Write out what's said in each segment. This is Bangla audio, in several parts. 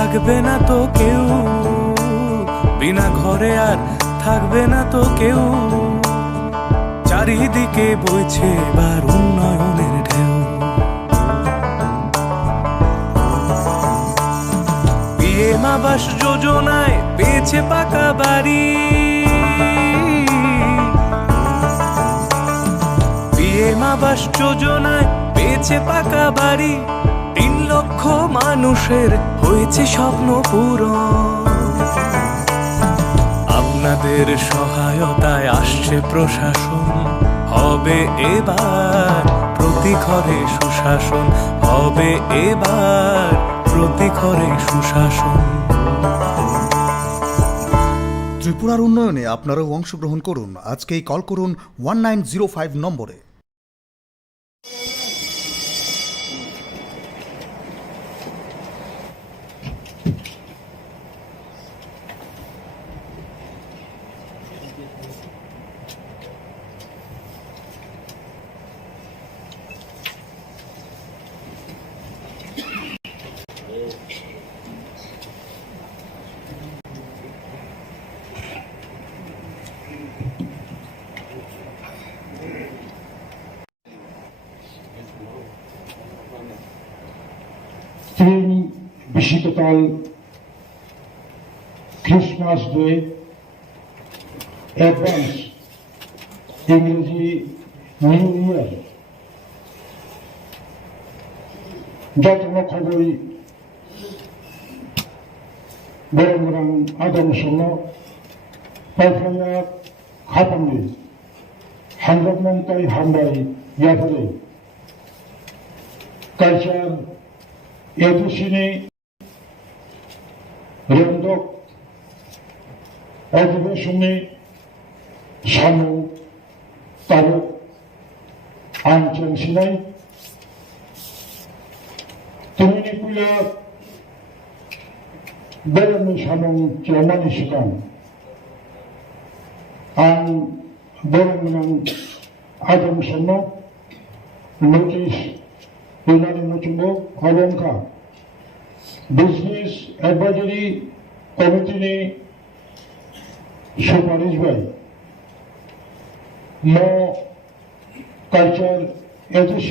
থাকবে না তো কেউ, বিনা ঘরে আর থাকবে না তো কেউ। চারিদিকে বইছে এবার উন্নয়নের ঢেউ। পিএম আবাস যোজনায় পেয়েছে পাকা বাড়ি, পিএম আবাস যোজনায় পেয়েছে পাকা বাড়ি। 3 লক্ষ মানুষের হয়েছে স্বপ্ন পূরণ। আপনাদের সহায়তায় আসছে প্রশাসন, হবে এবার প্রতি ঘরে সুশাসন, হবে এবার প্রতি ঘরে সুশাসন। ত্রিপুরার উন্নয়নে আপনারাও অংশগ্রহণ করুন। আজকেই কল করুন 1905 নম্বরে। বিশীতকাল ক্রিসমাস ডে, অ্যাডভান্স ইংরেজি নিউ ইয়ার, যত্ন খবরই বরং আদম সঙ্গ পাইফাইয়া খাপাঙ্গি হান্ড্রমন্তাই হামবাই ইয়াফলে কালচার A.D.C রেন্দক অধিবেশনে সামু তালুক আনচেন সিনাই তিনি পুলা বেরমি সামু চেয়ারম্যান সিকান আন বরং আদম সন্ন নোটিশ ইনানি মুচুঙ্গ অলঙ্কা বিজনেস অ্যাডভাইজারি কমিটিনি সুপারিশ বাই ন কালচার A.D.C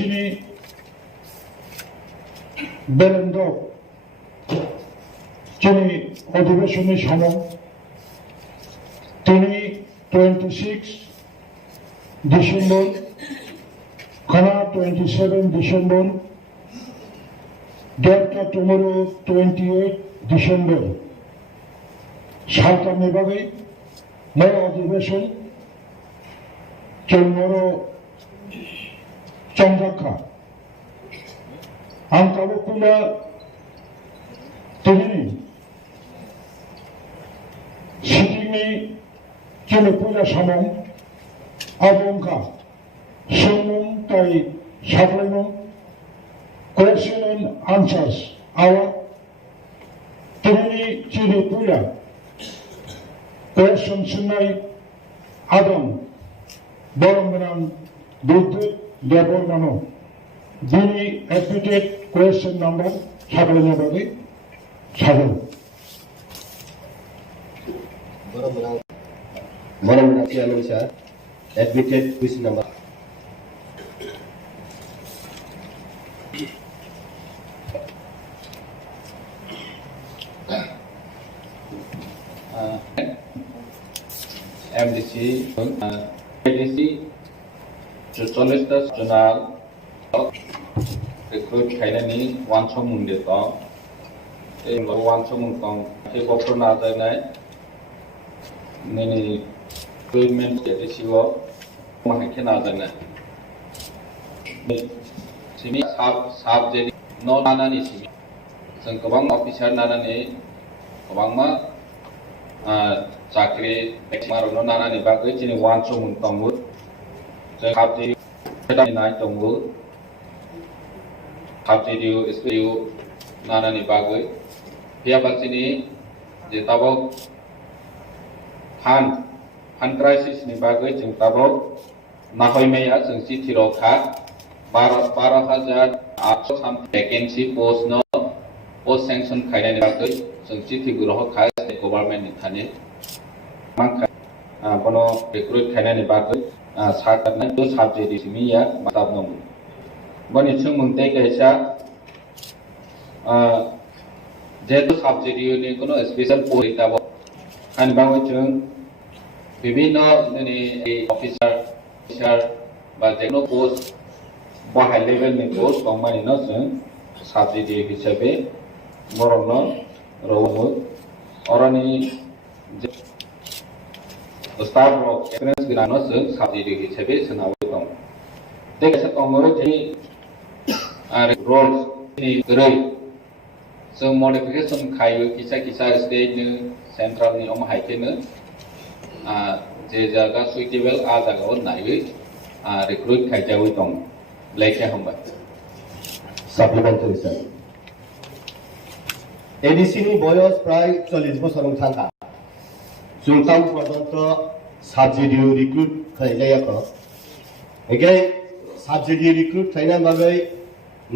বেরেন্দ যিনি অধিবেশনে সামন তিনি 26 ডিসেম্বর খানা 27 ডিসেম্বর ডেটটা টুমোরো 28 ডিসেম্বর সালটা নেবাগে নয় অধিবেশন চলমরো চন্দ্রাক্ষা আঙ্কাবকুলা তিনি সিটিংনি চলপুলা সামন আবঙ্কা সৌমন তাই সাফলাইমন question and answers our Tripura question sunai Adam Boromran Buddha Debormano Dini admitted question number Sabalabadi Sabal Boromran Chairman sir admitted question number A.D.C A.D.C Journalist Journal Recruit Kainani Wansong Mundetong Wansong Mundong KOKBOROK Najanai Nini Equipment A.D.C Wo Mahake Najanai Simi Subject No Nanani Simi जों गोबां अफिसार नानानै गोबांमा चाकरि मारनो नानानै बागै दिनै वानसमोन दंबो जों हाबदिरि नाय दंबो हाबदिरि एसपिउ नानानै बागै बेयाबा दिनै जे ताबाव फान क्राइसिसनि बागै जों ताबाव नाहयनाया जों चिठिराव खा 12,800 भैकेन्सि पोस्ट न post sanction खायनायनि बागै जों चिठी ग्रहखाय गभर्नमेन्टनि थाने बनो रिक्रुट खायनायनि बागै साकारनाय दो साबजेक्ट सिमिया माताब दं बनि जों मोनते कैसा जेतु साबजेक्ट नि कोनो स्पेशल पोस्ट दाबो खान बावै जों विभिन्न अफिसार बा जेनो पोस्ट बाहाय लेभेलनि पोस्ट दंमानि न जों साबजेक्ट हिसाबै बरनो रवो अरनि स्टाफ ब्लक एक्सपीरियंस गनानो जों साबजेक्ट हिसाबै सोनावै दं तेसा तंगरो जे रोल्स नि गरै जों मडिफिकेशन खायो किसा स्टेट नो सेंट्रल नि अम हाइकेनो जे जागा सुइटेबल आ जागाव नायै रिक्रुट खायजावै दं लेखे हमबाय Supplementary sir. A.D.C ni boyos pray 40 বছর থাকা সুলতান পর্যন্ত সাবজেক্ট রিক্রুট খাইলায়া ক এগে সাবজেক্ট রিক্রুট খাইনা বাগৈ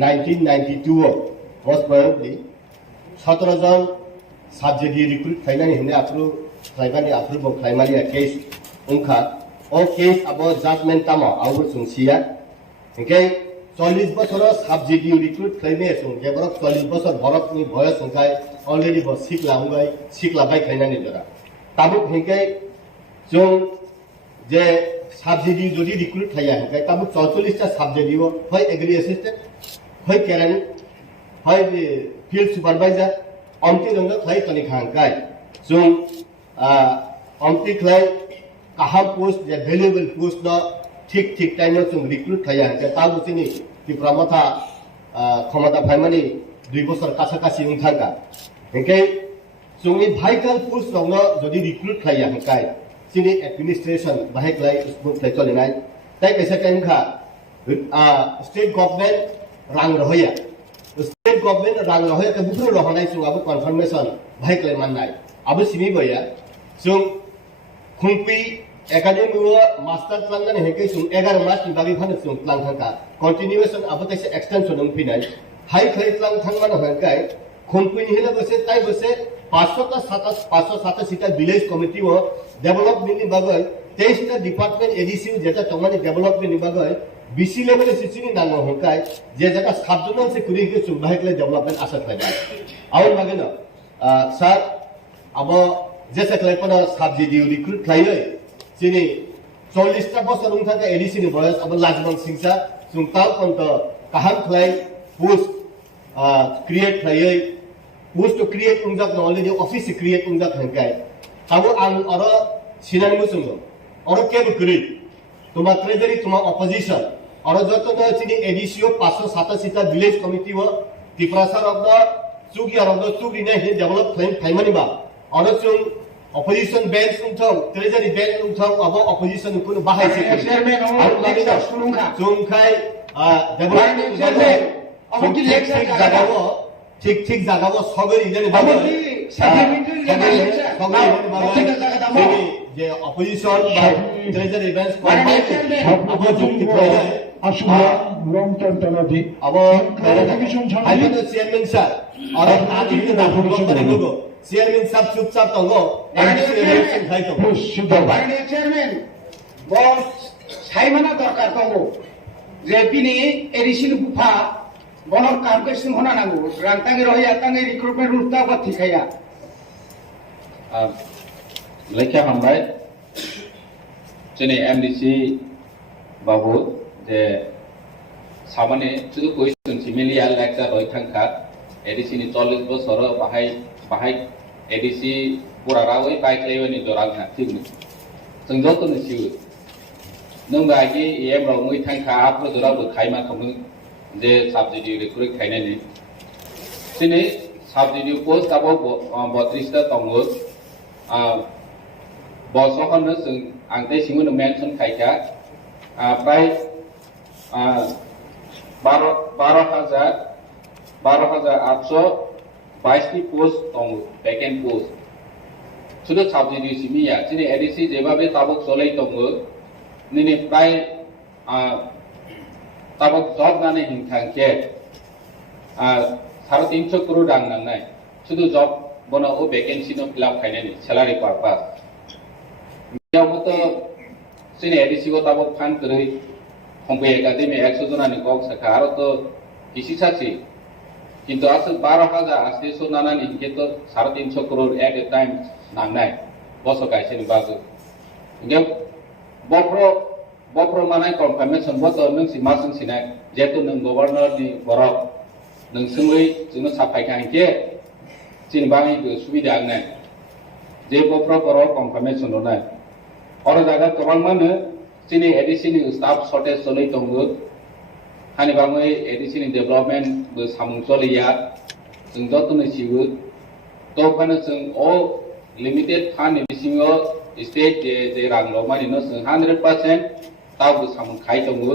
1992 most probably 17 জন সাবজেক্ট রিক্রুট খাইনানি হিনে আপ্রু খাইবানি আপ্রু ব খাইমালি কেস উনখা ও কেস আবো জাজমেন্ট তামা আউর সুনসিয়া এগে 40 বছর সাবজেক্ট রিক্রুট খাইনে সুন কেবর 40 বছর বরকনি বয়স সংখাই অলরেডি ব সিকলাবাই খাইনানি জরা তাবু হেকে जों जे साबजेक्ट যদি রিক্রুট খাইয়া হেকে তাবু 44 টা সাবজেক্ট হয় এগ্রি অ্যাসিস্ট্যান্ট হয় কেরানি হয় ফিল্ড সুপারভাইজার অমতি রঙ খাই তনি খাংকাই जों অমতি খাই কাহা পোস্ট যে ভ্যালুয়েবल পোস্ট ন ঠিক টাইম जों রিক্রুট খাইয়া হেকে তাবু চিনি ত্রিপুরা মাথা ক্ষমতা ফাইমানি 2 বছর কাছাকাছি উনথাকা হেকে जोंनि भाइटाल पोस्ट रङ যদি রিক্রুট খাইয়া হেকাই চিনি এডমিনিস্ট্রেশন বাহেকলাই স্মুথ লাই চলিনাই তাই कैसा टाइम खा स्टेट गवर्नमेंट रां रहया स्टेट गवर्नमेंट रां रहया के बुफुर रहनाय जों आबो कन्फर्मेशन बाहेकलाई माननाय आबो सिमी बया जों खुंपि एकाडेमी मास्टर प्लान हेके जों 11 मास नि बागै फानो जों प्लान थांका कन्टिन्यूएशन आबो कैसे एक्सटेंशन नों फिनाय हाई खाइ प्लान थांमान हरकाय खुंपि हिला बसे ताइ बसे 587 विलेज कमिटी व डेवलपमेंट नि बागै 23 टा डिपार्टमेंट A.D.C जेटा तमानि डेवलपमेंट नि बागै BC लेवल सिसिनि नांगो हकाय जे जका साबजुनल से कुरि के सुबाहेकले डेवलपमेंट आशा थायबा आउन बागै न सर अब जेसे क्लाइ पन साबजेक्ट रिक्रुट खाइयै सिनि 40 टा बसर उनथाका A.D.C नि बयस अब लाजमन सिंसा सुंताल पंत काहाम खलाइ पोस्ट क्रिएट खाइयै post to create unjak na already office create unjak hangkai tabu ang oro sinang musungo oro ke bukri tuma treasury tuma opposition oro joto na chini A.D.C 587 ta village committee wo tiprasar of the chugi of the chugi na he develop thaimani ba oro chung opposition bench unthong treasury bench unthong abo opposition kun bahai se chairman chung khai development amki lecture jagawo ঠিক জাগাবো সগরি ইদানি বাবা যে অপোজিশন বা ট্রেজারি ইভেন্টস আসলে লং টার্ম টানাদি अब अहिले त चेयरमैन सर और आदि के नाम को चेयरमैन साहब चुपचाप तंगो इलेक्शन खाइ तो बारने चेयरमैन बस साइमाना दरकार तंगो जे पिनि A.D.C बुफा बनर काम के सिंह होना नांगो रांतांगे रहिया तांगे रिक्रुटमेंट रुस्ता बथि खाया लेखे हमबाय जोंनि M.D.C बाबु जे सामाने शुधु क्वेश्चन सिमिलिया लेक्चार रय थांखा A.D.C नि 40 बছर बाहाय A.D.C पुरा रावै बाइक्लायनि जरांगा ठीक जों जतो निसिउ नों बागि एम राव मै थांखा आपरो जराबो खायमा खमो जे साबजेक्ट रिक्रुट खायनायनि दिनै साबजेक्ट पोस्ट आबो 32 टा दङो बसखौनो जों आंते सिङावनो मेनसन खायखा प्राय 12,822 नि पोस्ट दङ वेकेंट पोस्ट শুধু সাবজেক্ট সিমিয়া दिनै A.D.C जेबाबे ताबक चलै दङो निनि प्राय ताबक जब नाने हिंखांके 350 crore rang nangnai শুধু জব বনা ও ভ্যাকেন্সি নো ফিলআপ খাইনানি স্যালারি পারপাস ইয়ামতো সিনে এডিসি গো তাবো ফান করে হংবে একাডেমি 100 জনানি কক সাকা আরো তো কিসি সাচি কিন্তু আছে 12,800 নানানি কিন্তু 350 crore এট এ টাইম নাংনাই বসো কাইসেনি বাগো গেম বপ্র মানাই কনফার্মেশন বতো নং সি মাসং সিনাই যেহেতু নং গভর্নর नि বরক नों सोंबै जोंनो साफायखांके चिनबाङै सुबिदा आंनाय जे बफ्रा बर' कनफार्मेशन होनाय और जागा गोबां मानो जोंनि एडिसि नि स्टाफ शर्टेज चलै दङो हानिबाङै एडिसि नि डेभलपमेन्ट बो सामुं चलैया जों जतनो सिबो तखानो जों अ लिमिटेड फान्ड बिसिङो स्टेट जे रां लमानि न जों 100% ताबो सामुं खाइ दङो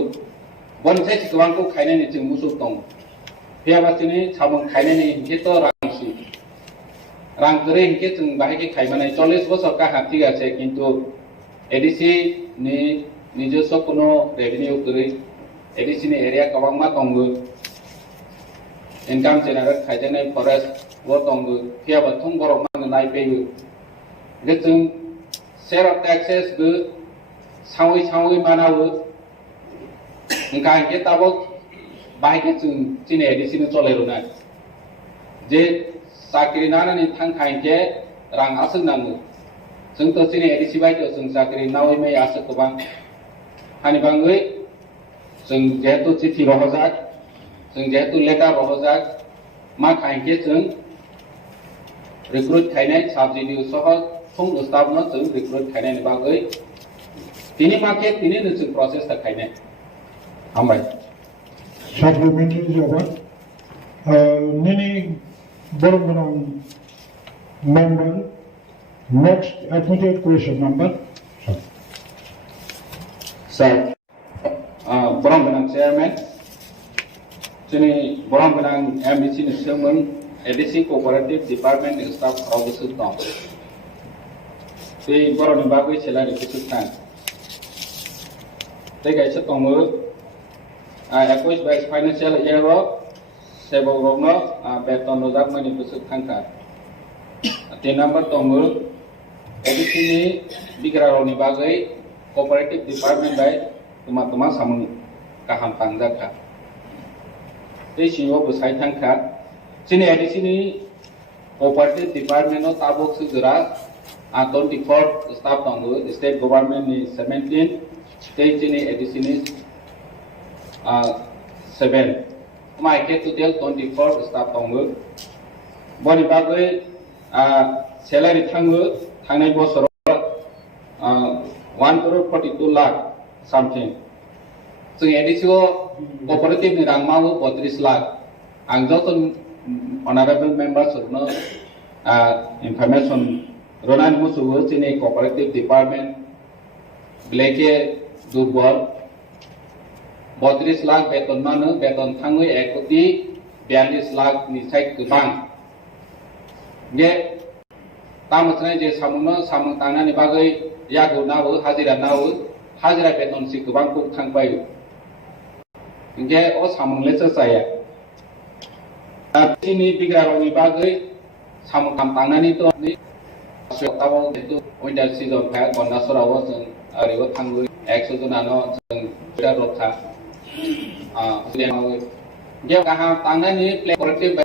बनसाय गोबांखौ खायनायनि जों मुसुक दं फेयाबासिनि सामुं खायनायनि हिंखे तो रांसि रां करे हिंखे जों बाहायके खायमानाय 40 বছর काहा ठीक আছে কিন্তু एडिसि नि নিজস্ব কোনো রেভিনিউ করে एडिसि नि एरिया गोबांमा दङो इनकाम जेनारेट खायजानाय फरेस्ट वो दङो फेयाबा थं बरफ मानो नायफैयो बे जों शेयर अफ टैक्सेस बो सावै मानावो ओंखा हिंखे ताबो बाहायके जों जोंनि एडिसि नि चलायरोनाय जे साख्रि नानानै थांखायके रां आसो नाङो जों तो जोंनि एडिसि बायदो जों साख्रि नावै मै आसो गोबां हानिबाङै जों जेहेतु चिठी रहजाक जों जेहेतु लेटार रहजाक मा खायके जों रिक्रुट खायनाय साबसिडी सह थं स्टाफनो जों रिक्रुट खायनायनि बागै तिनि मार्केट तिनि जों प्रसेस खायनाय हामबाय Supplementary Jabat. Nini Boromang member. Next admitted question number. Sir. Boromang chairman. Sini Boromang A.D.C ni chairman. A.D.C cooperative department staff officer tong. Si Boromang bagui selari kesutan. Tega isa tongmu. Aquis by financial year sebo rogno beton rozak mani besuk tangka te number tongu edisi ni bigraro ni bagai cooperative department by tuma samung kaham pangjaka te siwo besai tangka sini edisi ni cooperative department no tabok sugera 24 staff tongu state government ni 17 state ni edisi ni 7 my get to tell 24 staff tongo boni bagai salary thango thangnai bosor 1 crore 42 lakh something so ADC cooperative ni rangmawo 32 lakh ang joton honorable members no information ronan musuwo chini cooperative department bleke dubor 32 lakh बेतन मानो बेतन थाङै 1 कोटी 42 लाख नि साइड गोबां बे तामसनाय जे सामुं तांनानै बागै यागौ नावो हाजिरा बेतन सि गोबांखौ थांबाय इंगे अ सामुंलेसो जाया तिनि बिगारनि बागै सामुं तांनानै तो नि सप्ताहाव जेतु उइन्टार सिजन फा गन्दासराव जों ओरैबो थाङो 100 जनानो जों बिरा रथा dia kaham tangan ni cooperative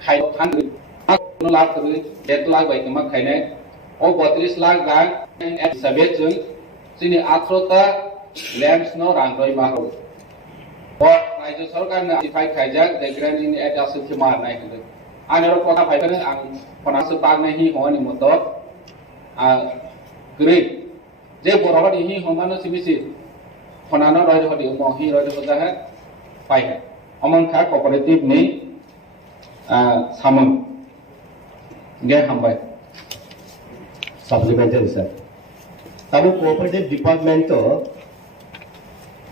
khai than no lakh करे 1 लाख बाय तमा खायनाय ओ 32 लाख रां हिसाबै जों जोंनि 18टा लैंड्स नो रां रय माहो ओ राज्य सरकारनो आइफाइ खायजाक देग्रानि एडास खिमा नायखो आनेर कथा फायबानो आं फनासो बागनाय हि होनि मत ग्रे जे बरहदि हि हमानो सिबिसि फनानो रय हदि मोहि रय बजा है पाइ है अमनखा कोऑपरेटिव नि सामन गे हमबाय Supplementary sir. Tabu cooperative department to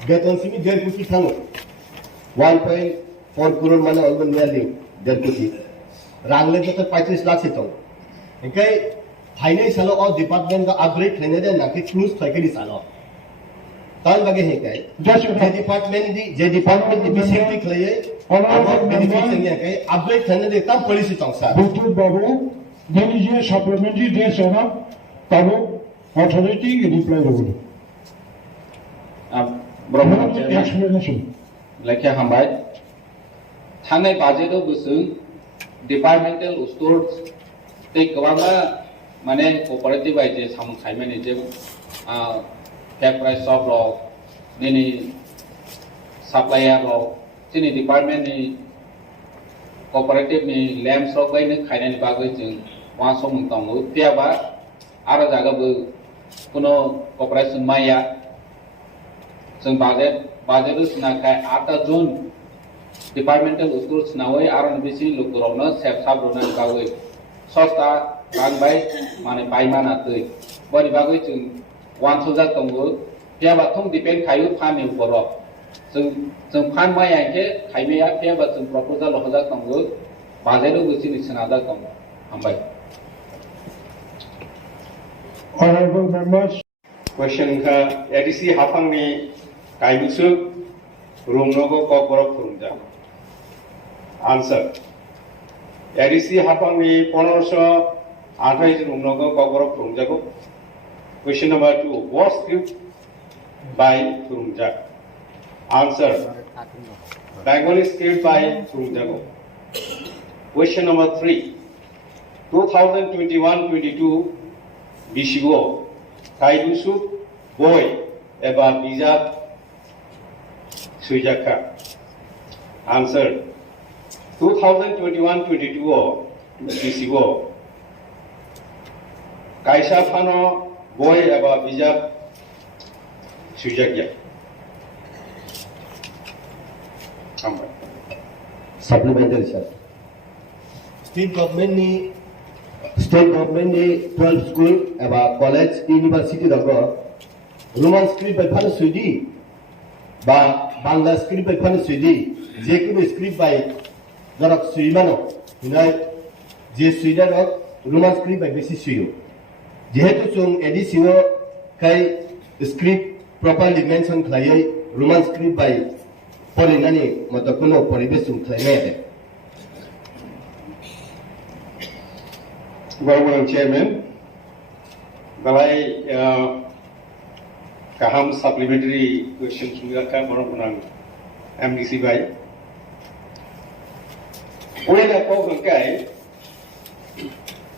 beton simi 1.5 कोटी थांगो 1.4 crore माने अलबन nearly 1.5 कोटी रांगले तो 35 लाख से तो इनके फाइनेंस सालो और डिपार्टमेंट का अपग्रेड खाने दे ना कि क्रूज थाकेली सालो ताल बगे है काय जे डिपार्टमेंट दी बेसिकली खले Honorable benefit member yang kai upgrade thana de tam policy tongsa Butut Babu, then is a supplementary day enough, Tabu, authority reply the Brahma explanation. लेखे हामबाय थांनाय बाजेटआव बोसों डिपार्टमेंटल स्टोर्स ते गोबाङा माने कोऑपरेटिव आइजे सामु खायमानि जे कैप प्राइस शॉप रो नेनि सप्लायर रो जोंनि डिपार्टमेंटनि कोऑपरेटिवनि लैम्स रो गायनो खायनायनि बागै जों वा सम दङो त्याबा आरो जागाबो कुनो कोऑपरेशन माया जों बाजेट सुनाखाय 8 जुन डिपार्टमेंटल स्टोर सुनावै आरो बिसि लोगोरावनो सेफ साब्रनानै गावै सस्ता रांबाय माने बायमाना दै बनि बागै जों 1000 दङो त्याबाथं डिपेंड खायो फाननि उपराव जों फान मायाके खायमाया त्याबा जों प्रपोजल हजा दङो बाजेटआव गोसिनि सुनादा दङ हामबाय Honorable members, Question ka A.D.C hafangni kaimusu rumnogo kokborok kurumja. Answer. A.D.C hafangni 1528 rumnogo kokborok kurumjago. Question number 2. What script by kurumja? Answer. Bengali script by kurumjago. Question number 3. 2021-22 Bishigo Kaidusu boy eba bijak suijaka. Answer. 2021-22 Bishigo Kaisa Fano boy eba bijak suijakya. supplementary sir state government ni 12 school eba college university dago roman script by phane suidi ba bangla script by phane suidi je kuno script by jarak suimano hinai je suida rok roman script by besi suyo jehetu chung A.D.C o kai script properly mention khlaiai roman script by porinani mato kuno poribesh chung khlainai Honorable Chairman, balai kaham supplementary question sungarkan orang A.D.C by. Oleh apa bangkai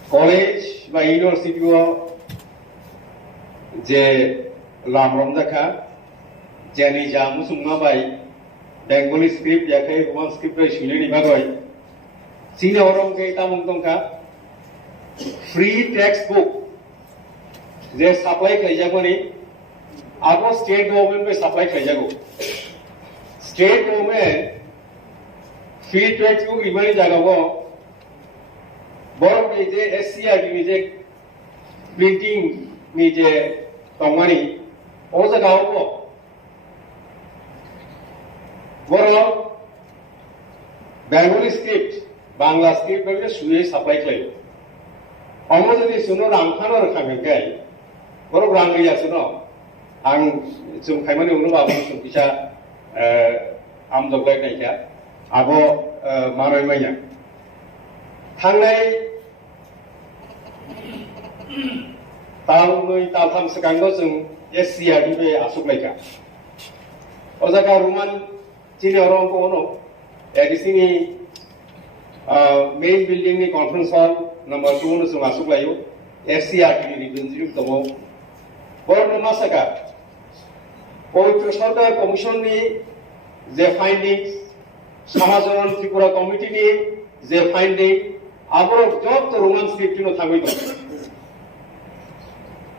college by university o je lamrom dakha jani jamu summa by Bengali script ya kai roman script by shule ni bagoi sini orang kai tamung tongka free textbook जे सप्लाई खाइजागो नि आगो स्टेट गवर्नमेंट पे सप्लाई खाइजागो स्टेट गवर्नमेंट फ्री टेक्सटबुक इबानि जागागो बरं नि जे एससीआर नि जे प्रिंटिंग नि जे तंगानि ओ जागागो बरं बेंगली स्क्रिप्ट बांग्ला स्क्रिप्ट पे सुये सप्लाई खाइयो Omo jadi suno rangkano rekamen kai, baru rangi ya suno, ang sum kaimani unu babu sum bisa am doglai kai kya, abo maroi maya. Tangai tahun nui tahun sekarang sum SCR di be asuk lai kya. Osaka ruman cini orang ko ono, di sini main building ni conference hall number 2 nu sung asuk layo FCR ni revenue tomo board masaka পবিত্র সরকার কমিশন ni যে ফাইন্ডিংস সমাজরণ ত্রিপুরা কমিটি ni যে ফাইন্ডিং আবর যত রোমান স্ক্রিপ্ট নো থামিত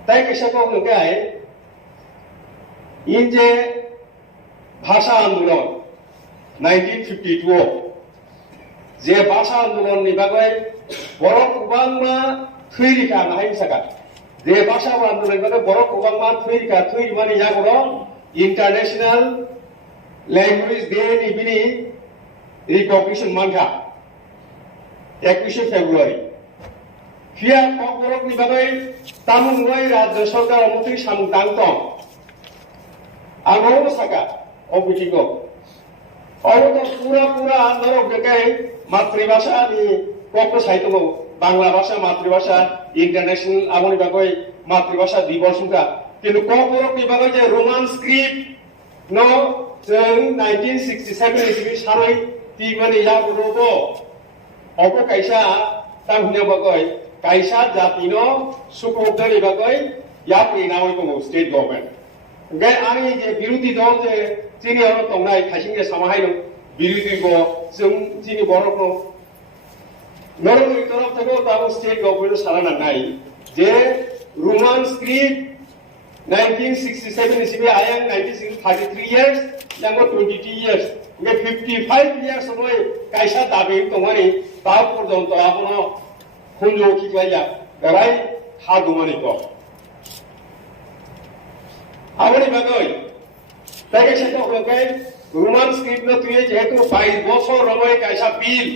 তাই কেশক নগায় ইন যে ভাষা আন্দোলন 1952 जे भाषा आंदोलन नि बागै बर' गोबांमा थैरिखा नाहाय साका जे भाषा आंदोलन बागै बर' गोबांमा थैरिखा थैरिमानि जागरो इंटरनेशनल लैंग्वेज डे नि बिनि रिकॉग्निशन मानखा 21 फेब्रुआरी फिया ककबरक नि बागै तामुंगै राज्य सरकार मन्त्रि सामुदांतम आगो साका अबिथिगो অবতো পুরা নরক দেখাই মাতৃভাষা আমি কক্ষ সাহিত্য বাংলা ভাষা মাতৃভাষা ইন্টারন্যাশনাল আমনি বাগৈ মাতৃভাষা দিবস সংখ্যা কিন্তু ককবরক বিভাগै যে রোমান স্ক্রিপ্ট no जों 1967 इसिबि सानै तिमानि याबुरोबो अबो कायसा तांहुनिया बागै कायसा जातिनो सुखोगदारि बागै याप्रि नावै दङ स्टेट गभर्नमेन्ट ओंखाय आंनि जे बिरोधी दल जे जोंनियाव दंनाय खायसेनि सामाहाय दं बिरोधी गो जों जोंनि बर'खौ नरमनि तरफ থেকে दाबो स्टेट गभर्नमेन्ट सारा नांनाय जे Roman script 1967 इसिबि I am 33 years, yango 22 years, nge 55 years সময় কাইসা দাবি তোমারি তাও পর্যন্ত আপনো খুঁজো কি লাইয়া রাই হাদুমানি কো আমনি বাগৈ তাকে সেটা হলকে রোমান স্ক্রিপ্ট ন তুই যেহেতু 22 বছর রময় কাইসা বিল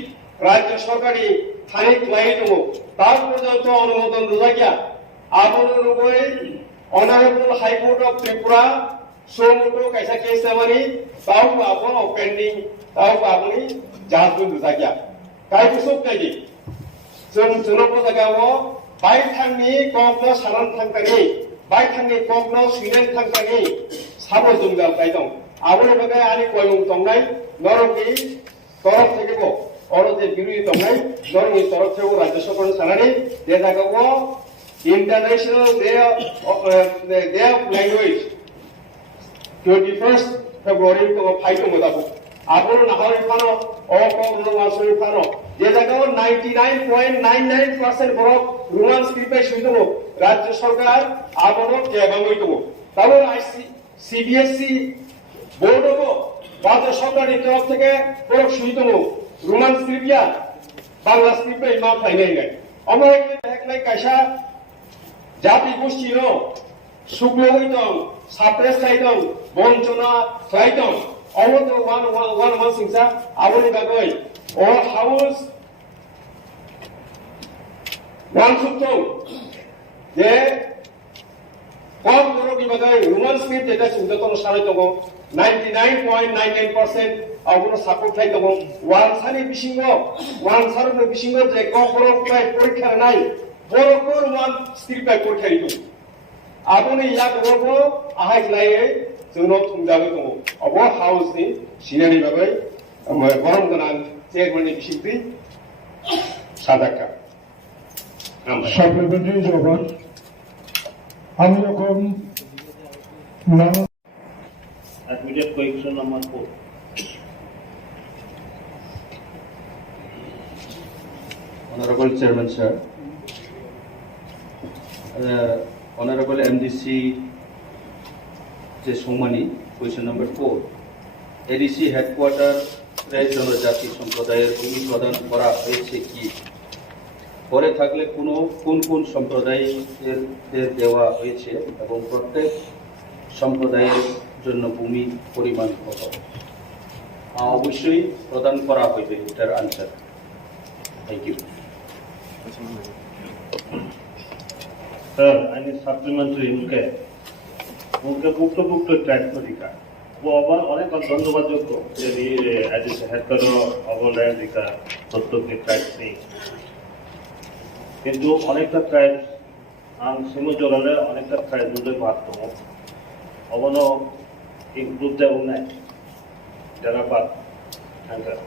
রাজ্য সরকারি খানিক লাই দমো তাও পর্যন্ত অনুমোদন দোয়া গিয়া আপনো রুবই Honorable High Court of Tripura, Somoto kaisa case namani, tau apon pending, tau aponi judgment dusakya. Kai kusuk kaji. Sunopo sagawo, bai thangni kokno saran thangtani, bai thangni kokno sinen thangtani, sabo jumgal kaitong. Abone bagai ani koyung tongnai, norogi torof thekebo. Oro je birui tongnai, norogi torof thekebo rajya sarkar sarani, de jagawo International Day of Language 21st February to fight to Modabu. Apolo Nahari Pano, or Khumulwng Pano. There are 99.99% Borok, Roman script Shudro, Rajya Sarkar, Apolo, Jabango. Tabo CBSC, Bordobo, Rajya Sarkar in terms of Borok Shudro, Roman script, Bangla script is not finding. Among like Kasha. জাতি গোষ্ঠীর শুক্ল হইতং সাপ্রেস খাইতং বঞ্চনা খাইতং অবত ওয়ান সিংসা আবনি বাগৈ ও হাউস ওয়ান সুক্তং যে ককবরক বিভাগै রোমান স্ক্রিপ্ট যেটা সুন্দরতম সারাই দङ 99.99% আবনো সাপোর্ট খাই দङ ওয়ান সানি বিসিঙ্গ ওয়ান সারনি বিসিঙ্গ যে ককবরক পরীক্ষা নাই বরকর ওয়ান স্ক্রিপ্ট পরীক্ষা দিত আপনি ইয়া করবো আহাই লাইয়ে जोंनाव थुंजाबाय दङ अबो हाउसनि सिनारि बागै गरम गोनां चेयारमेननि बिसिंथि सादाक्का সাপ্লিমেন্টারি জবাব আমি রকম Admitted question number 4. Honorable Chairman, sir. Honorable A.D.C. Khumulwng, question number 4. A.D.C headquarter জনজাতি সম্প্রদায়ের ভূমি প্রদান করা হয়েছে কি? পরে থাকলে কোন সম্প্রদায়ের দেওয়া হয়েছে এবং প্রত্যেক সম্প্রদায়ের জন্য ভূমি পরিমাণ কত? অবশ্যই প্রদান করা হইবে, এটার answer. Thank you. Sir, I need supplementary उनके भुक्तभुक्त टैक्स अधिकार वो আবার অনেক ধন্যবাদযোগ্য যে A.D.C হেডকোয়ার্টার অবল্যান্ড অধিকার প্রত্যেকটি ট্রাইবস নেই, কিন্তু অনেকটা ট্রাইবস সিমুজরালে অনেকটা ট্রাইবস উল্লেখ পারত অবনো ইনক্লুড দেওয়া নাই যারা পাত হ্যাঙ্কার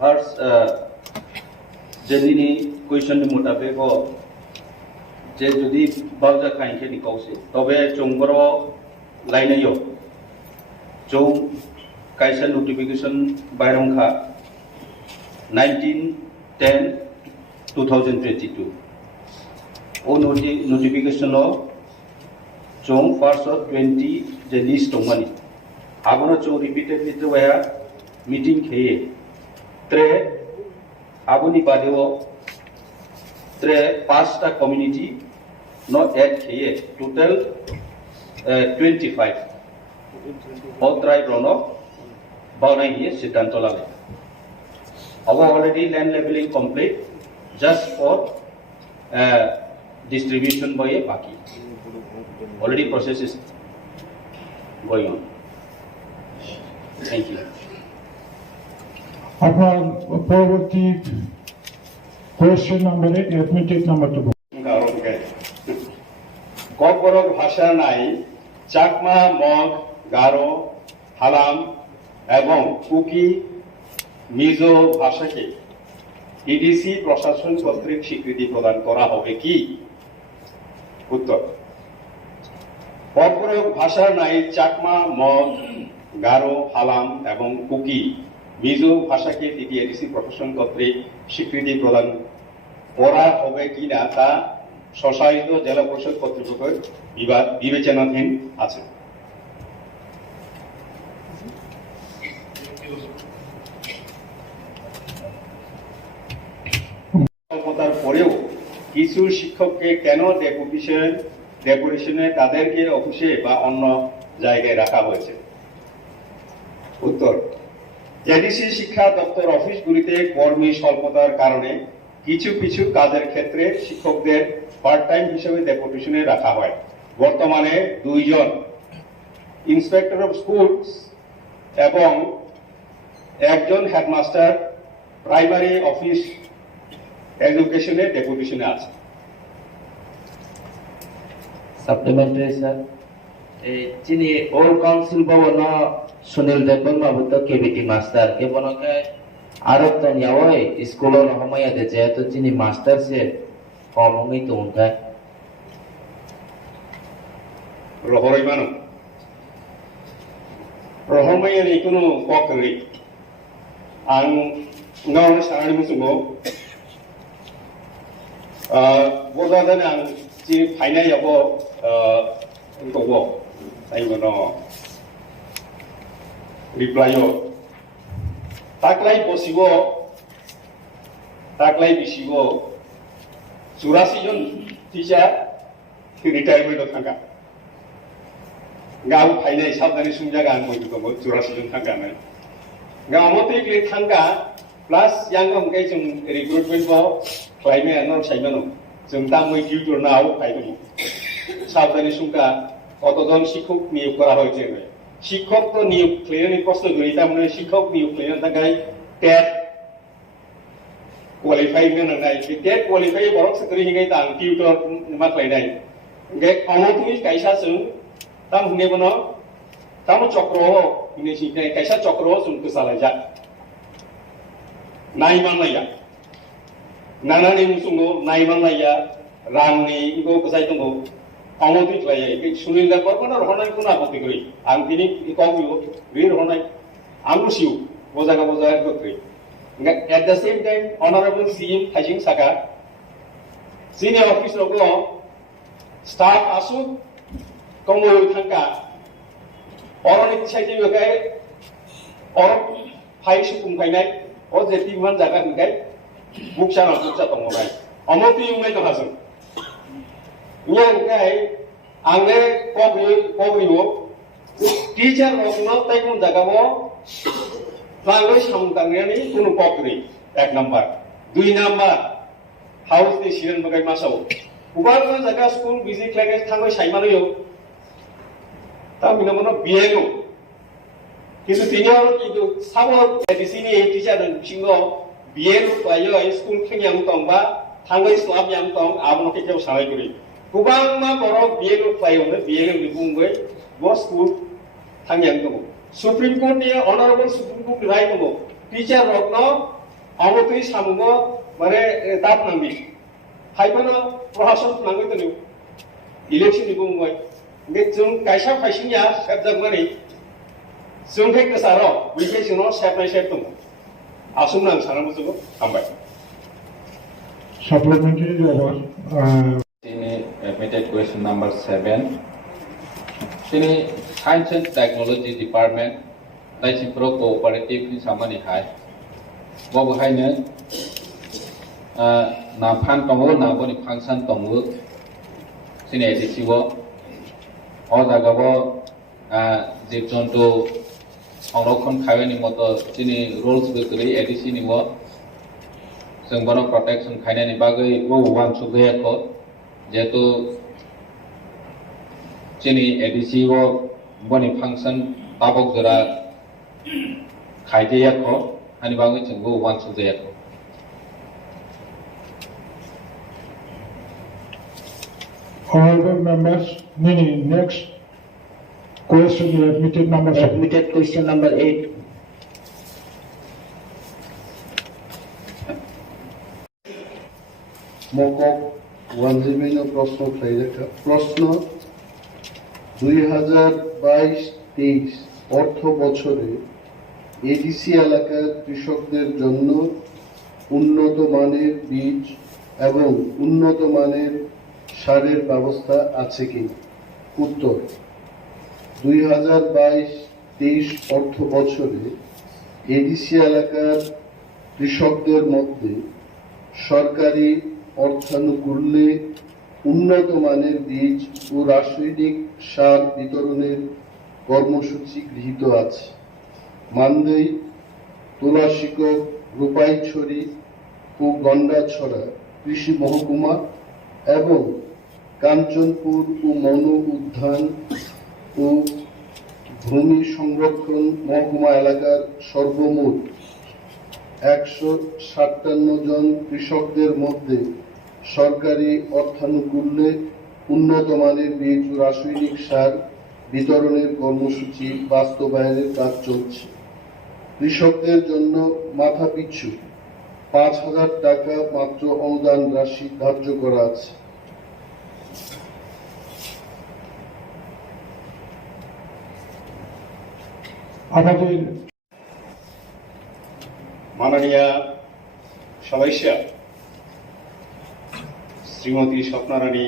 First, जल्दी क्वेश्चन मुताबिक हो जे जुदी बावजा खाइके निकाउसे तबे चोंगरो लाइनै हो जो काइसा नोटिफिकेशन बायरंखा 19/10/2022 ओ नोटिफिकेशन जो फर्स्ट ऑफ 20 जे लिस्ट दंमानि आगोनो जो रिपीटेडली तो वया मीटिंग खेये त्रे आबुनि बादेव त्रे 5टा कम्युनिटी नो एड खेये total 25 all tribe rono baunai hiye siddhanto lale अब already land leveling complete just for distribution by a baki. Already process is going on. Thank you. আপনার পরবর্তী question number 8 arithmetic number 2 Kokborok ভাষা নাই চাকমা, মগ, গারো, হালাম এবং কুকি, মিজো ভাষাকে এডিসি প্রশাসন কর্তৃক স্বীকৃতি প্রদান করা হবে কি? উত্তর: ককবরক ভাষা নাই চাকমা, মগ, গারো, হালাম এবং কুকি, মিজো ভাষাকে এডিসি প্রশাসন কর্তৃক স্বীকৃতি প্রদান করা হবে কিনা তা স্বশাসিত জেলা পরিষদ কর্তৃপক্ষের বিবেচনাধীন আছে। ক্ষমতার পরেও কিছু শিক্ষককে কেন ডেপুটেশনে তাদেরকে অফিসে বা অন্য জায়গায় রাখা হয়েছে? উত্তর: এডিসি শিক্ষা দপ্তর অফিসগুলিতে কর্মী স্বল্পতার কারণে কিছু কিছু কাজের ক্ষেত্রে শিক্ষকদের পার্ট টাইম হিসেবে ডেপুটেশনে রাখা হয়। বর্তমানে 2 জন ইন্সপেক্টর অফ স্কুলস এবং 1 জন হেডমাস্টার প্রাইমারি অফিস এডুকেশনে ডেপুটেশনে আছে। সাপ্লিমেন্টারি স্যার, যিনি ওর কাউন্সিল ভবন সুনীল দেবন বাবু তো কেবিটি মাস্টার কে বনকে আরব তনিয়া ওই স্কুলের হমায়াতে যেহেতু যিনি মাস্টার সে কমই তো উনকা রহরই মানো রহরমাইয়ানি কোনো ককরি আং ngaw sarani musungo bodadan ang ji phaina yabo ngbo saimono reply yo taklai bosibo taklai bisibo 84 জন টিচার রিটায়ারমেন্ট থাকা গাও ফাইনাই সাবধানে সুমজাगा आं बयबो दङ 84 জন थांगानो गामते ग्ले थांगा प्लस yang हमkai जों रिक्रुटमेन्ट बो क्लाइमे आनो साइमानो जों तामै टिउटर नाव फाइदो साबधाने सुमका কতজন শিক্ষক নিয়োগ করা হয়েছে শিক্ষক তো নিয়োগ ক্লিয়ারলি প্রশ্ন করি তার মানে শিক্ষক নিয়োগ ক্লিয়ার থাকায় TET qualify na nai tet qualify borok sakri hingai tang tutor ma klai nai ge amotui kaisa sung tam hune bono tam chokro hine si nai kaisa chokro sung kusala ja nai man lai ya nana ni musungo nai man lai ya rang ni go kusai tongo amotui klai ya ge sunil da korbo na rohonai kuna apoti kori ang tini kongyu ri rohonai angru siu bojaga gotri at the same time honorable CM Thajing Saka senior officer ko staff asu kongoi thangka oroni saiti bekai or phai sukum kainai o jeti man jaga bekai buksa tongai amoti umai to hasun yang kai angle kogri wo teacher rokno tai kun jaga wo Language samtangani kuno kokri 1 number 2 number house ni siren bagai masau ubar ko jaga school visit lage thangoi saimano yo ta minamono bieno কিন্তু তিনি আর কিন্তু সাবো এডিসিনি টিচার সিংহ বিএনো পাইयो স্কুল খেংয়াং তং বা থাঙ্গই slab yang tong abno ke jau sanai kuri kubang ma borok bieno paio ne bieno ni bungoi bo school thangyang tong Supreme Court ni honorable Supreme Court right mo teacher rokno amotui samungo mane tap nangbi haibano prohason nangoi tonu election ni bungoi nge jung kaisa phaisinya sabjak mani jung thek kasaro weekend no sabnai sep tong asum nang sanamu jugo ambai supplementary জবাব তিনি admitted question number 7 তিনি Science and Technology Department TRIPURA cooperative ni samani hai bo bahaina na phan tongo na boni function tongo sine A.D.C wo o jaga bo jib jonto সংরক্ষণ খাইনি মতো sine rules bekri A.D.C ni wo जों bono protection खाइनायनि बागै wo wan sugaya ko যেহেতু চিনি A.D.C ও বনি ফাংশন তাবক জরা খাইতে ইয়াকো হানি বাগৈ চঙ্গো ওয়ান সুজে ইয়াকো Honorable members, next question is admitted number 7. Admitted question number 8. মকক ওয়ানজিমিনো প্রশ্ন প্রশ্ন 2022-23 অর্থ বছরে A.D.C এলাকার কৃষকদের জন্য উন্নত মানের বীজ এবং উন্নত মানের সারের ব্যবস্থা আছে কি? উত্তর, 2022-23 অর্থ বছরে A.D.C এলাকার কৃষকদের মধ্যে সরকারি অর্থানুকূল্যে উন্নত মানের বীজ ও রাসায়নিক সার বিতরণের কর্মসূচি গৃহীত আছে। মানদেই, তুলাশিকক, রূপাইছড়ি ও গন্ডাছড়া কৃষি মহকুমা এবং কাঞ্চনপুর ও মনো উদ্যান ও ভূমি সংরক্ষণ মহকুমা এলাকার সর্বমোট 157 জন কৃষকদের মধ্যে সরকারি অর্থানুকূল্যে উন্নত মানের বীজ ও রাসায়নিক সার বিতরণের কর্মসূচি বাস্তবায়নের কাজ চলছে। কৃষকদের জন্য মাথাপিছু 5,000 টাকা মাত্র অনুদান রাশি ধার্য করা আছে। আমাদের মাননীয় সদস্যা শ্রীমতী স্বপ্নারানী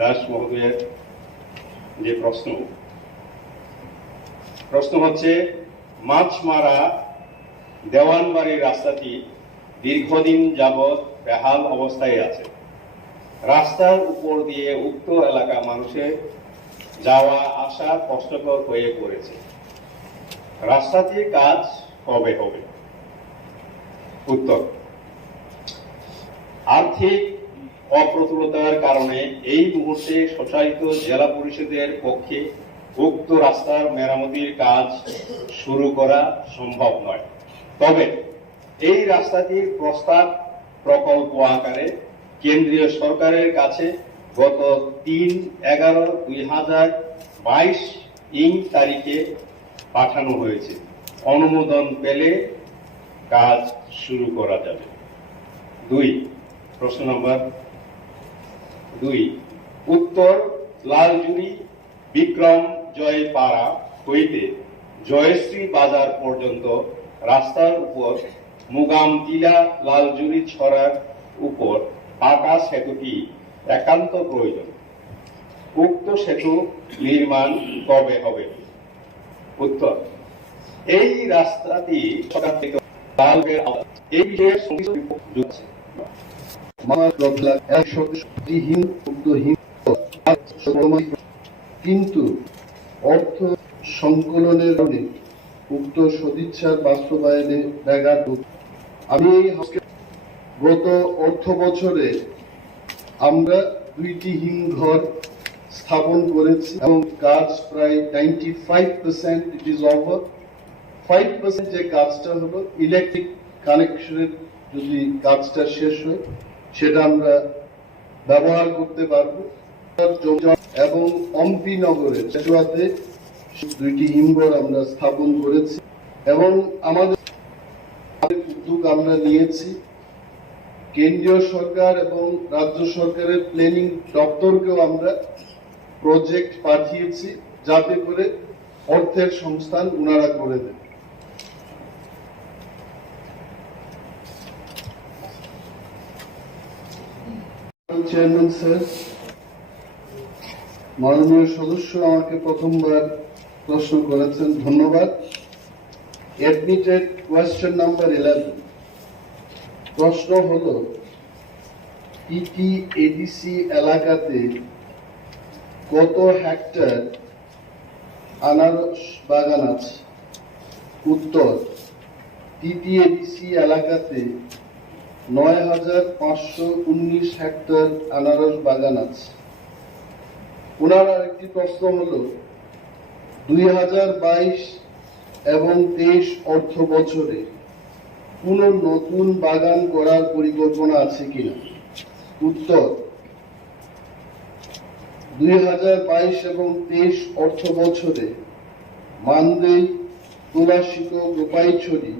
দাস মহোদয়ের যে প্রশ্ন হচ্ছে, মাছমারা দেওয়ানবাড়ির রাস্তাটি দীর্ঘদিন যাবৎ বেহাল অবস্থায় আছে। রাস্তার উপর দিয়ে উক্ত এলাকা মানুষের যাওয়া আসা কষ্টকর হয়ে পড়েছে। রাস্তাটির কাজ কবে হবে? উত্তর, আর্থিক অপ্রতুলতার কারণে এই মুহূর্তে স্বশাসিত জেলা পরিষদের পক্ষে উক্ত রাস্তার মেরামতির কাজ শুরু করা সম্ভব নয়। তবে এই রাস্তাটির প্রস্তাব প্রকল্প আকারে কেন্দ্রীয় সরকারের কাছে গত 3/11/2022 তারিখে পাঠানো হয়েছে। অনুমোদন পেলে কাজ শুরু করা যাবে। প্রশ্ন নম্বর 2, উত্তর লালজুড়ি বিক্রম জয় পাড়া হইতে জয়শ্রী বাজার পর্যন্ত রাস্তার উপর মুগামটিলা লালজুড়ি ছড়ার উপর পাকা সেতুটি একান্ত প্রয়োজন। উক্ত সেতু নির্মাণ কবে হবে? উত্তর, এই রাস্তাটি সরকার থেকে এই বিষয়ে কিন্তু অর্থ সংকলনের কারণে উক্ত সদিচ্ছার বাস্তবায়নে ব্যাঘাত। আমি গত অর্থ বছরে আমরা 2টি হিমঘর স্থাপন করেছি এবং কাজ প্রায় 95% ইট ইজ ওভার। 5% যে কাজটা হলো ইলেকট্রিক কানেকশনের, যদি কাজটা শেষ হয় সেটা আমরা ব্যবহার করতে পারবো। এবং অম্পি নগরের চেচুয়াতে 2টি হিমঘর আমরা স্থাপন করেছি এবং আমাদের উদ্যোগ আমরা নিয়েছি। কেন্দ্রীয় সরকার এবং রাজ্য সরকারের প্ল্যানিং দপ্তরকেও আমরা প্রজেক্ট পাঠিয়েছি যাতে করে অর্থের সংস্থান ওনারা করে দেন। চেয়ারম্যান স্যার, মাননীয় সদস্য আমাকে প্রথমবার প্রশ্ন করেছেন, ধন্যবাদ। এডমিটেড কোয়েশ্চেন নাম্বার 11, প্রশ্ন হলো A.D.C এলাকাতে কত হেক্টর আনারস বাগান আছে? উত্তর, A.D.C এলাকাতে 9,519 হেক্টর আনারস বাগান আছে। ওনার আরেকটি প্রশ্ন হলো 2022 এবং 23 অর্থ বছরে কোন নতুন বাগান করার পরিকল্পনা আছে কিনা। উত্তর, 2022 এবং 23 অর্থ বছরে মানদেই, তুলাশিক, গোপাইছড়ি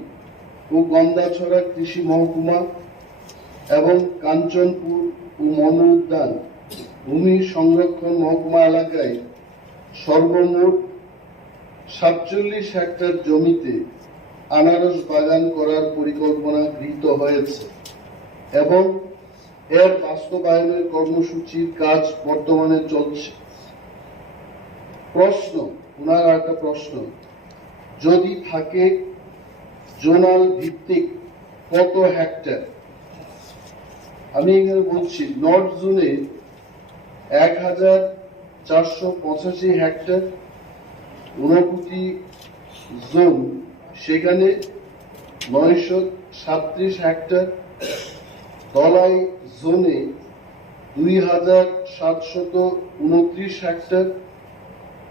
ও গন্দাছড়া কৃষি মহকুমা এবং কাঞ্চনপুর ও মনু উদ্যান ভূমি সংরক্ষণ মহকুমা এলাকায় সর্বমোট 47 হেক্টর জমিতে আনারস বাগান করার পরিকল্পনা গৃহীত হয়েছে এবং এর বাস্তবায়নের কর্মসূচির কাজ বর্তমানে চলছে। প্রশ্ন, ওনার একটা প্রশ্ন, যদি থাকে জোনাল ভিত্তিক কত হেক্টর। আমি এখানে বলছি নর্থ জোনে 1485 হেক্টর, ঊনকোটি জোন সেখানে 937 হেক্টর, ধলাই জোনে 2729 হেক্টর,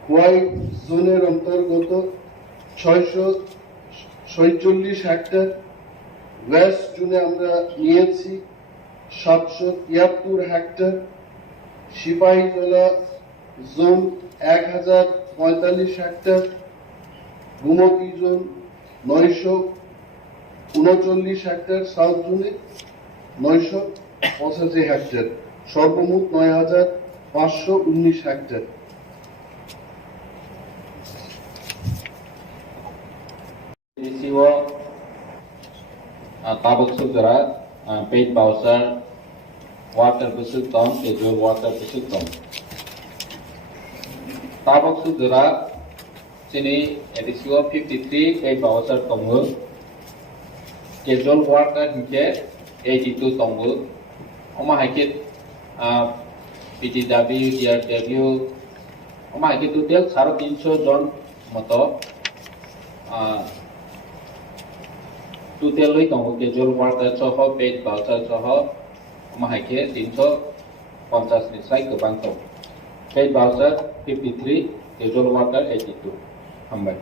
হোয়াইট জোনের অন্তর্গত 646 হেক্টর, ওয়েস্ট জোনে আমরা নিয়েছি 773 hectare, Sepahijala zone 1045 hectare, Gomati zone 939 hectare, south জোনে 985 হেক্টর, সর্বমোট 9,519 hectare. tabuk sugera paid bowser water busuk tom schedule water busuk tom tabuk sugera sini A.D.C 53 paid bowser tomu schedule water hingke 82 tomu oma hakit PTW DRW oma hakit total 350 জন মতো total loi tong casual worker soho paid voucher soho mahaike 350 ni sai gobang tong paid voucher 53 casual worker 82 hambai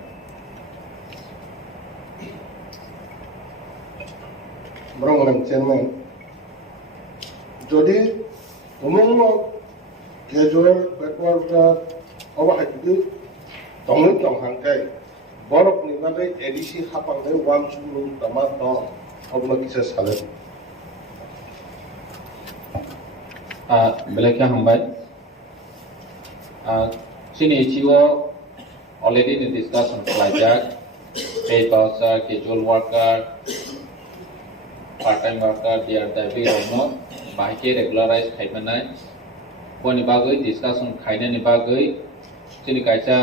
ব্রহ্মণ chairman, যদি Khumulwng casual worker অবহাইতে তমন তংহাংকাই বরফ নিবাদে A.D.C হাপাংদে ওয়ান সুলুং তামা দং অবলা কিসে সালে belakya hambai sini chiwo already in discussion project paid voucher casual worker part time worker DRW no bahike regularize khaimanai boni bagoi discussion khainani bagoi sini kaisa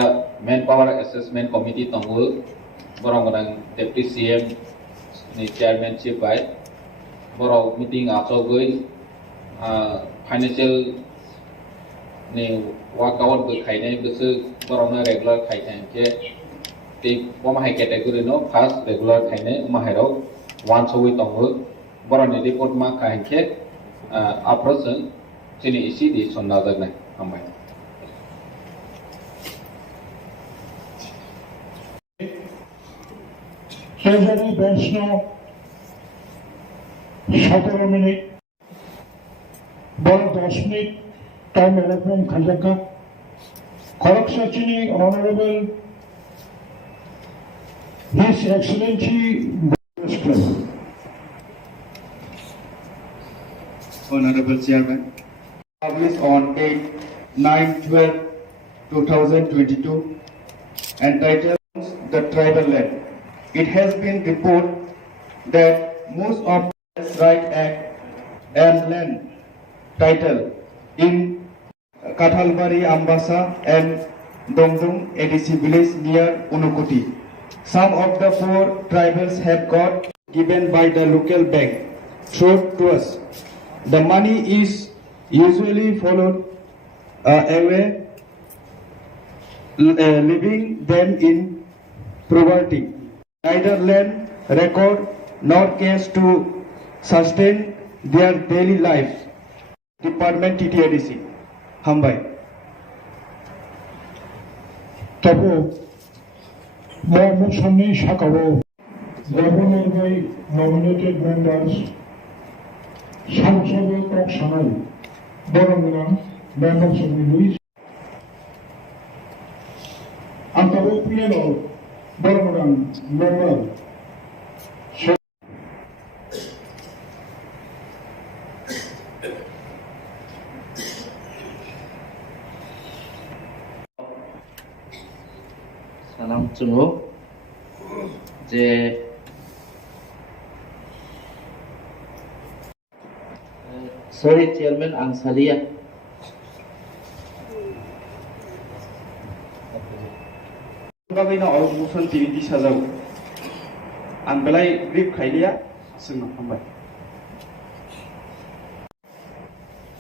manpower assessment committee tongo borong borang deputy CM ni chairmanship by borong meeting achogoi financial ni workout bo khainai bisu borong na regular khainai ke te pomahai category no first regular khainai mahairo once a week tongo borong ni report ma khainke approach sini isi di sonna dagnai ambai Treasury bench no 17 minute বড় 10 মিনিট টাইম অ্যালটমেন্ট খাজাকা খরক সচিনি honourable his excellency Honorable Chairman, published on 8/9/12/2022 entitled The Tribal Land. It has been reported that most of the right act and land title in Kathalbari, Ambasa and Dongdong A.D.C village near Unokoti. Some of the 4 tribals have got given by the local bank through to us. The money is usually followed away, leaving them in poverty. Neither land record nor cash to sustain their daily life. Department TTRDC. Hambai. তবু মৌসুমী শাখাবো গভর্নর বাই নমিনেটেড মেম্বার্স সংসদ কক সানাই বরংরাম মেম্বার্স অফ লুইস আন্তর প্লেনো বরংরাম member Salam Chungo je sorry chairman ang salia Bagayna motion tiviti sajau an belai grip khailia sing hambai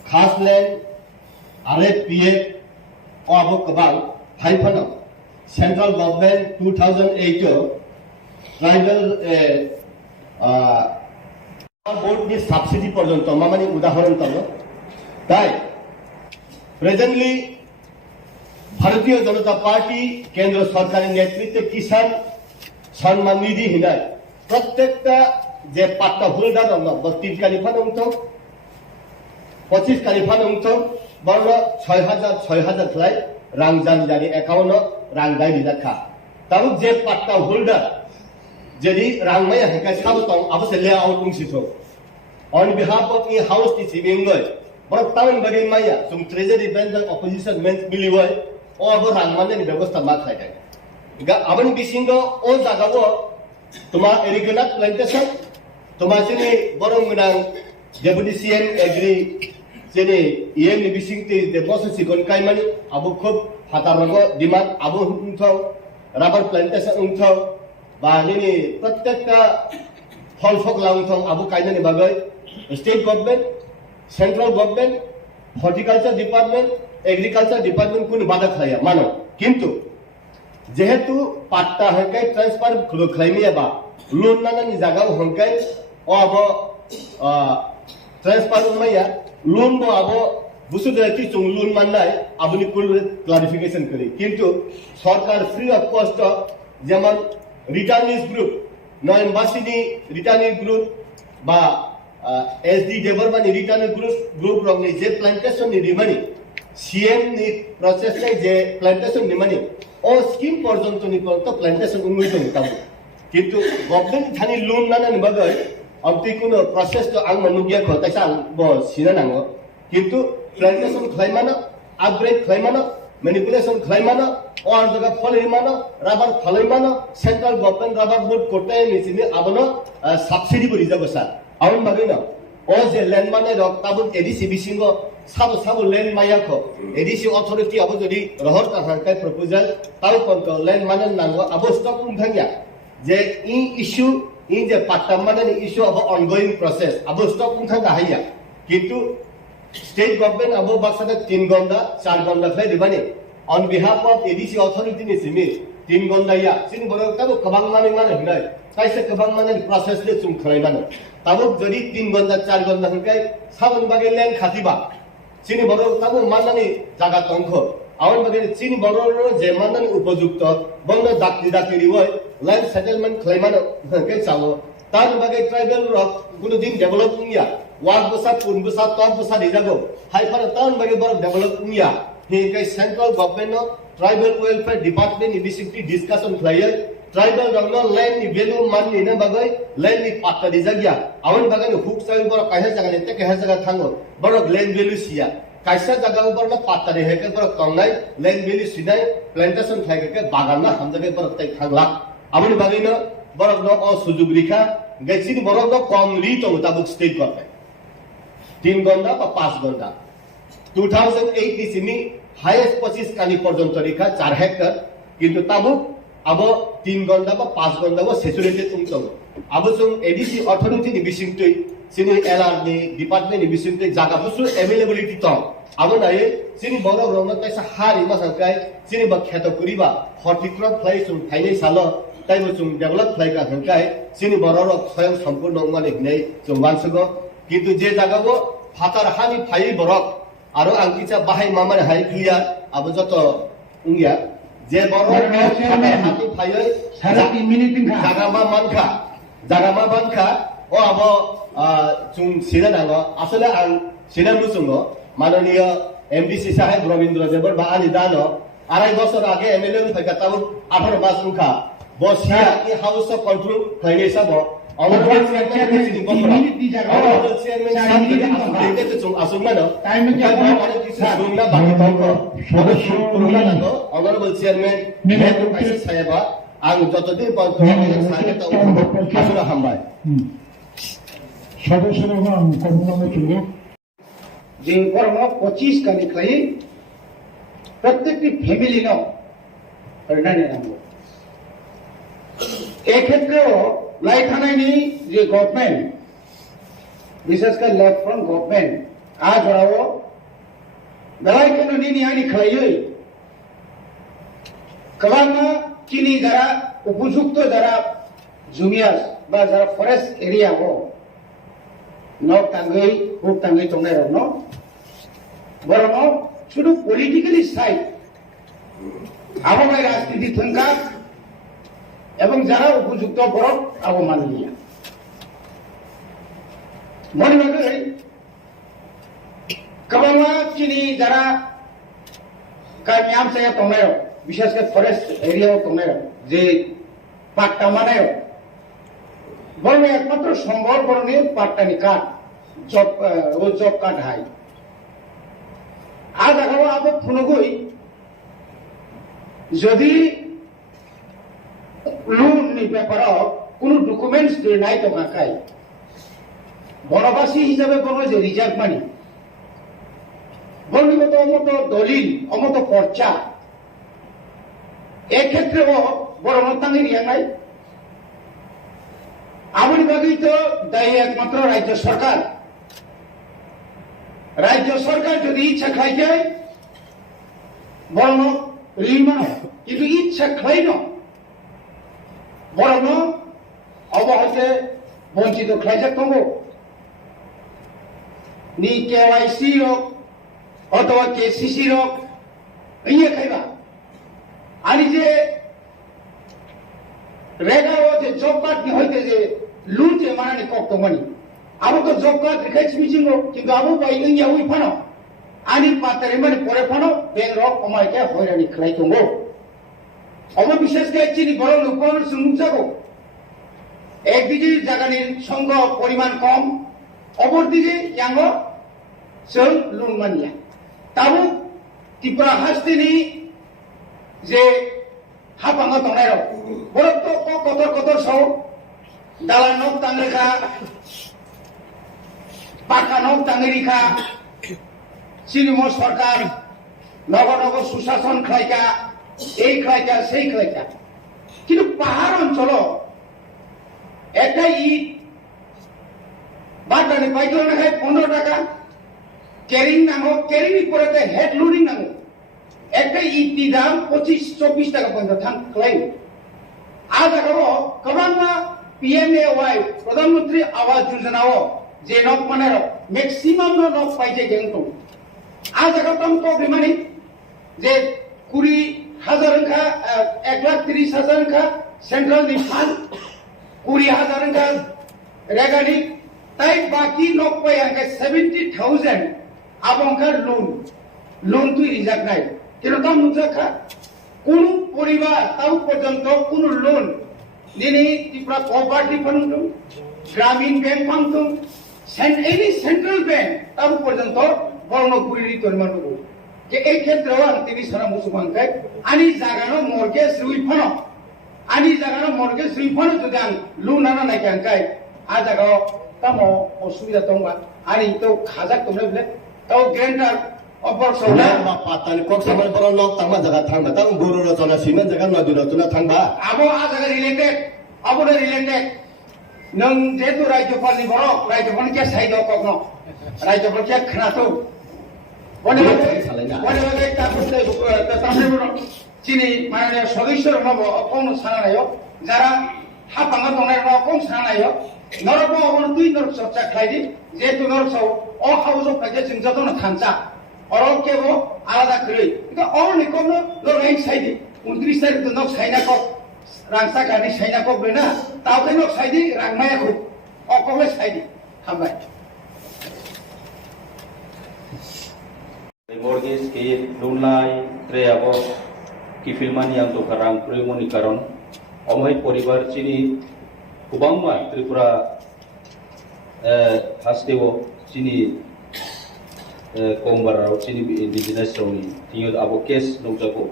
खास लैंड RFPA और अब कबाल हाइफन सेंट्रल गवर्नमेंट 2008 ट्राइबल बोर्ड नि सब्सिडी पर्यंत मामानी उदाहरण तलो ताई प्रेजेंटली भारतीय जनता पार्टी केंद्र सरकार नेतृत्व किसान सम्मान निधि हिनाय प्रत्येकटा जे पाट्टा होल्डर न 32 कालिफान उंथ 25 कालिफान उंथ बर्न 6000 खलाई रांजान जारी अकाउंट रांगाय दिलाखा ताबुक जे पाट्टा होल्डर जेदी रांगमाय हेका साबतों अबसे लेआउट उंसिथो on behalf of the house the civil बर टाउन बगे माया सुम ट्रेजरी बैंक ऑपोजिशन मेंस मिलिवय ओ अब रांगमाने नि व्यवस्था मा खाय गा अबन बिसिंगो ओ जागावो तुमा एरिगेना प्लांटेशन तुमा सिनि बरंगना डेपुटी सीएम एग्री जेने ईएम नि बिसिंगते डेमोसन सिगन कायमानि अबो खूब हातारगो डिमांड अबो उंथौ रबर प्लांटेशन उंथौ बानिनि प्रत्येकटा फल फक लाउंथौ अबो कायनानि बागै state government central government horticulture department agriculture department कुन बाधा खाया मानो किंतु जेहेतु पाट्टा हंकाय ट्रांसफर खलायमियाबा लोन नानानि जागाव हंकाय ओ अबो ट्रांसफर उमाया लोन बो अबो बुसुदति चुं लोन माननाय अबनि कुल क्लारिफिकेशन करी किंतु सरकार फ्री ऑफ कॉस्ट जेमन रिटर्निस ग्रुप नयनबासिनी रिटर्निस ग्रुप बा SD डेवलपमेंट रिटर्निस ग्रुप रंगनि जे प्लांटेशन नि रिमानि सीएम नि प्रोसेस नै जे प्लांटेशन निमानि ओ स्कीम पर्यंत नि तो प्लांटेशन उन्मुख होता किंतु गवर्नमेंट थानि लोन नानानि बगै अबति कुनो प्रोसेस तो आं मनुगिया खतायसा बो सिना नांगो किंतु प्लांटेशन खलायमाना अपग्रेड खलायमाना मैनिपुलेशन खलायमाना और जगह फलैमाना रबर फलैमाना सेंट्रल गवर्नमेंट रबर बोर्ड कोटाय निसिनि आबनो सब्सिडी बरि जागो सा आउन बागैना ओ जे लैंड माने रक ताबुन A.D.C बिसिंगो साबो लैंड मायाखो A.D.C अथॉरिटी अब जदि रहर का हांकाय प्रपोजल ताउ पंक लैंड माने नांगो अब स्टॉक उंथांगिया जे इ इश्यू इ जे पाट्टा माने इश्यू अब ऑनगोइंग प्रोसेस अब स्टॉक उंथांगा हाया किंतु स्टेट गवर्नमेंट अब बाक्सादा 3 गंदा 4 गंदा खै दिबानि on behalf of A.D.C authority ni simi 3 गंदा या सिन बरो ताबो कबां माने हिनाय कायसे कबां माने प्रोसेस ले चुम खलायमानो ताबो जदि 3 गंदा 4 गंदा हंकाय साबन बागे लैंड खातिबा सिनि बरो ताबो माननानि जागा तंखो आवन बागे सिनि बरो जे माननानि उपयुक्त बंग दाकिरि वय लैंड सेटलमेंट खलायमानो हंकाय चावो तान बागे ट्राइबल रक गुनु दिन डेभलपिंग या वाक बसा पुन बसा टप बसा दिजागो हाइफार तान बागे बरो डेभलपिंग या हे central government tribal welfare department initiative discussion फ्लायर ट्राइबल रंग लैंड नि वैल्यू मान नि न बगै लैंड नि पाट्टा दि जग्या आवन बगै हुक साइ बर काहे जगह ने ते काहे जगह थांगो बर लैंड वैल्यू सिया कायसा जगह बर न पाट्टा दे हेके बर तंगनाय लैंड वैल्यू सिनाय प्लांटेशन खायके के बागान ना हम जगह बर तै थांगला आवन बगै न बर न अ सुजुग रिखा गैसिन बर न कम ली तो मुताबिक स्टेट करते 3 गंदा बा 5 गंदा 2008 की सिमी हाईएस्ट 25 काली पर्यंत रेखा 4 हेक्टर किंतु ताबुक अब 3 गंदा बा 5 गंदा बा सैचुरेटेड उंतो अब जों A.D.C अथॉरिटी नि बिसिंगतै सिनि एलआर नि डिपार्टमेंट नि बिसिंगतै जागा बुसु अवेलेबिलिटी त अब नाय सिनि बर रंग तैसा हारि मा संकाय सिनि बा खेत कुरिबा हर्टिक्रॉप फ्लाई सुन फाइनै साल তাইবো जों डेभेलप खालायग्रा थांखाय जोंनि बर'रक स्वयं सम्पूर्ण माने नै जों मानसिखौ কিন্তু যে জায়গাবো ফাতার হানি ফাই বরক আরো আংকিচা বাহাই মামার হাই ক্লিয়ার আবো যত উঙ্গিয়া যে বড় হানি ফাই সারা 3 মিনিট জাগামা মানখা ও আবো जों সিনা নাঙ্গ আসলে আং সিনা মুসুঙ্গ মাননীয় এমডিসি সাহেব রবীন্দ্র দেবর বা আনি দানো 2.5 বছর আগে এমএলএ ফাইকা তাও 18 মাস উঙ্খা বসিয়া কি হাউস অফ কন্ট্রোল ফাইনে সাবো Honorable Chairman, সাহেবা আং যতদিন পর্যন্ত আসলে হামবাই সদস্যরা কর্মনামে ছিল যে কর্ম 25 কানি খাই প্রত্যেকটি ফ্যামিলি ন পরিণামে নামবো এই ক্ষেত্রেও লাই থানায়নি যে গভর্নমেন্ট বিশেষ করে লেফট ফ্রন্ট গভর্নমেন্ট আজ ওরাও বেলায় কেন নিনি আনি খাইই কবানা চিনি যারা উপযুক্ত যারা জুমিয়াস বা যারা ফরেস্ট এরিয়া হো নক টাঙ্গই হুক টাঙ্গই তংনাই ন বরং শুধু পলিটিক্যালি সাইড আবহাওয়ার রাজনীতি থাকা এবং যারা উপযুক্ত বরফ অবমাননীয় মনে রাখবে কবাংলা চিনি যারা কামিয়াব জায়গা তংনায় বিশেষ করে ফরেস্ট এরিয়াও তংনায় যে পাট্টা মানায় বরং একমাত্র সম্বল বরণের পাট্টানি কাঠ জব কাঠ হাই আজ আগাও আবো ফুনগুই যদি লোন নি ব্যাপারও কোন ডকুমেন্টস দিয়ে নাই তো কাকাই বনবাসী হিসাবে বনো যে রিজার্ভ মানি বর্ণিগত অমত দলিল অমত পর্চা এক্ষেত্রেও বড় মতাঙ্গি রিয়া নাই আমার বাকি তো দায়ী একমাত্র রাজ্য সরকার যদি ইচ্ছা খাই যায় বরং ঋণ মানো কিন্তু ইচ্ছা খাই ন বরং অবহতে বঞ্চিত খাইছে তবু নি কেওয়াইসি রক অথবা কেসিসি রক ইয়ে খাইবা আনি যে রেগাও যে জব কার্ড নি হইতে যে লুন যে মানানি কক্ত মানি আবো তো জব কার্ড রেখাইছি মিছিঙ্গো কিন্তু আবো পাই ইয়া উই ফানো আনি পাতারে মানে পরে ফানো বেং রক কমাইকে হয়রানি খাই তঙ্গো অববিশ্বাস কে চিনি বড় উপর সুমুক যাবো একদিকে জাগানির সংখ্যা পরিমাণ কম অপরদিকে ইয়াঙ্গ সব লুন মানিয়া তাবো ত্রিপুরা হাসতেনি যে হাপাঙ্গা তংনাই রক বড় তো কতর সহ দালা নক তাংরেখা পাকা নক তাংরেখা সিনেম সরকার নগর সুশাসন খাইকা এই খাইকা সেই খাইকা কিন্তু পাহাড় অঞ্চল একটা ইট বাটানে পাইতো না খাই 15 টাকা ক্যারিং নাঙ্গো ক্যারিং পরে হেড লোডিং নাঙ্গো একটা ইটি দাম 25-24 টাকা পর্যন্ত থাকলাই আজ আগাও কবান্না পিএমএওয়াই প্রধানমন্ত্রী আবাস যোজনাও যে নক মানে ম্যাক্সিমাম নক পাইছে কিন্তু আজ আগাও তম তো বিমানি যে 20,000 কা 1,30,000 কা সেন্ট্রাল ডিফান্ড 20,000 কা রেগানি তাই বাকি নক পাই আগে 70,000 আবংকার লোন তুই রিজার্ভ নাই কিরকম মুজাখা কোন পরিবার তাও পর্যন্ত কোন লোন যিনি ত্রিপুরা কোঅপারেটিভ ফান্ড গ্রামীণ bank fund any central bank তাও পর্যন্ত বর্ণগুড়ি তরিমাণ যে এই ক্ষেত্রেও তিনি সারা মুসুমানকাই আনি জাগানো মর্গেজ রিফান্ড যদি আং লোন আনা নাই কাঙ্কাই আ জাগাও তামো অসুবিধা দংবা আনি তো খাজাক তোমরা বলে তাও গ্রেন্টার অপর সৌলা বা পাতানি কক সামান বড় লক তামা জায়গা থাকবা তাম গুরু রচনা সিমেন্ট জায়গা নদী রচনা থাকবা আবো আ জায়গা রিলেটেড আবরে রিলেটেড নং যেহেতু রাজ্যপালনি বড় রাজ্যপাল কে সাইড কখনো রাজ্যপাল কে খানাতো বনে তারপরে চিনি মানে সদস্যর নব অপন সানা নাই যারা হাফাঙ্গা দনের কম সানায় নরক অবন দুই নরক চর্চা খাইদি যেহেতু নরক সব অখাউজ খাইছে जों যতন থানচা অরক কেব আলাদা করে কিন্তু অনেক কম লড়াই সাইদি 29 তারিখ তো knock Saina cock রাংসা Ghani Saina cock বেনা তাও কেন সাইদি রাংমায়া খুব অকবে Sayeedi হামবাই mortgage ke loan lai tre abo kifilman yang to karang primoni karon omhai poribar chini kubangma tripura hasteo chini kongbarao chini indigenous roni tinyo abo case nongjago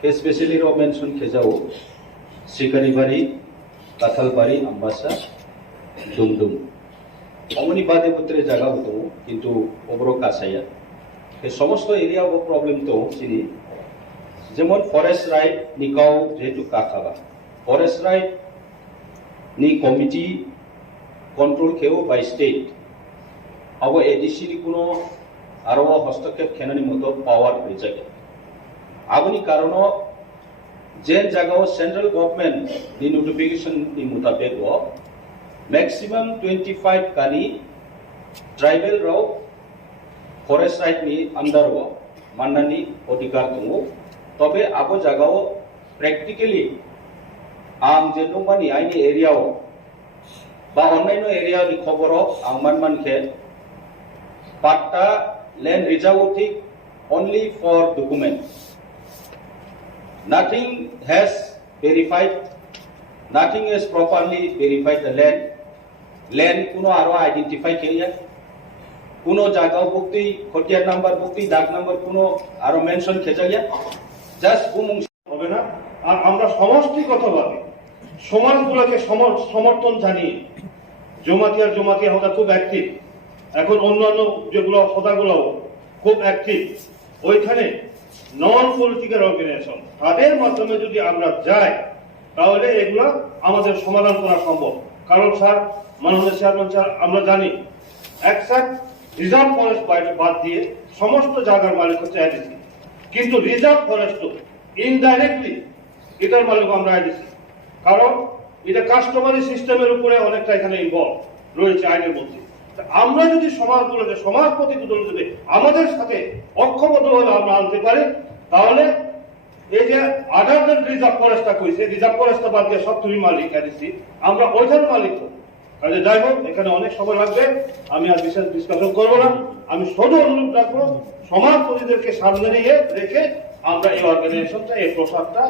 case specially ro mention khejao sikari bari kathal bari ambasa dumdum omoni bade putre jaga hoto kintu obro kasaya এই সমস্ত এরিয়া ও প্রবলেম তো চিনি যেমন ফরেস্ট রাইট নিকাও যেহেতু কাখাবা ফরেস্ট রাইট নি কমিটি কন্ট্রোল খেও বাই স্টেট আবো এডিসি নি কোনো আরো হস্তক্ষেপ খেনানি মতো পাওয়ার হয়ে যায় আবনি কারণ যে জায়গাও সেন্ট্রাল গভর্নমেন্ট দি নোটিফিকেশন নি মোতাবেক ম্যাক্সিমাম 25 কানি ট্রাইবাল রাও फरेस्ट राइट नि अंदर हो माननानि अधिकार दङ तबे आबो जागाव प्रेक्टिकली आं जे दंबानि आइनि एरियाव बा अन्यान्य एरिया नि खबराव आं मानखे पाट्टा land रिजर्वेटिव only for document nothing has verified nothing is properly verified the land kuno aro identify keriya কোনো জায়গাও বুকতি খতিয়ার নাম্বার বুকতি ডাক নাম্বার কোনো আরো মেনশন খেজাইয়া জাস্ট গুমুং হবে না আর আমরা সমষ্টিগতভাবে সমাজগুলোকে সমর্থন জানিয়ে জমাতিয়া হদা খুব অ্যাক্টিভ এখন অন্যান্য যেগুলো হদাগুলো খুব অ্যাক্টিভ ওইখানে নন পলিটিক্যাল অর্গানাইজেশন তাদের মাধ্যমে যদি আমরা যাই তাহলে এগুলো আমাদের সমাধান করা সম্ভব কারণ স্যার মাননীয় চেয়ারম্যান স্যার আমরা জানি একসাথে রিজার্ভ ফরেস্ট বাদ দিয়ে সমস্ত জায়গার মালিক হচ্ছে এডিসি কিন্তু রিজার্ভ ফরেস্ট ইনডাইরেক্টলি এটার মালিক আমরা এডিসি কারণ এটা কাস্টমারি সিস্টেমের উপরে অনেকটা এখানে ইনভলভ রয়েছে আইনের মধ্যে আমরা যদি সমাজগুলোকে সমাজ প্রতিগুলো যদি আমাদের সাথে ঐক্যবদ্ধভাবে আমরা আনতে পারি তাহলে এই যে আদার দেন রিজার্ভ ফরেস্টটা কইছে রিজার্ভ ফরেস্টটা বাদ দিয়ে সব তুমি মালিক এডিসি আমরা ওইখানে মালিক কাজে যাই হোক এখানে অনেক সময় লাগবে আমি আর বিশেষ ডিসকাশন করবো না আমি শুধু অনুরোধ রাখবো সমাজপতিদেরকে সামনে নিয়ে রেখে আমরা এই অর্গানাইজেশনটা এই প্রসাদটা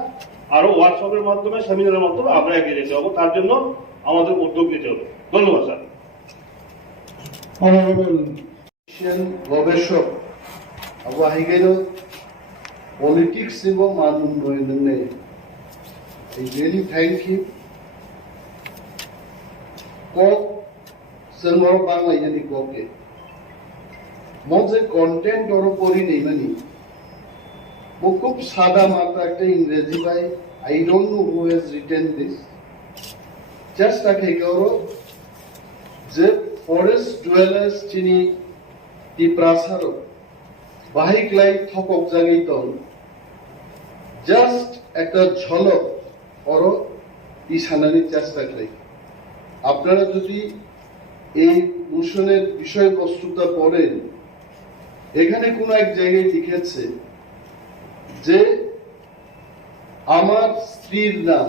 আরো ওয়ার্কশপের মাধ্যমে সেমিনারের মাধ্যমে আমরা এগিয়ে যেতে হবে তার জন্য আমাদের উদ্যোগ নিতে হবে ধন্যবাদ স্যার গবেষক আবু আহিগের পলিটিক্স এবং মান উন্নয়নে রিয়েলি থ্যাংক ইউ কক जों बांलायनि कके मजे कंटेंट और पढ़ी नहीं मानी वो खूब सादा मात्रा एक इंग्रेजी भाई I don't know who has written this just आके करो जे फरेस्ट डुवेलर्स चिनी ती प्रासारो बाहिक लाई थपक जागई तो जस्ट एक झलक और इशानानी চেষ্টা করি আপনারা যদি এই মোশনের বিষয়বস্তুটা পড়েন এখানে কোন এক জায়গায় লিখেছে যে আমার স্ত্রীর নাম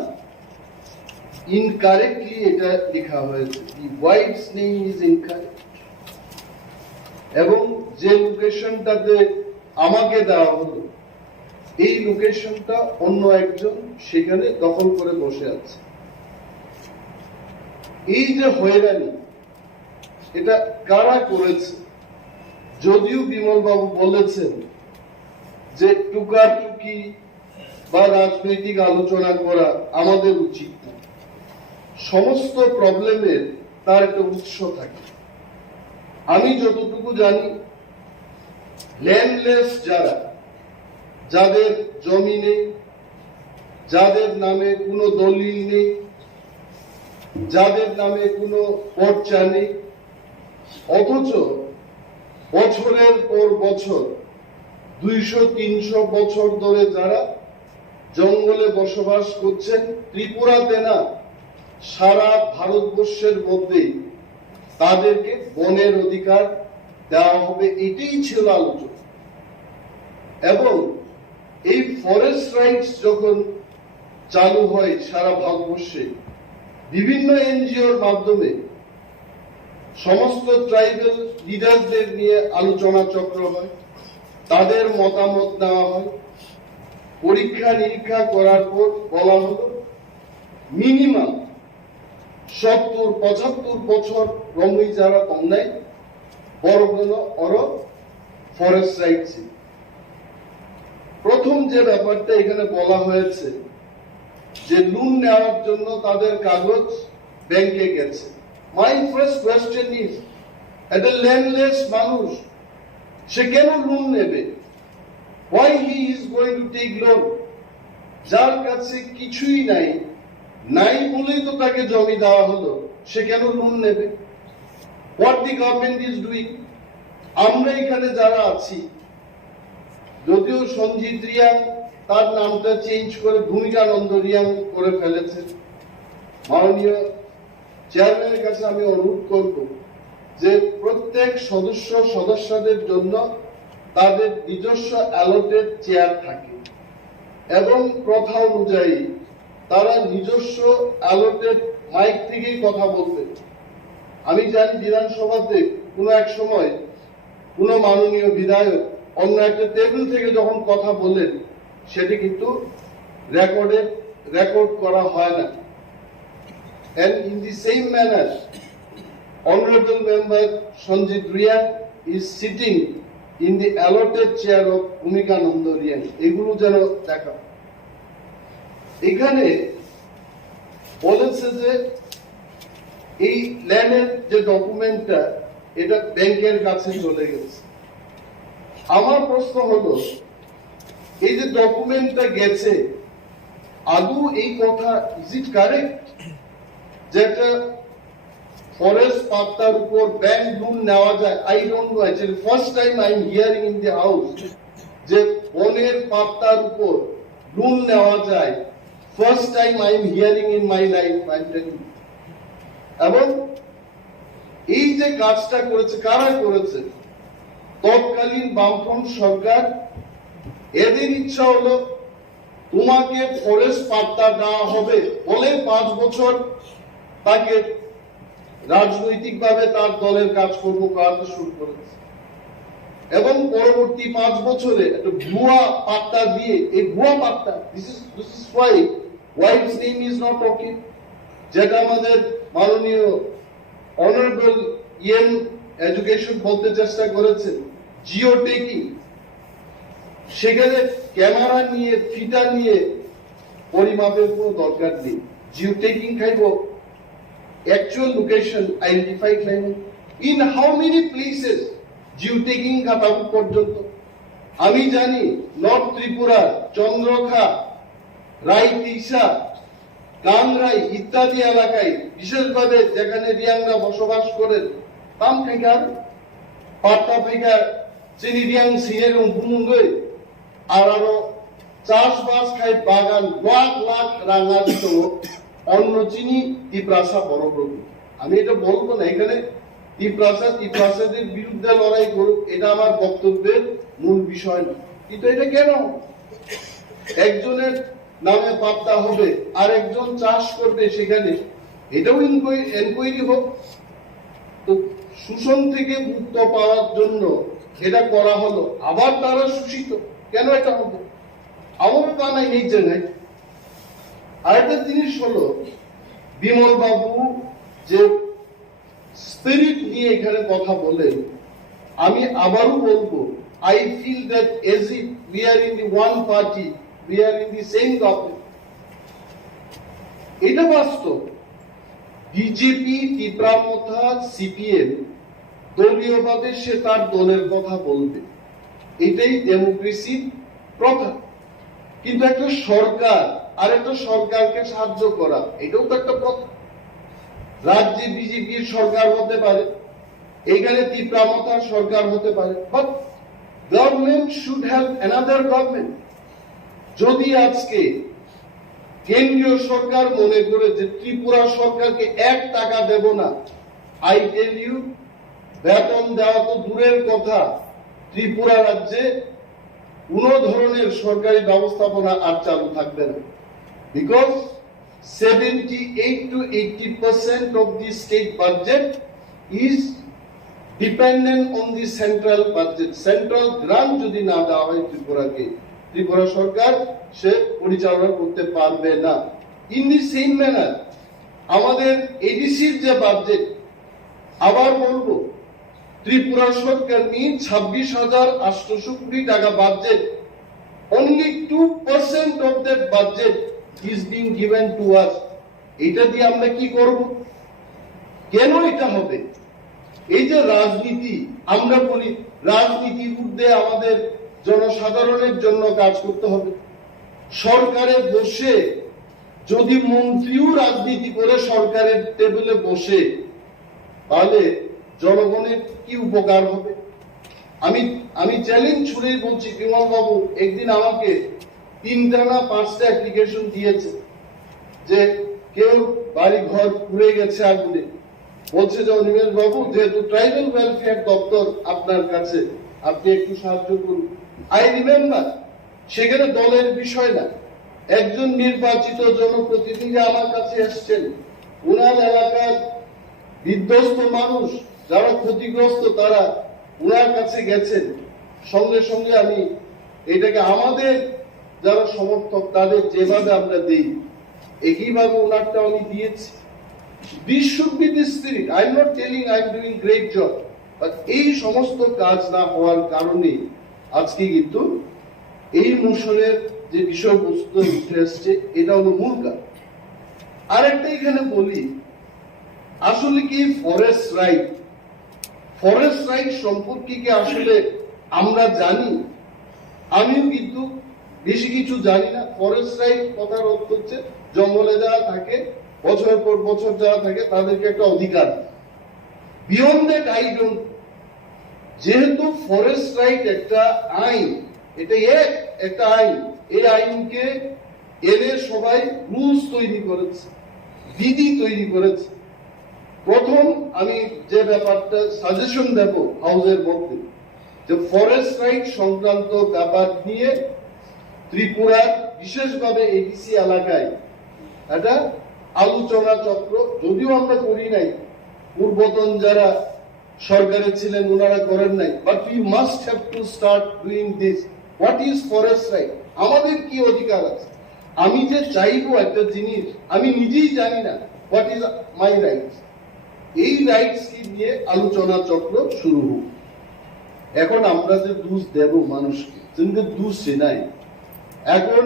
ইনকারেক্টলি এটা লেখা হয়েছে দি ওয়াইফস নেম ইজ ইনকারেক্ট এবং যে লোকেশনটাতে আমাকে দেওয়া হলো এই লোকেশনটা অন্য একজন সেখানে দখল করে বসে আছে এই যে হয়রানি এটা কারা করেছে যদিও বিমল বাবু বলেছেন যে টুকাটুকি বা রাজনৈতিক আলোচনা করা আমাদের উচিত না সমস্ত প্রবলেমের তার একটা উৎস থাকে আমি যতটুকু জানি ল্যান্ডলেস যারা যাদের জমি নেই যাদের নামে কোনো দলিল নেই যাদের নামে কোনো পর্চা নেই অথচ বছরের পর বছর 200-300 বছর ধরে যারা জঙ্গলে বসবাস করছেন, ত্রিপুরাতে না সারা ভারতবর্ষের মধ্যে তাদেরকে বনের অধিকার দেওয়া হবে, এটাই ছিল আলোচনা। এবং এই ফরেস্ট রাইটস যখন চালু হয় সারা ভারতবর্ষে, বিভিন্ন এনজিওর মাধ্যমে সমস্ত ট্রাইবাল লিডারদের নিয়ে আলোচনা চক্র হয়, তাদের মতামত নেওয়া হয়, পরীক্ষা নিরীক্ষা করার পর বলা হলো মিনিমাম 70-75 বছর রমই যারা কম নাই বড়গুলো অর ফরেস্ট রাইটস। প্রথম যে ব্যাপারটা এখানে বলা হয়েছে যে লোন নেওয়ার জন্য তাদের কাগজ ব্যাংকে গেছে। মাই ফার্স্ট কোয়েশ্চেন ইজ, একটা ল্যান্ডলেস মানুষ সে কেন লোন নেবে? Why he is going to take loan? যার কাছে কিছুই নাই, নাই বলেই তো তাকে জমি দেওয়া হলো, সে কেন লোন নেবে? What the government is doing? আমরা এখানে যারা আছি, যদিও সঞ্জিত রিয়াং তার নামটা চেঞ্জ করে ভূমিকানন্দ রিয়াং করে ফেলেছেন, মাননীয় চেয়ারম্যানের কাছে আমি অনুরোধ করব যে প্রত্যেক সদস্যদের জন্য তাদের নিজস্ব অ্যালোটেড চেয়ার থাকে এবং প্রথা অনুযায়ী তারা নিজস্ব অ্যালোটেড মাইক থেকেই কথা বলবে। আমি জানি বিধানসভাতে কোনো এক সময় কোনো মাননীয় বিধায়ক অন্য একটা টেবিল থেকে যখন কথা বলেন সেটি কিন্তু রেকর্ড করা হয় না। And in the same manner, Honorable Member Sanjit Riang is sitting in the allotted chair of Bhumikananda Riang. এগুলো যেন দেখা। এখানে বলেছে যে এই ল্যান্ডের যে ডকুমেন্টটা এটা ব্যাংকের কাছে চলে গেছে। আমার প্রশ্ন হলো, এই যে ডকুমেন্টটা গেছে, আদৌ এই কথা ইজ ইট কারেক্ট যেটা ফরেস্ট পাত্তার উপর ব্যাংক লোন নেওয়া যায়? I don't know, actually first time I am hearing in the house যে বনের পাত্তার উপর লোন নেওয়া যায়। First time I am hearing in my life, I am telling. এবং এই যে কাজটা করেছে, কারা করেছে? তৎকালীন বামফ্রন্ট সরকার। এদের ইচ্ছা হলো তোমাকে ফরেস্ট পাত্তা দেওয়া হবে বলে 5 বছর তাকে রাজনৈতিকভাবে তার দলের কাজকর্ম করাতে শুরু করেছে এবং পরবর্তী 5 বছরে একটা ভুয়া পাত্তা দিয়ে, এই ভুয়া পাত্তা, this is why its name is not okay, যেটা আমাদের মাননীয় অনারেবল এডুকেশন বলতে চেষ্টা করেছেন, জিও টেকিং। সেখানে ক্যামেরা নিয়ে ফিটা নিয়ে পরিমাপের কোনো দরকার নেই। জিও টেকিং খাইব actual location identify claimant in how many places geo tagging খাতাবু পর্যন্ত। আমি জানি নর্থ ত্রিপুরা, চন্দ্রখা, রাইতিসা, কাংরাই ইত্যাদি এলাকায়, বিশেষভাবে যেখানে রিয়াংরা বসবাস করেন, তাম খাইকার পাত্তা ফাইকার চিনি রিয়াং সিনের বুমুঙ্গই আর আরো চাষবাস খাই বাগান লাখ লাখ রাঙা দিত অন্য চিনি তিপ্রাসা বড় প্রভু। আমি এটা বলবো না এখানে তিপ্রাসাদের বিরুদ্ধে লড়াই করুক, এটা আমার বক্তব্যের মূল বিষয় না। কিন্তু এটা কেন একজনের নামে পাত্তা হবে আর একজন চাষ করবে সেখানে? এটাও এনকোয়ারি হোক। তো শোষণ থেকে মুক্ত পাওয়ার জন্য এটা করা হলো, আবার তারা শোষিত কেন এটা হবে? আমার বানাই এই জায়গায় আরেকটা জিনিস হলো, বিমল বাবু যে স্পিরিট নিয়ে এখানে কথা বলেন, আমি আবারও বলবো, I feel that as if we are in the one party, we are in the same government. এটা বাস্তব। বিজেপি, তীব্রামথা, সিপিএম দলীয়ভাবে সে তার দলের কথা বলবে, এটাই ডেমোক্রেসির প্রথা। কিন্তু একটা সরকার আর একটা সরকারকে সাহায্য করা, এটাও তো একটা প্রথা। রাজ্যে বিজেপির সরকার হতে পারে, এখানে তীব্রামথার সরকার হতে পারে, but government should have another government. যদি আজকে কেন্দ্রীয় সরকার মনে করে যে ত্রিপুরা সরকারকে 1 টাকা দেব না, আই টেল ইউ, বেতন দেওয়া তো দূরের কথা, ত্রিপুরা রাজ্যে কোন ধরনের সরকারি ব্যবস্থাপনা আর চালু থাকবে না। Because 78 to 80% of the state budget is dependent on the central budget. Central grant যদি না দেওয়া হয় ত্রিপুরাকে, ত্রিপুরা সরকার সে পরিচালনা করতে পারবে না। ইন দি সেম ম্যানার আমাদের এডিসির যে বাজেট, আবার বলবো, ত্রিপুরা সরকার নিয়ে 26,800 কোটি টাকা budget, only 2% of that budget is being given to us. এটা দিয়ে আমরা কি করব? কেন এটা হবে? এই যে রাজনীতি, আমরা বলি রাজনীতির ঊর্ধ্বে আমাদের জনসাধারণের জন্য কাজ করতে হবে। সরকারে বসে যদি মন্ত্রীও রাজনীতি করে সরকারের টেবিলে বসে, তাহলে জনগণের কি উপকার হবে? আমি চ্যালেঞ্জ ছুড়েই বলছি, বিমল বাবু একদিন আমাকে 3টা না 5টা অ্যাপ্লিকেশন দিয়েছে যে কেউ বাড়ি ঘর পুড়ে গেছে আগুনে, বলছে যে অনিমেষ বাবু, যেহেতু ট্রাইবাল ওয়েলফেয়ার দপ্তর আপনার কাছে, আপনি একটু সাহায্য করুন। আই রিমেম্বার, সেখানে দলের বিষয় না, একজন নির্বাচিত জনপ্রতিনিধি আমার কাছে এসছেন, উনার এলাকার বিধ্বস্ত মানুষ যারা ক্ষতিগ্রস্ত তারা উনার কাছে গেছেন, সঙ্গে সঙ্গে আমি এটাকে আমাদের যারা সমর্থক তাদের যেভাবে আমরা দিই একইভাবে ওনারটা আমি দিয়েছি। This should be the spirit. I'm not telling I'm doing great job, but এই সমস্ত কাজ না হওয়ার কারণে আজকে কিন্তু এই মোশনের যে বিষয়বস্তু উঠে আসছে, এটা হলো মূল কারণ। আরেকটা এখানে বলি, আসলে কি ফরেস্ট রাইট সম্পর্কে কি আসলে আমরা জানি? আমিও কিন্তু বেশি কিছু জানি না। ফরেস্ট রাইট কথার অর্থ হচ্ছে জঙ্গলে যারা থাকে, বছরের পর বছর যারা থাকে, তাদেরকে একটা অধিকার। Beyond that I don't. যেহেতু ফরেস্ট রাইট একটা আইন, এটা একটা আইন, এই আইনকে এনে সবাই রুলস তৈরি করেছে, বিধি তৈরি করেছে। প্রথম আমি যে ব্যাপারটা সাজেশন দেব হাউসের মধ্যে, যে ফরেস্ট রাইট সংক্রান্ত ব্যাপার নিয়ে ত্রিপুরার বিশেষভাবে এডিসি এলাকায় একটা আলোচনা চক্র, যদিও আমরা করি নাই, পূর্বতন যারা সরকারে ছিলেন ওনারা করেন নাই, but we must have to start doing this. What is forest right? আমাদের কি অধিকার আছে? আমি যে চাইবো একটা জিনিস, আমি নিজেই জানি না হোয়াট ইজ মাই রাইটস। এই রাইটস কি নিয়ে আলোচনা চক্র শুরু হোক। এখন আমরা যে দোষ দেব মানুষকে, কিন্তু দোষ নাই। এখন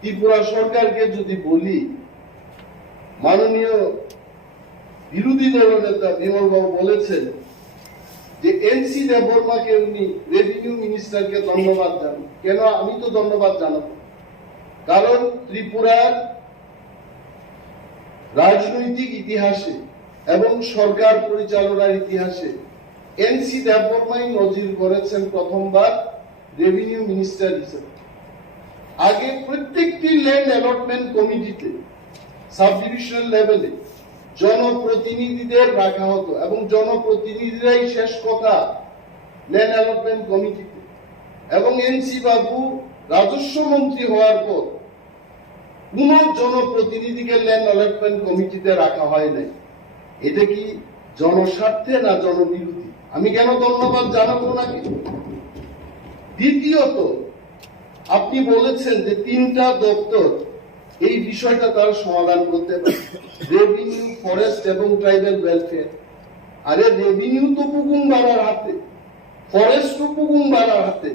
ত্রিপুরা সরকারকে যদি বলি, মাননীয় বিরোধী দলনেতা বিমল বাবু বলেছেন যে এনসি দেববর্মাকে উনি রেভিনিউ মিনিস্টারকে ধন্যবাদ জানান। কেন আমি তো ধন্যবাদ জানাবো? কারণ ত্রিপুরার রাজনৈতিক ইতিহাসে এবং সরকার পরিচালনার ইতিহাসে এনসি দেববর্মাই নজির করেছেন প্রথমবার রেভিনিউ মিনিস্টার হিসেবে। আগে প্রত্যেকটি ল্যান্ড অ্যালটমেন্ট কমিটিতে সাব ডিভিশনাল লেভেলে জনপ্রতিনিধিদের রাখা হতো এবং জনপ্রতিনিধিরাই শেষ কথা ল্যান্ড অ্যালটমেন্ট কমিটিতে। এবং এনসি বাবু রাজস্ব মন্ত্রী হওয়ার পর কোন জনপ্রতিনিধিকে ল্যান্ড অ্যালটমেন্ট কমিটিতে রাখা হয় নাই। এটা কি জনস্বার্থে না জনবিরোধী? আমি কেন ধন্যবাদ জানাবো নাকি? দ্বিতীয়ত, আপনি বলেছেন যে 3টা দপ্তর এই বিষয়টা তার সমাধান করতে পারে, রেভিনিউ, ফরেস্ট এবং ট্রাইবাল ওয়েলফেয়ার। আরে রেভিনিউ তো বুকুম বাড়ার হাতে, ফরেস্ট তো বুকুম বাড়ার হাতে।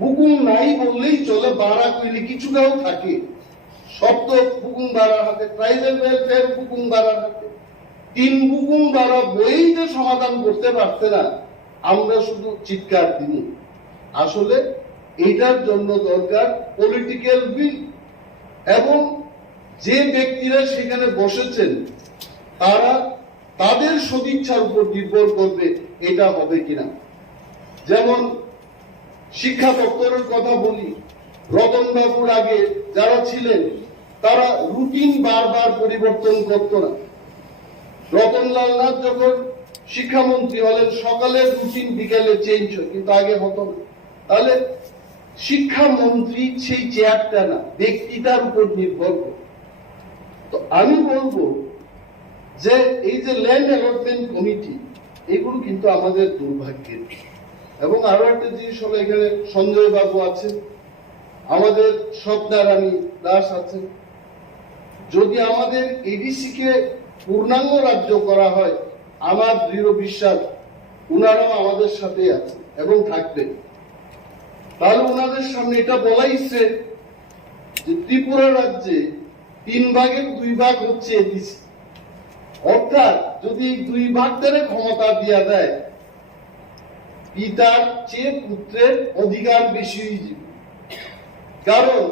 বুকুম নাই বললেই চলে, বাড়া কইলে কিছুটাও থাকে। সব তো বুকুম বাড়ার হাতে, ট্রাইবাল ওয়েলফেয়ার বুকুম বাড়ার হাতে। 3 বুকুম বাড়া বই যে সমাধান করতে পারছে না, আমরা শুধু চিৎকার দিই। আসলে এটার জন্য দরকার পলিটিক্যাল উইল, এবং যে ব্যক্তিরা সেখানে বসেছেন তারা তাদের সদিচ্ছার উপর নির্ভর করবে এটা হবে কিনা। যেমন শিক্ষা দপ্তরের কথা বলি, রতন বাবুর আগে যারা ছিলেন তারা রুটিন বারবার পরিবর্তন করত না। রতনলাল নাথ যখন শিক্ষামন্ত্রী হলেন সকালের রুটিন বিকেলে চেঞ্জ হয়, কিন্তু আগে হতো না। তাহলে শিক্ষামন্ত্রী সেই চেয়ারটা না, ব্যক্তিটার উপর নির্ভর করে। তো আমি বলবো যে এই যে ল্যান্ড অ্যালটমেন্ট কমিটি, এগুলো কিন্তু আমাদের দুর্ভাগ্যের। এবং আরো একটা জিনিস হলো, এখানে সঞ্জয় বাবু আছেন, আমাদের স্বপ্নারানী দাস আছেন। যদি আমাদের এডিসি কে পূর্ণাঙ্গ রাজ্য করা হয়, আমার দৃঢ় বিশ্বাস উনারাও আমাদের সাথে আছে এবং থাকবে। তাহলে উনাদের সামনে এটা বলাইছে যে ত্রিপুরা রাজ্যে 3 ভাগের 2 ভাগ হচ্ছে এডিসি। অর্থাৎ যদি 2 ভাগ ধরে ক্ষমতা দিয়া দেয়, পিতার চেয়ে পুত্রের অধিকার বেশি হয়ে যাবে। কারণ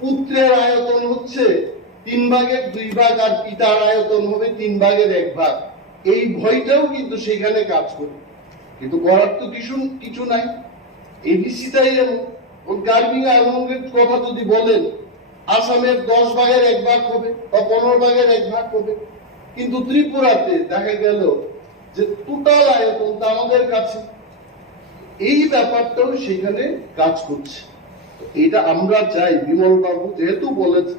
পুত্রের আয়তন হচ্ছে 3 ভাগের 2 ভাগ আর পিতার আয়তন হবে 3 ভাগের 1 ভাগ। এই ভয়টাও কিন্তু সেখানে কাজ করে, কিন্তু করার তো কিছু নাই। এডিসিটাই এমন। গার্বিং আইনের কথা যদি বলেন, আসামের 10 ভাগের 1 ভাগ হবে বা 15 ভাগের 1 ভাগ হবে, কিন্তু ত্রিপুরাতে দেখা গেল যে টোটাল আয়তনটা আমাদের কাছে। এই ব্যাপারটাও সেখানে কাজ করছে। এটা আমরা চাই, বিমল বাবু যেহেতু বলেছে,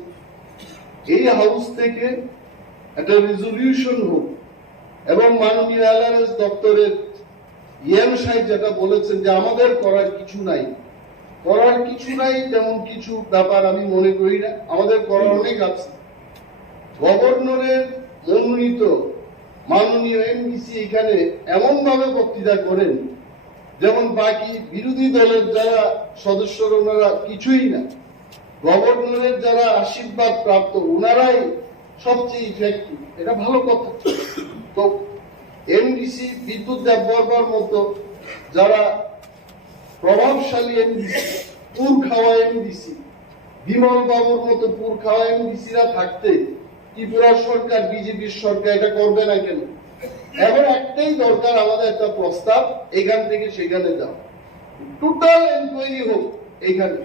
এই হাউস থেকে একটা রেজলিউশন হোক এবং মাননীয় এলআরএস দপ্তরের ইএম সাহেব যেটা বলেছেন যে আমাদের করার কিছু নাই, তেমন কিছু ব্যাপার আমি মনে করি না। আমাদের করার অনেক আছে। গভর্নরের মনোনীত মাননীয় এমডিসি এখানে এমন ভাবে বক্তৃতা করেন যেমন বাকি বিরোধী দলের যারা সদস্যরা ওনারা কিছুই না, গভর্নরের যারা আশীর্বাদ প্রাপ্ত ওনারাই সবচেয়ে ইফেক্টিভ। এটা ভালো কথা। তো এমডিসি বিদ্যুৎ দেববর্মার মতো যারা প্রভাবশালী এমডিসি, পুর খাওয়া এমডিসি, বিমল বাবুর মতো পুর খাওয়া এমডিসিরা থাকতে ত্রিপুরা সরকার, বিজেপির সরকার এটা করবে না কেন? এবার একটাই দরকার, আমাদের একটা প্রস্তাব, এখান থেকে সেখানে যাও, টোটাল এনকোয়ারি হোক। এখানে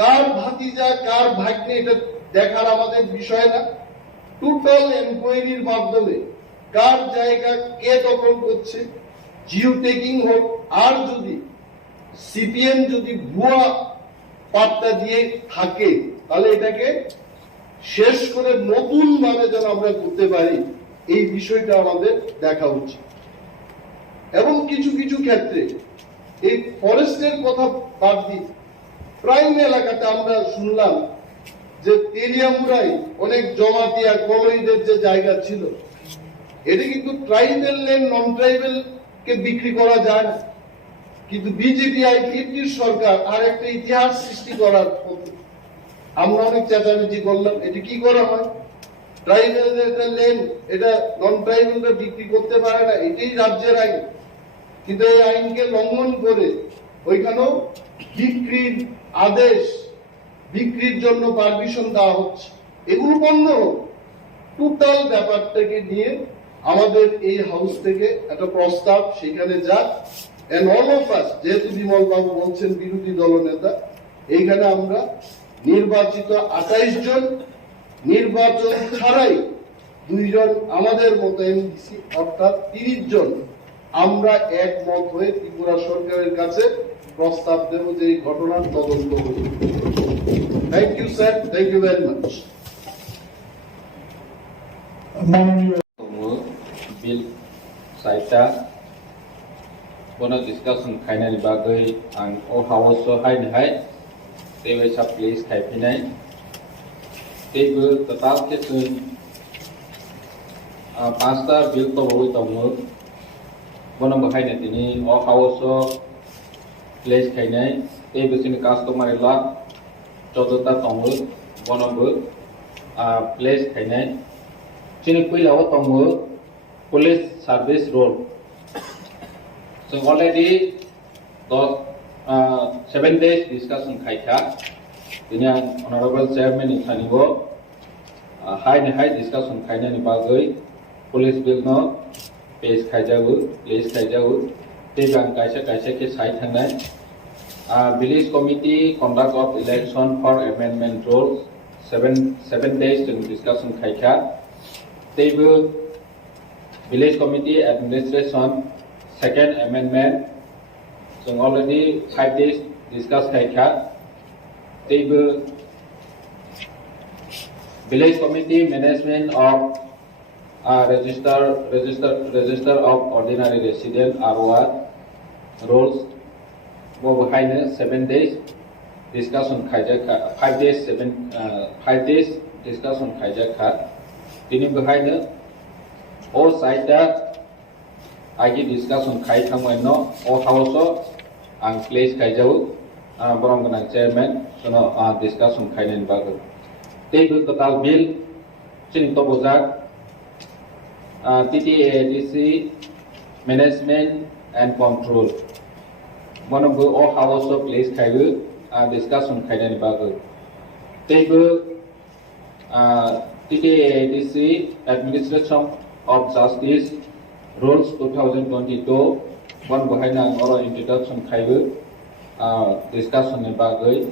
কার ভাতিজা কার ভাগ্নে এটা দেখার আমাদের বিষয় না। টোটাল এনকোয়ারির মাধ্যমে কার জায়গা কে দখল করছে, জিও টেকিং হোক। আর যদি সিপিএম যদি ভুয়া পাট্টা দিয়ে থাকে, তাহলে এটাকে শেষ করে নতুন ভাবে যেন আমরা করতে পারি, এই বিষয়টা আমাদের দেখা উচিত। এবং কিছু কিছু ক্ষেত্রে এই ফরেস্টের কথা বাদ দিই, প্রাইম এলাকাতে আমরা শুনলাম যে তেলিয়ামুড়াই অনেক জমাতিয়া কলোইদের যে জায়গা ছিল, এটা কিন্তু ট্রাইবেল ল্যান্ড নন ট্রাইবেল কে বিক্রি করা যায় না। কিন্তু বিজেপি আইপিএফটির সরকার আর একটা ইতিহাস সৃষ্টি করার পথে আমরা অনেক চেঁচামেচি করলাম। এটা কি করা হয়? ট্রাইবেলদের একটা ল্যান্ড এটা নন ট্রাইবেলরা বিক্রি করতে পারে না, এটাই রাজ্যের আইন। কিন্তু এই আইনকে লঙ্ঘন করে ওইখানেও বিক্রির আদেশ, বিক্রির জন্য পারমিশন দেওয়া হচ্ছে। এগুলো বন্ধ হোক। টোটাল ব্যাপারটাকে নিয়ে আমাদের এই হাউস থেকে একটা প্রস্তাব সেখানে যাক। এন্ড অল অফ আস, যেহেতু বিমল বাবু বলছেন বিরোধী দলনেতা, এইখানে আমরা নির্বাচিত 28 জন, নির্বাচন ছাড়াই 2 জন আমাদের মতো এমডিসি, অর্থাৎ 30 জন আমরা একমত হয়ে ত্রিপুরা সরকারের কাছে প্রস্তাব দেব যে এই ঘটনার তদন্ত হবে। Thank you sir, thank you very much. Bill साइटा बोनो डिस्कशन खाइनानि बागै आं ओ हाउस हाइनहाय देबे सब प्लेस खाइफिनाय तेबो टोटाल के जों 5टा बिल तबोय दङो बोनो बाहायनो दिनै ओ हाउस प्लेस खाइनाय तेबो जोंनि कास्टमार ला 14टा दङो बोनोबो प्लेस खाइनाय जोंनि पहिलाव दङो police service role. So already 7 days discussion खाइखा दिनै आं honorable chairman नि थानिबो हाइ discussion खाइनानि बागै पुलिस बिल न पेज खाइजाबो प्लेस खाइजाबो तेबां कायसे के साइ थांनाय Village committee conduct of election for amendment rules 7 days to discussion khaika. Table village committee administration second amendment. So already 5 days discuss khaika. Table village committee management of register of ordinary resident ROR rules. Wo behind 7 days discussion khaija 5 days discussion khaija kha. Tini behind all side agi discussion khai thangmai no all house ang place khaijau borong gana chairman sono discussion khainen bagu. Table total bill chini to bojak A.D.C management and control. One of the all house of place kaigu discussion kaidan bagu. Table A.D.C administration of justice rules 2022 one behind our introduction kaigu discussion bagu.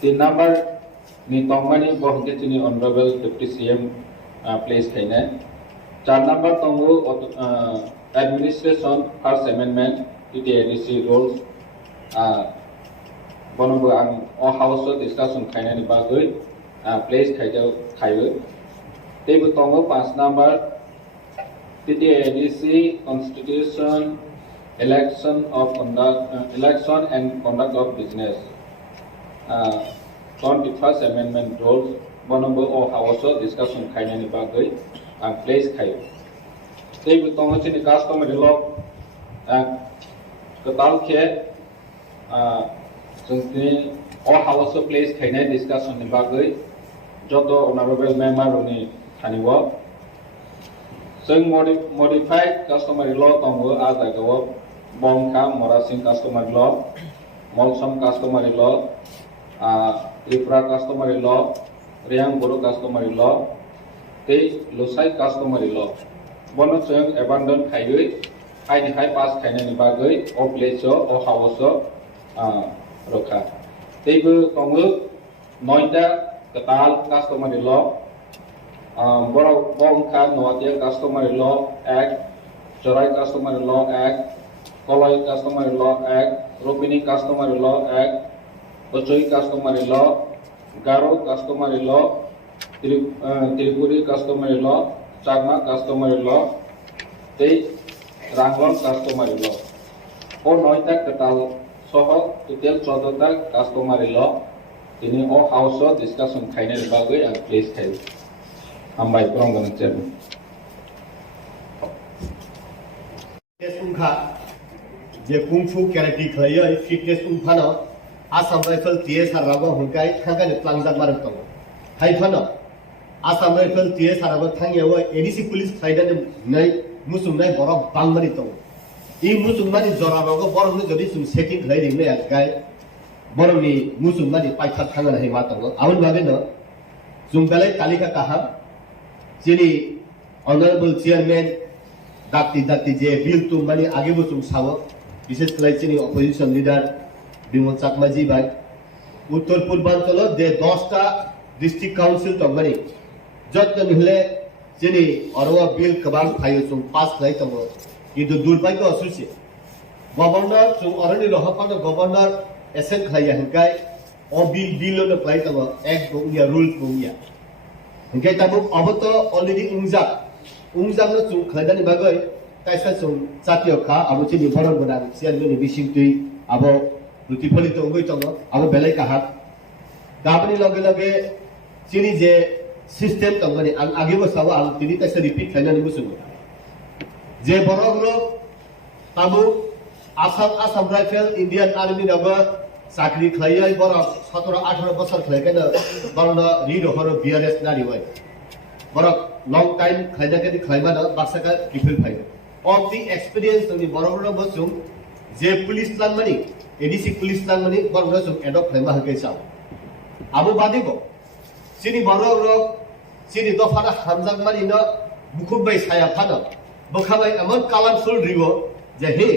The number ni tongmani bohke chini honorable deputy CM place kaina. 4 number tongu administration first amendment A.D.C rules bonobo ang all house discussion kainani bagoi place khaijau khaibu. Table tongu 5 number A.D.C constitution election and conduct of business 21st amendment rules bonobo all house discussion kainani bagoi place khaibu. Table tongu chini customary law ketal ke जोंनि all house place खायनाय discussion नि बागै जतो honorable member नि थानिव जों modified customary law तंगो आ जायगाव बंखा मरासिं customary law मलसम customary law Tripura customary law रियां बरो customary law ते लुसाइ customary law बनो जों abandon खायै हाइनि हाइ पास खायनायनि बागै all place all house रखा. तेबो तंगो 9टा केताल customary law बरो बंखा नवातिया customary law act jorai customary law act kolai customary law act ropini customary law act ochoi customary law garo customary law tripuri customary law chagma customary law te ranglon customary law o 9টা কেতাল সহ টোটাল 14টা কাস্টমারি ল তিনি ও হাউস ডিসকাশন খাইনের বাগৈ আর প্লেস খাই হামবাই প্রঙ্গন চেয়ারম্যান उनखा जे कुंफु केराटि खलायो फिटनेस उनफानो आसाम राइफल टीएसआर रागो हुनकाय थांगानि प्लांजाक मारक दङ हाइफानो आसाम राइफल टीएसआर रागो थांगियाव एडीसी पुलिस फाइदानि नै मुसुमनाय बर बांमारि दङ इ मुसुमनानि जरा रागो बरनि जदि सुम सेटिं खलायदिंनो यागाय बरनि मुसुमनानि पाइखा थांगानि हाय मा दङ आउन बागैनो जों बेलाय तालिका काहा जेनि ऑनरेबल चेयरमैन दाक्ति जे बिल तुम माने आगे वो तुम सावो विशेष कलेक्शन ऑपोजिशन लीडर बिमल चाकमाजी भाई उत्तर पूर्वांचल दे 10टा डिस्ट्रिक्ट काउंसिल तो माने जत्न निहले जेनि अरवा बिल कबां फायो तुम पास खाइ तम किन्तु दुर्भाग्य असुसे गवर्नर तुम अरनि रहपानो गवर्नर एसेंट खाया हंकाय ओ बिल नो फाइ तम एक गोया रूल्स गोया हंकाय तम अब तो ऑलरेडी उंजांनो जों खैदानि बागै कायसा जों जातीय खा आबो चिनि बरन गोनां चेयारमेन बिसिंतुइ आबो रुटिफलित उगै दङ आबो बेलाय काहा गाबनि लगे लगे चिनि जे सिस्टेम दङनि आं आगेबो सावो आं तिनि कायसा रिपिट खायनानि बुसुङो जे बरगरो ताबो आसाम राइफल इंडियन आर्मी नबो साख्रि खलायै बर 17-18 बोसोर खलायखायनो बरन रिड हरो बीआरएस नारि वय बरक long time खायदा के खायमा न बाक्साका रिफिल फाइ of the experience नि बरगरो बसुम जे पुलिस लांगमनि एडीसी पुलिस लांगमनि बरगरो सुम एडॉप्ट खायमा हकै साव आबो बादिबो सिनि बरगरो सिनि दफाना हामजागमानि न बुखुबाय साया फानो बखाबाय अमन कलरफुल रिवो जे हे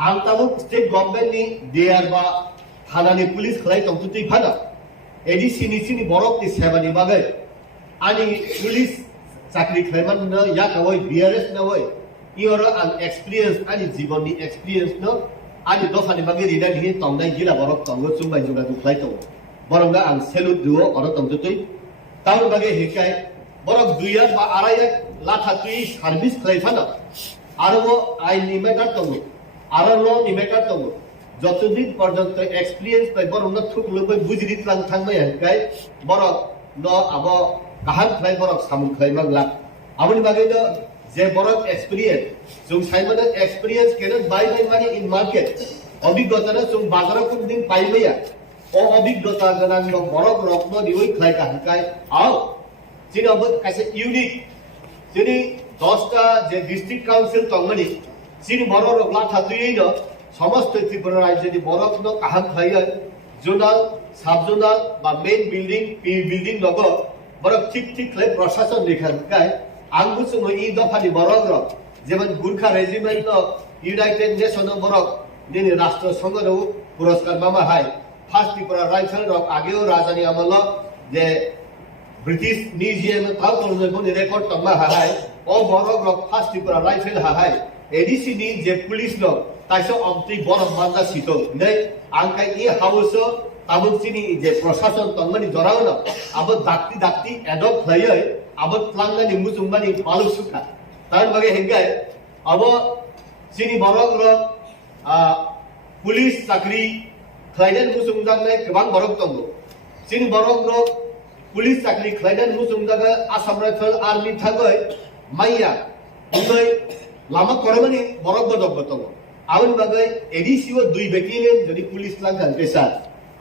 आं तामुक स्टेट गभर्नमेंट नि देयार बा थानानि पुलिस खलाय तंतुति फाना A.D.C नि सिनि बरक नि सेबानि बागै आनि पुलिस चाकरि खलायमान न या कावै BRS न वै इयर आं एक्सपीरियंस आनि जीवननि एक्सपीरियंस न आनि दफानि बागै रिडानि हि तंनाय जिला बरक तंगो चुंबाय जुगा दुखलाय तंगो बरंगा आं सेलुट दुओ अर तंतुति ताउन बागै हिकाय बरक 2 यार बा आराय लाथा तुइ सार्भिस खलायफाना आरो आइनि मेटार तंगो आरो ल नि मेटार तंगो যতদিন পর্যন্ত এক্সপেরিয়েন্স পাই বরং না থুকলো পাই বুঝরি ত্রাং থাকবাই হানকাই বরক ন আব কাহান খাই বরক সামুন খাই মাংলা আমনি বাগै ন যে বরক এক্সপেরিয়েন্স जों साइमन एक्सपीरियंस केन बाय माने इन मार्केट अभिज्ञता ना जों बाजाराव कोन दिन पाइबैया ओ अभिज्ञता गनां न बरक रत्न दिवै खाय काहकाय आव जिनाबो कासे इउनिक जिनि 10टा जे डिस्ट्रिक्ट काउन्सिल तंगनि जिनि बरक लाथा तुयै न समस्त त्रिपुरा राज्य नि बरक न काहां खाय जोनाल सब जोनाल बा मेन बिल्डिंग पी बिल्डिंग लगो बरक ठीक ठीक खाय प्रशासन लेखाय आंगु जों इ दफानि बरक र जेमन गुरखा रेजिमेंट न यूनाइटेड नेशन बरक दिनै राष्ट्र संघ न पुरस्कार मामा हाय फार्स्ट त्रिपुरा राइफल रक आगेओ राजानि आमल जे ब्रिटिश म्यूजियम थाव कोन रेकर्ड तंबा हाय ओ बरक रक फार्स्ट त्रिपुरा राइफल हाय A.D.C नि जे पुलिस न ताइसो अमति बरक मानदा सितो नै आंखाय इ हाउस ताबुचिनि जे प्रशासन तंगनि जराव न अब दाक्ति दाक्ति एडॉप्ट खलायै अब प्लांगानि मुजुंबानि पालु सुखा तान बागे हेंगाय अब सिनि बरक र पुलिस चाकरि खलायनाय मुजुंदांनाय गोबां बरक दंगो सिनि बरक र पुलिस चाकरि खलायनाय मुजुंदागा आसाम राइफल आर्मी थागै माइया उदै लामा करमानि बरक बदक बतंगो आवन बागै A.D.C व 2 बेकिलेन जदि पुलिस लांगान कैसा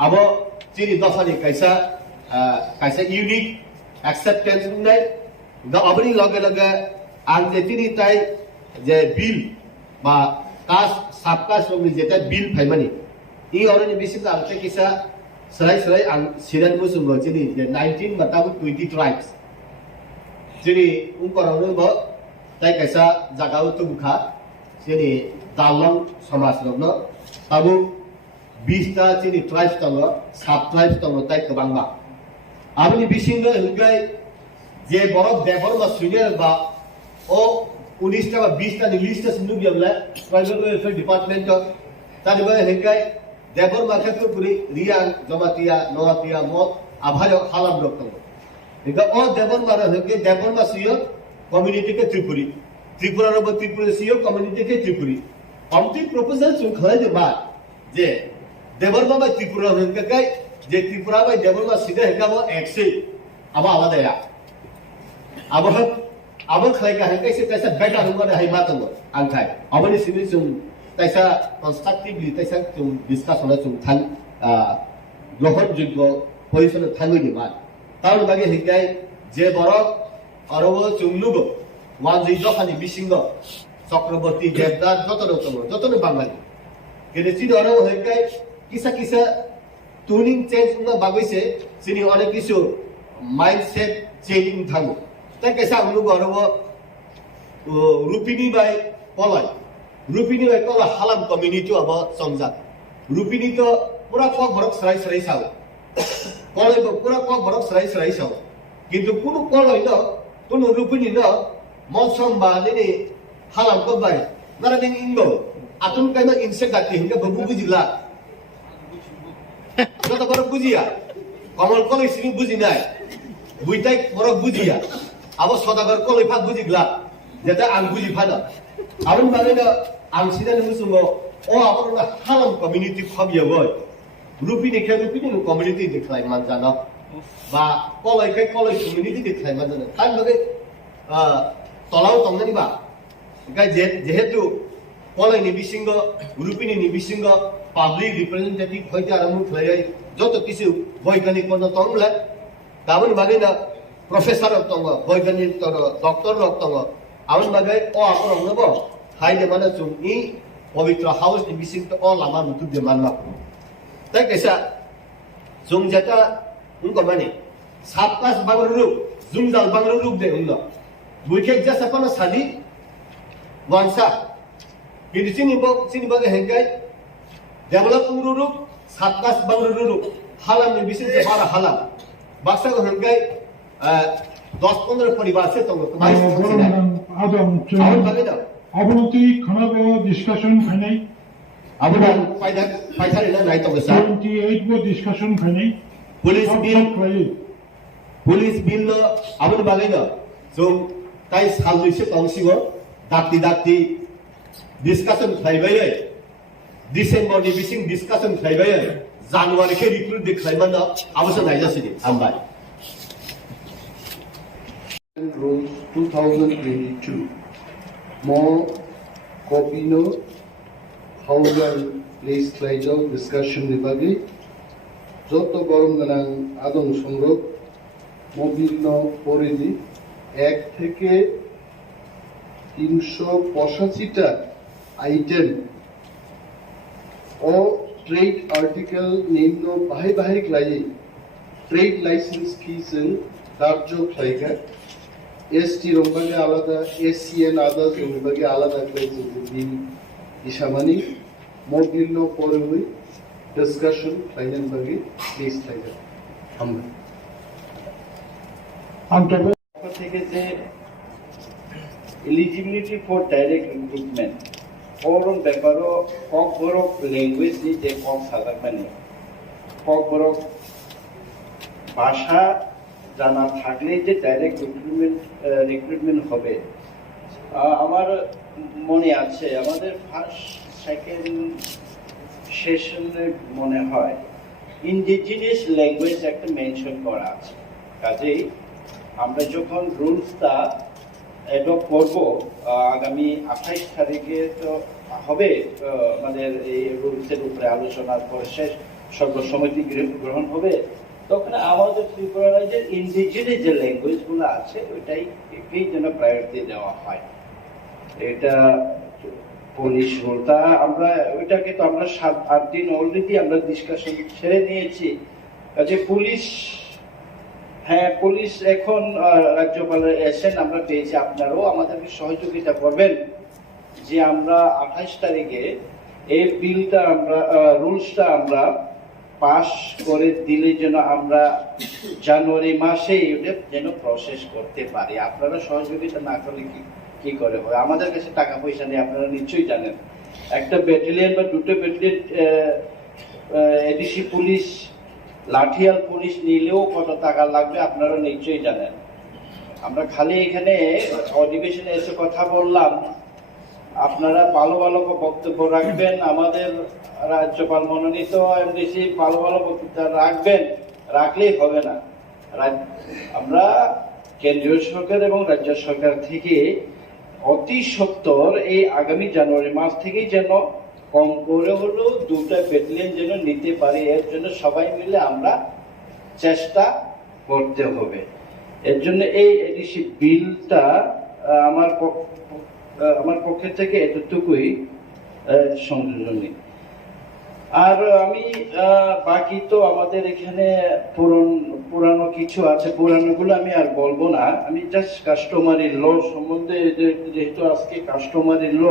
अब सिनि दफानि कैसा कैसा यूनिक एक्सेप्टेंस नै द अबनि लगे लगे आं जेतिनि ताइ जे बिल बा कास्ट सब कास्ट नि जेता बिल फाइमानि इ अरनि बिसिस आंते किसा सराय सराय आं सिरान मुसुंगो जिनि जे 19 बताबु 20 ट्राइब्स जिनि उनकरावनो ब ताइ कैसा जागाउ तुबखा जिनि दालं समाज रनो ताबु 20 ता जिनि ट्राइब्स दङ सब ट्राइब्स दङ ताइ गोबांबा आबनि बिसिंगो हिंगाय जे बरक देबरमा सुनियर बा ओ 19 टा बा 20 टा लिस्ट सिनु बियाबला ट्राइबल वेलफेयर डिपार्टमेंट तानि बा हेंगाय देबरमा खेतु पुरी रिया जमातिया नवातिया म आभार खालाम रखतो एगा ओ देबरमा रहे देबरमा सियो कम्युनिटी के त्रिपुरी त्रिपुरा रो त्रिपुरा सियो कम्युनिटी के त्रिपुरी अमति प्रपोजल सुन खलाय दे बा जे देबरमा बा त्रिपुरा हेंगा काय जे त्रिपुरा बा देबरमा सिदा हेंगा वो एक्से आबा आलादाया अब खलायगा हेंगा से तैसा बेटा हुआ है मातंगो आंखाय अबनि सिनि जों तैसा कंस्ट्रक्टिवली तैसा जों डिस्कसन जों थां ग्रहण योग्य पोजिशन थांगनि बा ताउन बागे हेंगाय जे बरक अरबो जोंनुबो वान जि जखानि बिसिंग चक्रवर्ती देवदार जतन बांगाली केने चिन अरबो हेंगाय किसा किसा ट्यूनिंग चेंज उंगा बागैसे सिनि अनेक किसु माइंडसेट चेंजिंग थांगो ताइ कैसा उनु गरबो रुपिनी बाय कलाय हालाम कम्युनिटी अब संजात रुपिनी तो पूरा कक बरक सराय सराय साव कलाय पूरा कक बरक सराय सराय साव किन्तु कुनु कलाय न कुनु रुपिनी न मसम बा नि हालाम को बाय नारादिं इंगो आतुन कायमा इनसे गाति हिंगा बबु बुजिला कत बरक बुजिया कमल कलाय सिनि बुजिनाय बुइताय बरक बुजिया अब सदागर कलाय फा बुजिगला जेता आं बुजि फाना आबन माने आं सिदानि मुसुंगो ओ आबरना हालाम कम्युनिटी खबियावै रुपिनि कम्युनिटी देखलाय मानजाना बा कलाय कम्युनिटी देखलाय मानजाना तान बगे तलाव तंगनि बा गाय जेहेतु कलायनि बिसिंग रुपिनि बिसिंग पाब्लिक रिप्रेजेंटेटिभ होइते आरामु खलाय जत किसु वैज्ञानिक पन तंगला गाबन बागैना प्रोफेसर तंग वैज्ञानिक डॉक्टर तंग आबन बागै ओ आबरनबो हाइदे माने जोंनि पवित्र हाउस नि बिसिं तो अ लामा मुतु दे मानना ताइ कैसा जों जेता उनको माने सातपास बांगरु जुंजाल बांगरु दे उंगा बुइखे जसा पन सादि वांसा Bini sini baga hengkai develop ururuk satgas bangruruk halam ni bisin se bara halam baksa ko hengkai 10-15 পরিবার আছে তো অবনতি খানাবো ডিসকাশন খাইনাই আবুদান পাইথারি না নাই তো স্যার 28 বো ডিসকাশন খাইনাই পুলিশ বিল আবুন বাগাইনা जों তাই সালুইছে তংসিগো দাক্তি ডিসকাশন খাইবাই ডিসেম্বরनि बिसिं डिस्काशन खाइबाय जानुवारि के रिक्रुट देखाइमान अवश्य नायजासिनि हामबाय Rules 2022 more KOKPIN Khumulwng place claijo discussion nibagi joto gorom ganang adong songrok mobil no poridi 1 থেকে 385 টা আইটেম ও ট্রেড আর্টিকেল নিম্ন বাহিক লাই ট্রেড লাইসেন্স ফিজों ধার্য খাইগা এসটি রংবাগে আলাদা এসসিএন আদার্স রংবাগে আলাদা খাইছে বিল ইসামানি মোবিল নো পরবই ডিসকাশন ফাইনাল বাগে প্লিজ খাইগা আমরা থেকে যে এলিজিবিলিটি ফর ডাইরেক্ট রিক্রুটমেন্ট ওরম ব্যাপারও ককবরক ল্যাঙ্গুয়েজ নি যে কম সাদা মানে ককবরক ভাষা জানা থাকলে যে ডাইরেক্ট রিক্রুটমেন্ট হবে আমার মনে আছে আমাদের ফার্স্ট সেকেন্ড সেশনে মনে হয় ইন্ডিজিনিয়াস ল্যাঙ্গুয়েজ একটা মেনশন করা আছে কাজেই আমরা যখন রুলসটা অ্যাডপ্ট করব আগামী 28 তারিখে তো হবে আমাদের এই রুলসের উপরে আলোচনার পর শেষ সর্বসম্মতি গ্রহণ হবে তখন আমাদের ত্রিপুরা রাজ্যের ইন্ডিজিনিয়াস যে ল্যাঙ্গুয়েজগুলো আছে ওইটাই একই যেন প্রায়োরিটি দেওয়া হয় এটা পুলিশ রুলটা আমরা ওইটাকে তো আমরা 7-8 দিন অলরেডি আমরা ডিসকাশন ছেড়ে নিয়েছি কাজে পুলিশ হ্যাঁ পুলিশ এখন রাজ্যপালের এসেন আমরা পেয়েছি আপনারাও আমাদেরকে সহযোগিতা করবেন যে আমরা 28 তারিখে এই বিলটা আমরা রুলসটা আমরা পাস করে দিলে যেন আমরা জানুয়ারি মাসে এটা যেন প্রসেস করতে পারি আপনারা সহযোগিতা না করলে কি করে হয় আমাদের কাছে টাকা পয়সা নেই আপনারা নিশ্চয়ই জানেন একটা ব্যাটালিয়ন বা দুটো ব্যাটালিয়ন এডিসি পুলিশ লাঠিয়াল পুলিশ নিলেও কত টাকা লাগবে আপনারা নিশ্চয়ই জানেন আমরা খালি এখানে অধিবেশনে এসে কথা বললাম আপনারা ভালো বক্তব্য রাখবেন আমাদের রাজ্যপাল মনোনীত এমডিসি ভালো বক্তৃতা রাখলেই হবে না আমরা কেন্দ্রীয় সরকার এবং রাজ্য সরকার থেকে অতি সত্বর এই আগামী জানুয়ারি মাস থেকেই যেন কম করে হলেও 2টা ব্যাটালিয়ন যেন নিতে পারি এর জন্য সবাই মিলে আমরা চেষ্টা করতে হবে এর জন্য এই এডিসি বিলটা আমার পক্ষে থেকে এতটুকুই সংযোজনী আর আমি বাকি তো আমাদের এখানে পুরানো কিছু আছে পুরানোগুলো আমি আর বলবো না আমি জাস্ট কাস্টমারি ল সম্বন্ধে যেহেতু আজকে কাস্টমারি ল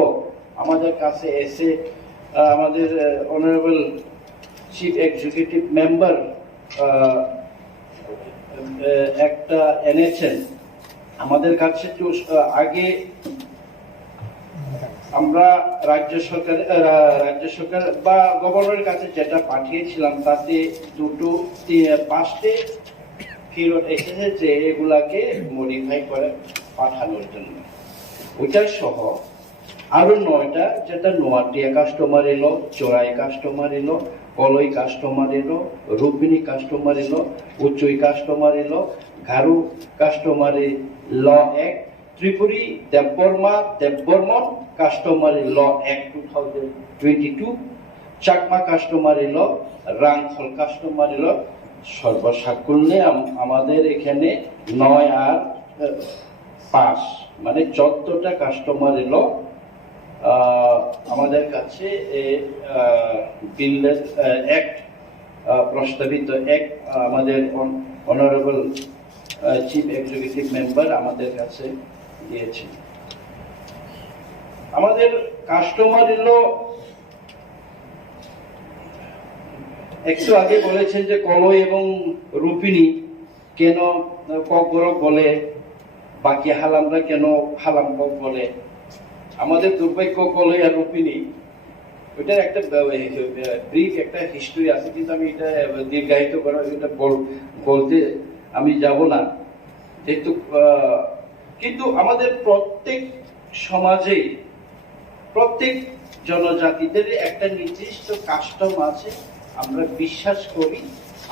আমাদের কাছে এসে আমাদের অনারেবল চিফ এক্সিকিউটিভ মেম্বার একটা এনেছেন আমাদের কাছে তো আগে আমরা রাজ্য সরকার বা গভর্নরের কাছে যেটা পাঠিয়েছিলাম তাতে 5টে ফেরত এসেছে যে এগুলাকে মডিফাই করে পাঠানোর জন্য ওইটা সহ আরো 9টা যেটা নোয়াটিয়া কাস্টমার এলো চোরাই কাস্টমার এলো কলই কাস্টমার এলো রুবিনী কাস্টমার এলো উচ্চই কাস্টমার এলো ঘারু কাস্টমারি ল অ্যাক্ট ত্রিপুরী দেববর্মন কাস্টমারি ল অ্যাক্ট 2022 চাকমা কাস্টমারি ল রাংখল কাস্টমারি ল সর্বসাকুল্যে আমাদের এখানে 9 আর 5 মানে 14টা কাস্টমারি ল আমাদের কাছে বিলের অ্যাক্ট প্রস্তাবিত অ্যাক্ট আমাদের অনারেবল চিফ এক্সিকিউটিভ মেম্বার আমাদের কাছে দিয়েছেন আমাদের কাস্টমার এলো, একটু আগে বলেছেন যে কলই এবং রুপিনি কেন ককবরক বলে, বাকি হালামরা কেন হালাম কক বলে। আমাদের দুর্ভাগ্য কলই আর রুপিনি, ওইটার একটা ব্রিফ একটা হিস্ট্রি আছে, কিন্তু আমি এটা দীর্ঘায়িত করা এটা বলতে আমি যাব না যেহেতু। কিন্তু আমাদের প্রত্যেক সমাজে প্রত্যেক জনজাতিদের একটা নির্দিষ্ট কাস্টম আছে, আমরা বিশ্বাস করি,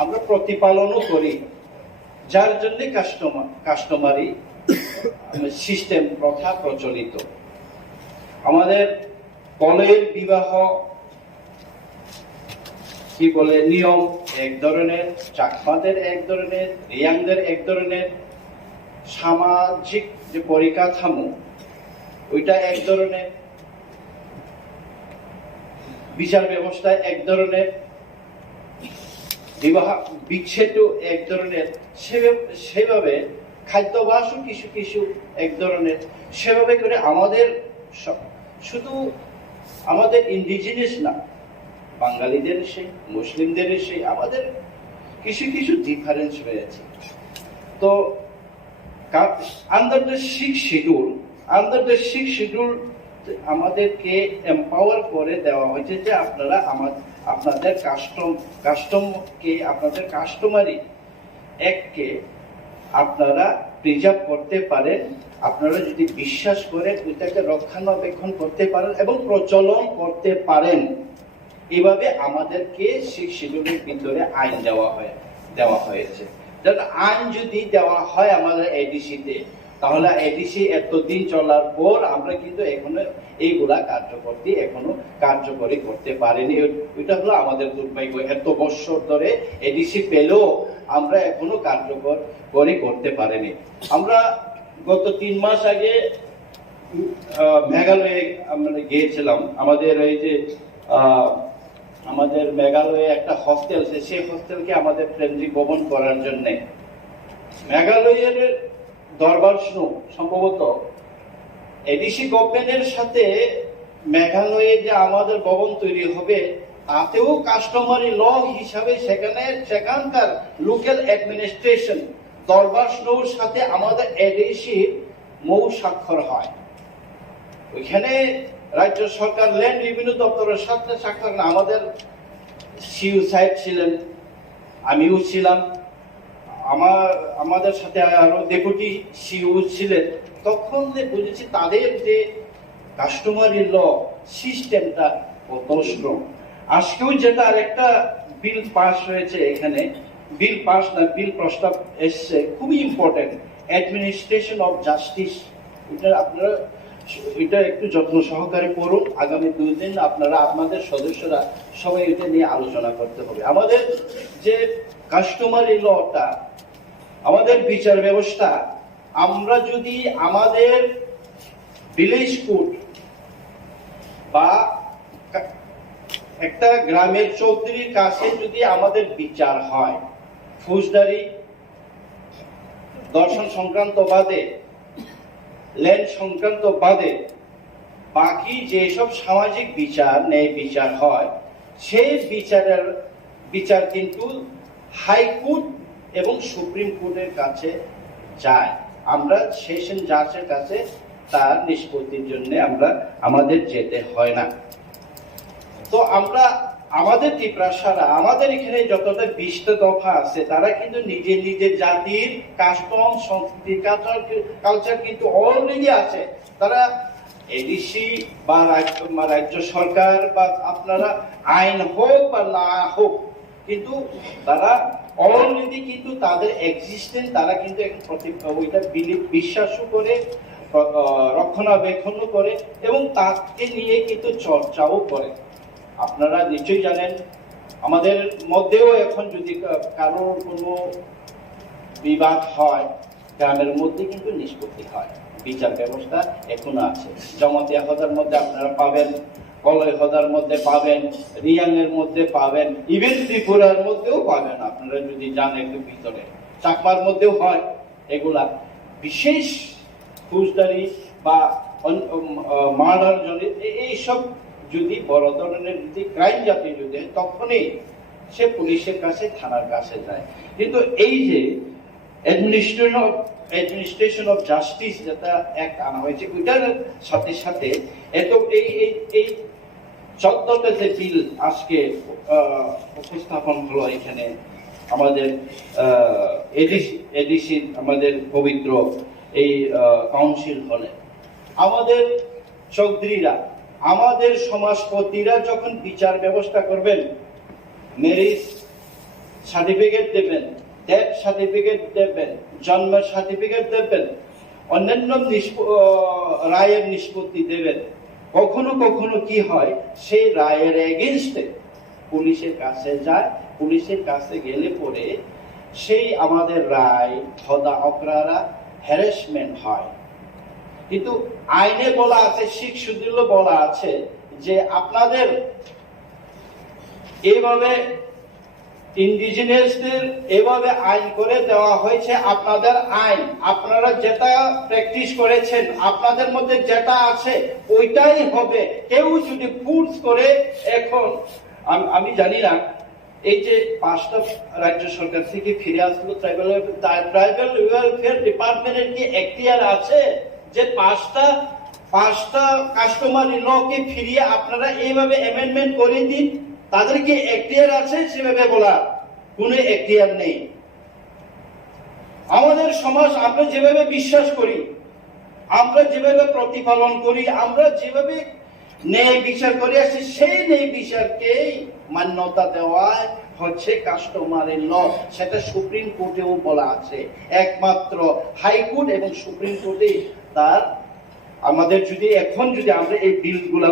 আমরা প্রতিপালনও করি, যার জন্য কাস্টমারি সিস্টেম প্রথা প্রচলিত। আমাদের কলের বিবাহ কি বলে নিয়ম এক ধরনের, চাকমাদের এক ধরনের, রিয়াংদের এক ধরনের, সামাজিক যে পরিকাঠামো ওইটা এক ধরনের, বিচার ব্যবস্থা এক ধরনের, বিবাহ বিচ্ছেদ এক ধরনের, সেভাবে খাদ্যাভ্যাসও কিছু কিছু এক ধরনের। সেভাবে করে আমাদের শুধু আমাদের ইন্ডিজিনিয়াস না, বাঙালিদের সেই, মুসলিমদের সেই, আমাদের কিছু কিছু ডিফারেন্স রয়েছে। তো আন্ডার দ্য 6 শিডিউল আমাদেরকে এম্পাওয়ার করে দেওয়া হয়েছে যে আপনারা আপনাদের কাস্টমকে, আপনাদের কাস্টমারি এককে আপনারা প্রিজার্ভ করতে পারেন, আপনারা যদি বিশ্বাস করেন, ওইটাকে রক্ষণাবেক্ষণ করতে পারেন এবং প্রচলন করতে পারেন। এভাবে আমাদেরকে 6 শিডিউলের ভিতরে আইন দেওয়া হয়েছে। আইন যদি দেওয়া হয় আমাদের এডিসিতে, তাহলে এডিসি এতদিন চলার পর আমরা কিন্তু এখনো এইগুলা কার্যকরী করতে পারিনি। ওইটা হলো আমাদের দুর্ভাগ্য। এত বছর ধরে এডিসি পেলেও আমরা এখনো কার্যকরী করতে পারিনি। আমরা গত 3 মাস আগে মেঘালয়ে আমরা গিয়েছিলাম। আমাদের এই যে আমাদের মেঘালয়ে একটা হস্টেল, সেই হস্টেলকে আমাদের কেন্দ্রিক ভবন করার জন্য মেঘালয়ের দরবার সম্ভবত এডিসি গভর্নমেন্টের সাথে মেঘালয়ে যে আমাদের ভবন তৈরি হবে, তাতেও কাস্টমারি ল হিসাবে সেখানকার লোকাল অ্যাডমিনিস্ট্রেশন দরবার সাথে আমাদের এডিসির মৌ স্বাক্ষর হয়। ওইখানে রাজ্য সরকার ল্যান্ড রেভিনিউ দপ্তরের সাথে স্বাক্ষর না। আমাদের সিইও সাহেব ছিলেন, আমিও ছিলাম, আমাদের সাথে আরো ডেপুটি সিইও ছিলেন। তখন বুঝেছি তাদের যে কাস্টমারি ল সিস্টেমটা কত স্ট্রং। আজকেও যেটা আরেকটা বিল পাস হয়েছে, এখানে বিল প্রস্তাব এসছে, খুবই ইম্পর্টেন্ট, অ্যাডমিনিস্ট্রেশন অফ জাস্টিস। এটা একটু যত্ন সহকারে পড়ুন। আগামী 2 দিন আপনাদের সদস্যরা সবাই এটা নিয়ে আলোচনা করতে হবে। আমাদের যে কাস্টমারি লটা, আমাদের বিচার ব্যবস্থা, আমরা যদি আমাদের ভিলেজ কোর্ট বা একটা গ্রামের চৌধুরীর কাছে যদি আমাদের বিচার হয়, ফৌজদারি দর্শন সংক্রান্ত বাদে, ল্যান্ড সংক্রান্ত বাদে বাকি যেসব সামাজিক বিচার হয়, সেই বিচার কিন্তু হাইকোর্ট এবং সুপ্রিম কোর্টের কাছে যায়। আমরা সেশন জাজের কাছে তার নিষ্পত্তির জন্য আমাদের যেতে হয় না। তো আমাদের ত্রিপুরা সারা, আমাদের এখানে যতটা 20টা দফা আছে, তারা কিন্তু নিজের জাতির কাস্টম, সংস্কৃতি, কালচার কিন্তু অলরেডি আছে। তারা এডিসি বা রাজ্য সরকার বা আপনারা আইন হোক বা না হোক, কিন্তু তারা অলরেডি কিন্তু তাদের এক্সিস্টেন্স, তারা কিন্তু ওইটা বিশ্বাসও করে, রক্ষণাবেক্ষণও করে এবং তাকে নিয়ে কিন্তু চর্চাও করে। আপনারা নিশ্চয়ই জানেন, আমাদের মধ্যেও এখন যদি কারোর কোনো বিবাদ হয়, গ্রামের মধ্যে কিন্তু নিষ্পত্তি হয়। বিচার ব্যবস্থা এখনো আছে। জমাতিয়া হদার মধ্যে আপনারা পাবেন, কলই হদার মধ্যে পাবেন, রিয়াংয়ের মধ্যে পাবেন, ইভেন ত্রিপুরার মধ্যেও পাবেন। আপনারা যদি যান একটু ভিতরে, চাকমার মধ্যেও হয়। এগুলা বিশেষ ফৌজদারি বা মার্ডার জড়িত, এইসব যদি বড় ধরনের যদি ক্রাইম জাতীয় যদি হয়, তখনই সে পুলিশের কাছে, থানার কাছে যায়। কিন্তু এই যে অ্যাডমিনিস্ট্রেশন অফ জাস্টিস যেটা অ্যাক্ট আনা হয়েছে, ওইটার সাথে সাথে এত এই 14টা যে বিল আজকে উপস্থাপন হলো এখানে আমাদের এডিসি আমাদের পবিত্র এই কাউন্সিল হলে, আমাদের চৌধুরীরা, আমাদের সমাজপতিরা যখন বিচার ব্যবস্থা করবেন, ম্যারেজ সার্টিফিকেট দেবেন, ডেথ সার্টিফিকেট দেবেন, জন্মের সার্টিফিকেট দেবেন, অন্যান্য রায়ের নিষ্পত্তি দেবেন, কখনো কখনো কি হয়, সেই রায়ের এগেনস্টে পুলিশের কাছে যায়। পুলিশের কাছে গেলে পরে সেই আমাদের রায় হদা অকরারা হ্যারাসমেন্ট হয়। কিন্তু আইনে বলা আছে, শিখ সুদিল বলা আছে যে আপনাদের এইভাবে ইন্ডিজিনিয়াসদের এভাবে আইন করে দেওয়া হয়েছে, আপনাদের আইন, আপনারা যেটা প্র্যাকটিস করেছেন, আপনাদের মধ্যে যেটা আছে ওইটাই হবে। কেউ যদি ফোর্স করে, এখন আমি জানি না, এই যে 5টা রাজ্য সরকার থেকে ফিরে আসলো ট্রাইবাল ওয়েলফেয়ার ডিপার্টমেন্টের কি এখতিয়ার আছে যে 5টা কাস্টমারি লকে ফিরিয়ে আপনারা এইভাবে অ্যামেন্ডমেন্ট করে দিন? তাদের কি এখতিয়ার আছে সেভাবে বলা? কোনো এখতিয়ার নেই। আমাদের সমাজ আমরা যেভাবে বিশ্বাস করি, আমরা যেভাবে প্রতিপালন করি, আমরা যেভাবে ন্যায় বিচার করে আসছি, সেই ন্যায় বিচারকেই মান্যতা দেওয়া হচ্ছে কাস্টমারি ল। সেটা সুপ্রিম কোর্টেও বলা আছে। একমাত্র হাইকোর্ট এবং সুপ্রিম কোর্টে তার আমাদের যদি এখন যদি আমরা এই বিলগুলা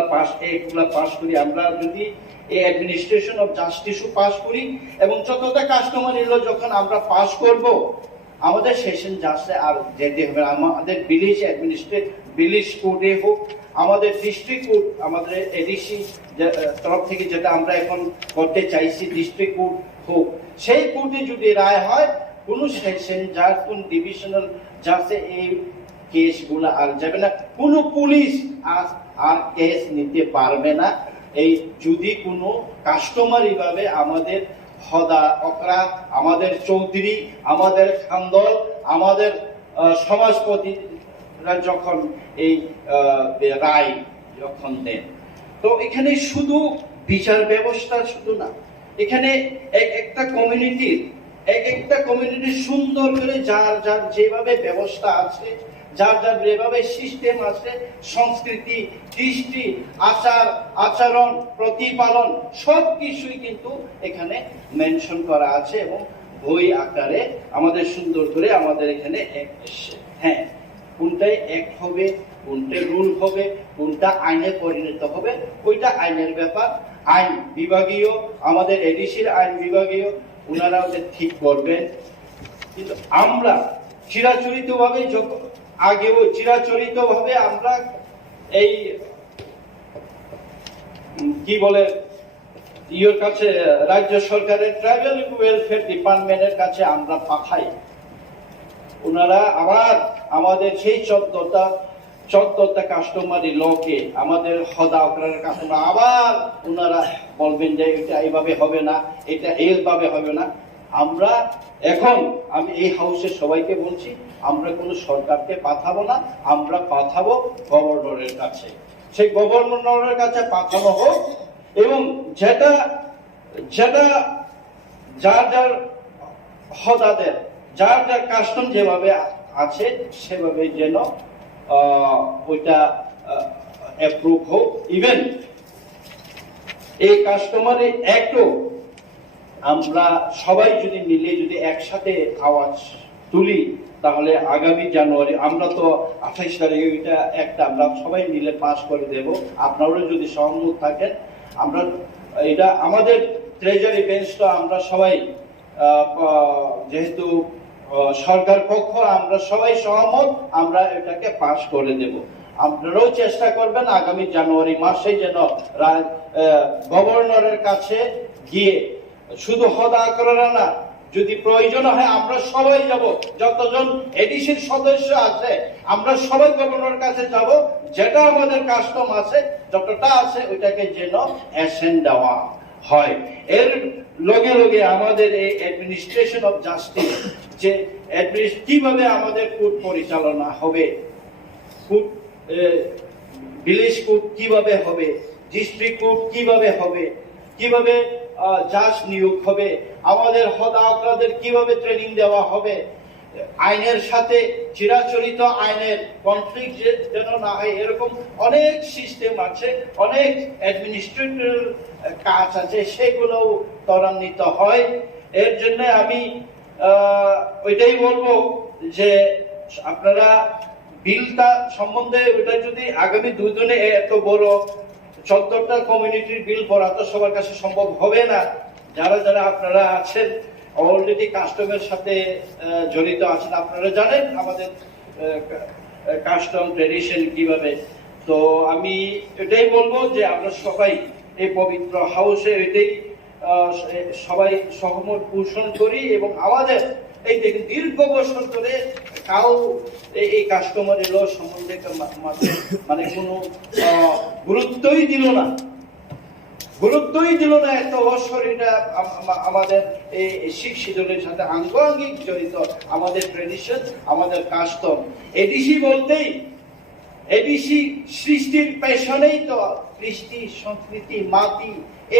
পাস করি, আমরা যদি এই অ্যাডমিনিস্ট্রেশন অফ জাস্টিসও পাস করি এবং যতটা কাস্টমারি ল যখন আমরা পাস করব, আমাদের সেশন জাজে আর যেতে হবে। আমাদের ভিলেজ কোর্টে হোক, আমাদের ডিস্ট্রিক্ট কোর্ট, আমাদের এডিসি তরফ থেকে যেটা আমরা এখন করতে চাইছি ডিস্ট্রিক্ট কোর্ট হোক, সেই কোর্টে যদি রায় হয়, কোন সেশন জাজ, কোন ডিভিশনাল জাজে এই কেসগুলো আর যাবে না। কোন পুলিশ আর কেস নিতে পারবে না এই যদি কোনো কাস্টমারি ভাবে আমাদের হদা অকরা, আমাদের চৌধুরী, আমাদের খানদল, আমাদের সমাজপতিরা যখন এই রায় যখন দেন। তো এখানে শুধু বিচার ব্যবস্থা শুধু না, এখানে একটা কমিউনিটি সুন্দর করে যার যেভাবে ব্যবস্থা আছে, যার যেভাবে সিস্টেম আছে, সংস্কৃতি, দৃষ্টি, আচরণ, প্রতিপালন সবকিছুই কিন্তু এখানে মেনশন করা আছে এবং বই আকারে আমাদের সুন্দর করে আমাদের এখানে হ্যাঁ, কোনটাই অ্যাক্ট হবে, কোনটা রুল হবে, কোনটা আইনে পরিণত হবে, ওইটা আইনের ব্যাপার। আইন বিভাগীয়, আমাদের এডিসির আইন বিভাগীয়, ওনারা ওদের ঠিক করবেন। কিন্তু আমরা চিরাচরিতভাবে আমরা এই কি বলে ইয়োর কাছে, রাজ্য সরকারের ট্রাইবাল ওয়েলফেয়ার ডিপার্টমেন্টের কাছে আমরা পাঠাই। ওনারা আবার আমাদের সেই 14টা কাস্টমারি লকে, আমাদের হদা অকরার কাস্টমার, আবার ওনারা বলবেন যে এটা এইভাবে হবে না, এটা এইভাবে হবে না। আমরা এখন, আমি এই হাউসের সবাইকে বলছি, আমরা কোনো সরকারকে পাঠাবো না, আমরা পাঠাবো গভর্নরের কাছে। সেই গভর্নরের কাছে পাঠানো হোক এবং যেটা যার হদাদের, যার কাস্টম যেভাবে আছে সেভাবে যেন ওইটা অ্যাপ্রুভ হোক। ইভেন এই কাস্টমারি অ্যাক্টও আমরা সবাই যদি মিলে যদি একসাথে আওয়াজ তুলি, তাহলে আগামী জানুয়ারি, আমরা তো 28 তারিখে এটা একটা আমরা সবাই মিলে পাস করে দেব। আপনারাও যদি সহমত থাকেন, আমরা এটা আমাদের ট্রেজারি বেঞ্চটা আমরা সবাই, যেহেতু সরকার পক্ষ, আমরা সবাই সহমত, আমরা এটাকে পাস করে দেব। আপনারাও চেষ্টা করবেন আগামী জানুয়ারি মাসে যেন গভর্নরের কাছে গিয়ে শুধু হদা করা না, যদি প্রয়োজন হয় আমরা সবাই যাব, যতজন এডিসির সদস্য আছে আমরা সবাই গভর্নরের কাছে যাব, যেটা আমাদের কাস্টম আছে যতটা আছে ওইটাকে যেন অ্যাসেন্ট দেওয়া হয়। এর লগে লগে আমাদের এই অ্যাডমিনিস্ট্রেশন অফ জাস্টিস, যে কিভাবে আমাদের কোর্ট পরিচালনা হবে, কোর্ট ভিলেজ কোর্ট কিভাবে হবে, ডিস্ট্রিক্ট কোর্ট কিভাবে হবে, কিভাবে জাজ নিয়োগ হবে, আমাদের হদাওকাদের কিভাবে ট্রেনিং দেওয়া হবে, আইনের সাথে চিরাচরিত আইনের কনফ্লিক্ট যেন না হয়, এরকম অনেক সিস্টেম আছে, অনেক অ্যাডমিনিস্ট্রেটিভ কাজ আছে, সেগুলো ত্বরান্বিত হয়। এর জন্য আমি ওইটাই বলবো যে আপনারা বিলটা সম্বন্ধে ওইটা যদি আগামী 2 দিনে এত বড় 14টা কমিউনিটির বিল পড়া তো সবার কাছে সম্ভব হবে না। যারা যারা আপনারা আছেন অলরেডি কাস্টমের সাথে জড়িত আছেন, আপনারা জানেন আমাদের কাস্টম ট্রেডিশন কিভাবে। তো আমি এটাই বলবো যে আমরা সবাই এই পবিত্র হাউসে এটাই সবাই সহমত পোষণ করি, এবং আমাদের এই দেখুন দীর্ঘ বছর ধরে কাউ এই কাস্টমার এলো সম্বন্ধে মানে কোনো গুরুত্বই দিল না, এত বছর। এটা আমাদের এই শিখ শিদলের সাথে আঙ্গিক জড়িত, আমাদের ট্রেডিশন, আমাদের কাস্টম। এডিসি বলতেই এডিসি সৃষ্টির পেছনেই তো কৃষ্টি, সংস্কৃতি, মাটি,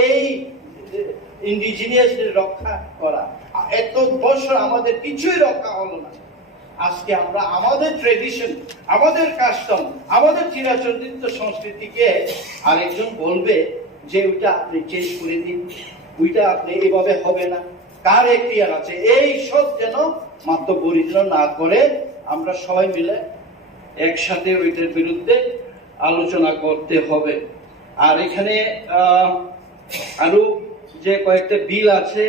এই ইন্ডিজিনিয়াস রক্ষা করা। এত বছর আমাদের কিছুই রক্ষা হলো না। আজকে আমরা আমাদের ট্রেডিশন, আমাদের কাস্টম, আমাদের চিরাচরিত সংস্কৃতিকে আরেকজন বলবে যে ওইটা আপনি চেঞ্জ করে দিন, ওইটা আপনি এভাবে হবে না, কার এখতিয়ার আছে, এই সব যেন মাত্র পরিচালনা না করে আমরা সবাই মিলে একসাথে ওইটার বিরুদ্ধে আলোচনা করতে হবে। আর এখানে আরো যে কয়েকটা বিল আছে,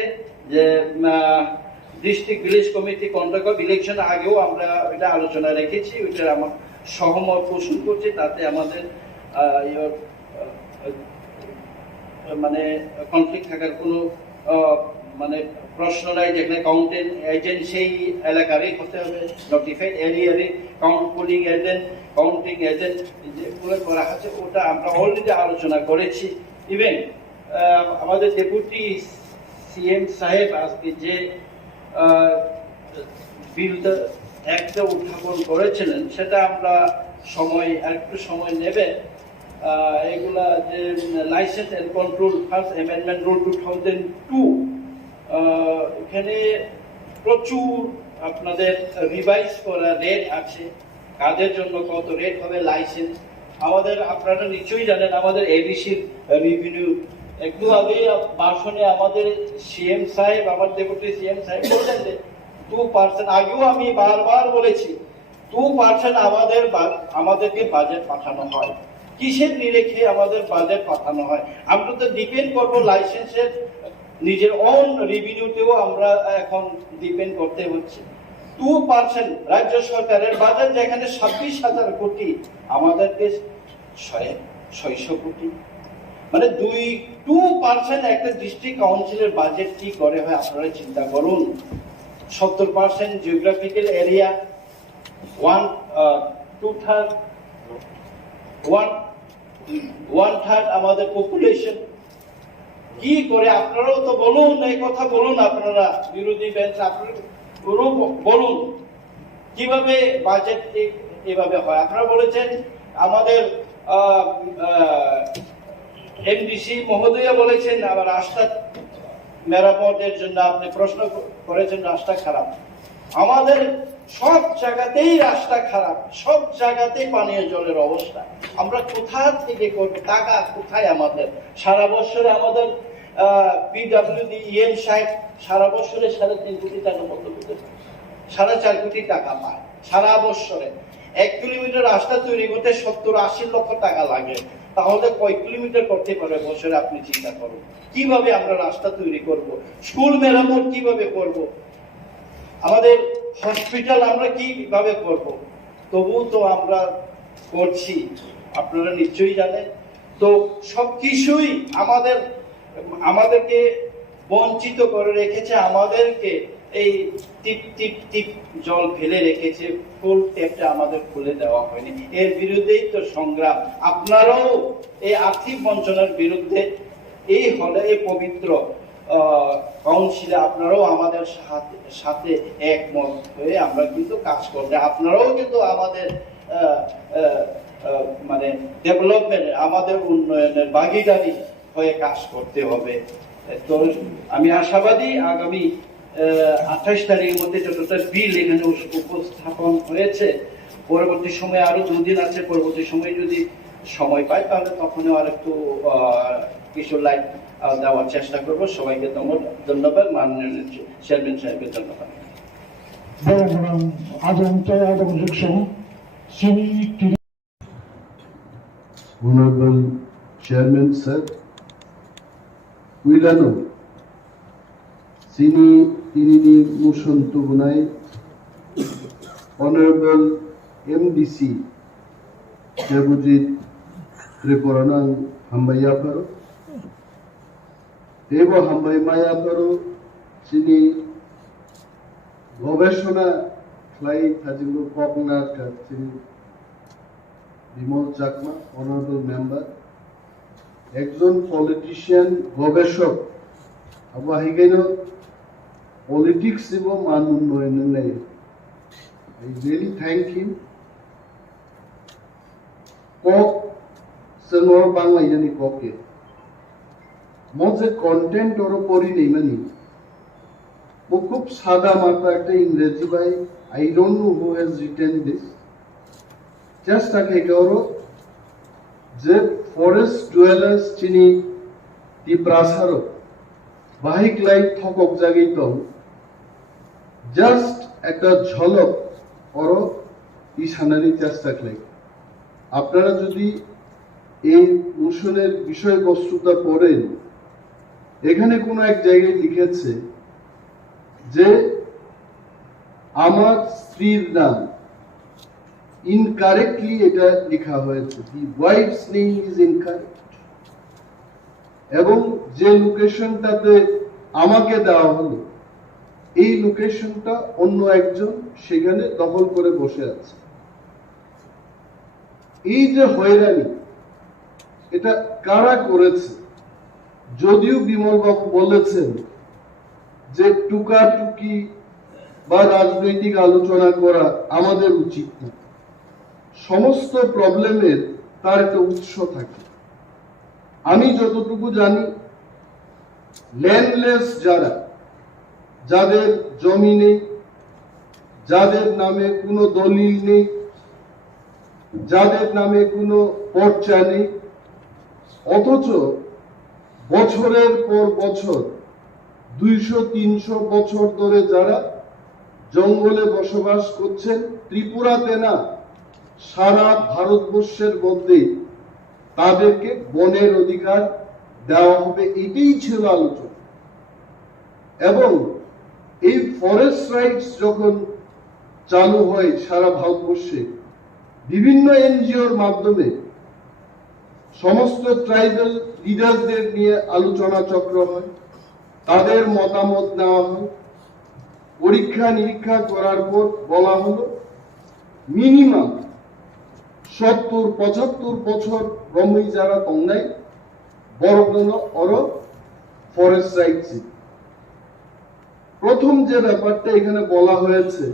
যে district village committee contract of election, আগেও আমরা এটা আলোচনা রেখেছি, ওইটা আমার সহমত পোষণ করছি। তাতে আমাদের মানে কনফ্লিক্ট থাকার কোনো মানে প্রশ্ন নাই, যেখানে কাউন্টিং এজেন্ট সেই এলাকারই হতে হবে, নোটিফাইড এরিয়ারই পুলিং এজেন্ট, কাউন্টিং এজেন্ট যেগুলো করা আছে ওটা আমরা অলরেডি আলোচনা করেছি। ইভেন আমাদের ডেপুটি সিএম সাহেব আজকে যে বিলটা একটা উত্থাপন করেছিলেন, সেটা আমরা আরেকটু সময় নেবে। এগুলা যে licence and control first amendment rule 2002, এখানে প্রচুর আপনাদের রিভাইজ করা রেট আছে, কাজের জন্য কত রেট হবে লাইসেন্স। আমাদের আপনারা নিশ্চয়ই জানেন আমাদের এডিসির রিভিনিউ, একটু আগে ভাষণে আমাদের সিএম সাহেব, আমার ডেপুটি সিএম সাহেব বললেন যে 2%, আগেও আমি বারবার বলেছি 2% আমাদেরকে বাজেট পাঠানো হয়। কিসের নিরেখে আমাদের বাজেট পাঠানো হয়? আমরা তো ডিপেন্ড করবো লাইসেন্সের, নিজের অন রেভিনিউতেও আমরা এখন ডিপেন্ড করতে হচ্ছে। 2% রাজ্য সরকারের বাজেট যেখানে 26,000 কোটি, আমাদেরকে 600 কোটি, মানে 2% একটা ডিস্ট্রিক্ট কাউন্সিলের বাজেট কি করে হয় আপনারা চিন্তা করুন। 70% জিওগ্রাফিক্যাল এরিয়া, 1/3 আমাদের পপুলেশন, কি করে? আপনারাও তো বলুন, এই কথা বলুন, আপনারা বিরোধী বেঞ্চ, আপনারা বলুন কিভাবে বাজেট এভাবে হয়। আপনারা বলেছেন আমাদের এমডিসি মহোদয়া বলেছেন আবার রাস্তা মেরামতের জন্য আপনি প্রশ্ন করেছেন রাস্তা খারাপ। আমাদের সব জায়গাতেই রাস্তা খারাপ, সব জায়গাতেই পানীয় জলের অবস্থা। আমরা কোথা থেকে করবো? টাকা কোথায় আমাদের? সারা বছরে আমাদের পিডব্লিউডি ইএম সাহেব সারা বছরে 3.5 কোটি টাকা মতো, 4.5 কোটি টাকা পায় সারা বছরে। 1 কিলোমিটার রাস্তা তৈরি করতে 70-80 লক্ষ টাকা লাগে। তাহলে কয় কিলোমিটার করতে পারবে বছরে? আপনি চিন্তা করুন। কিভাবে আমরা রাস্তা তৈরি করব? স্কুল মেরামত কিভাবে করব? আমাদের হসপিটাল আমরা কিভাবে করব? তবু তো আমরা করছি, আপনারা নিশ্চয়ই জানেন। তো সবকিছুই আমাদেরকে বঞ্চিত করে রেখেছে, আমাদেরকে এই টিপ টিপ টিপ জল ফেলে রেখেছে, ফুল ট্যাপটা আমাদের খুলে দেওয়া হয়নি। এর বিরুদ্ধেই তো সংগ্রাম। আপনারাও এই আর্থিক বঞ্চনার বিরুদ্ধে এই হলে এই পবিত্র কাউন্সিলে আপনারাও আমাদের সাথে একমত হয়ে আমরা কিন্তু কাজ করতে, আপনারাও কিন্তু আমাদের মানে ডেভেলপমেন্ট, আমাদের উন্নয়নের ভাগিদারি হয়ে কাজ করতে হবে। তো আমি আশাবাদী আগামী 28 তারিখের মধ্যে যতটা বিল এখানে উপস্থাপন হয়েছে, পরবর্তী সময়ে আরো 2 দিন আছে, পরবর্তী সময়ে যদি সময় পাই তাহলে তখনও আর একটু কিছু লাইন দেওয়ার চেষ্টা করবো। সবাইকে ধন্যবাদ, মাননীয় চেয়ারম্যান সাহেবকে ধন্যবাদ। Honorable Chairman Sir, Wilano, Sini Tinini Mushon Tugunai, Honorable A.D.C, Jabujit Tripuranang Hambayaparo, Deva Hambayaparo, Sini Goveshona, Clay Tajilu Pognar Katsini, Bimal Chakma, honourable member, একজন পলিটিশিয়ান, গবেষক, আবাহিগেন পলিটিক্স এবং মান উন্নয়নের লাই আই রিয়েলি থ্যাংক হিম। কক সেলর বাংলা জানি ককে মজে কন্টেন্ট ওর পড়ি নেই মানি ও খুব সাদা মাথা একটা ইংরেজি ভাই, I don't know who has written this. Just like Gauro, the forest dwellers chini the prasaro, bahik light thokok jagitong, just একটা ঝলক অর ইশানারি চেষ্টা like. আপনারা যদি এই মোশনের বিষয়বস্তুটা পড়েন, এখানে কোনো এক জায়গায় লিখেছে যে আমার স্ত্রীর নাম ইনকারেক্টলি এটা লেখা হয়েছে, দি ওয়াইফস নেম ইজ ইনকারেক্ট, এবং যে লোকেশনটাতে আমাকে দেওয়া হলো এই লোকেশনটা অন্য একজন সেখানে দখল করে বসে আছে। এই যে হয়রানি এটা কারা করেছে? যদিও বিমল বাবু বলেছেন যে টুকাটুকি বা রাজনৈতিক আলোচনা করা আমাদের উচিত না, সমস্ত প্রবলেমের তার একটা উৎস থাকে। আমি যতটুকু জানি, ল্যান্ডলেস যারা, যাদের জমি নেই, যাদের নামে কোনো দলিল নেই, যাদের নামে কোনো পর্চা নেই, অথচ বছরের পর বছর 200-300 বছর ধরে যারা জঙ্গলে বসবাস করছেন, ত্রিপুরাতে না সারা ভারতবর্ষের মধ্যে তাদেরকে বনের অধিকার দেওয়া হবে, এটাই ছিল আলোচনা। এবং এই ফরেস্ট রাইটস যখন চালু হয় সারা ভারতবর্ষে, বিভিন্ন এনজিওর মাধ্যমে সমস্ত ট্রাইবাল লিডারদের নিয়ে আলোচনা চক্র হয়, তাদের মতামত নেওয়া হয়, পরীক্ষা নিরীক্ষা করার পর বলা হলো মিনিমাম 70-75 বছর ব্রহ্মী যারা তংনাই বড় অর ফরেস্ট রাইটস। প্রথম যে ব্যাপারটা এখানে বলা হয়েছে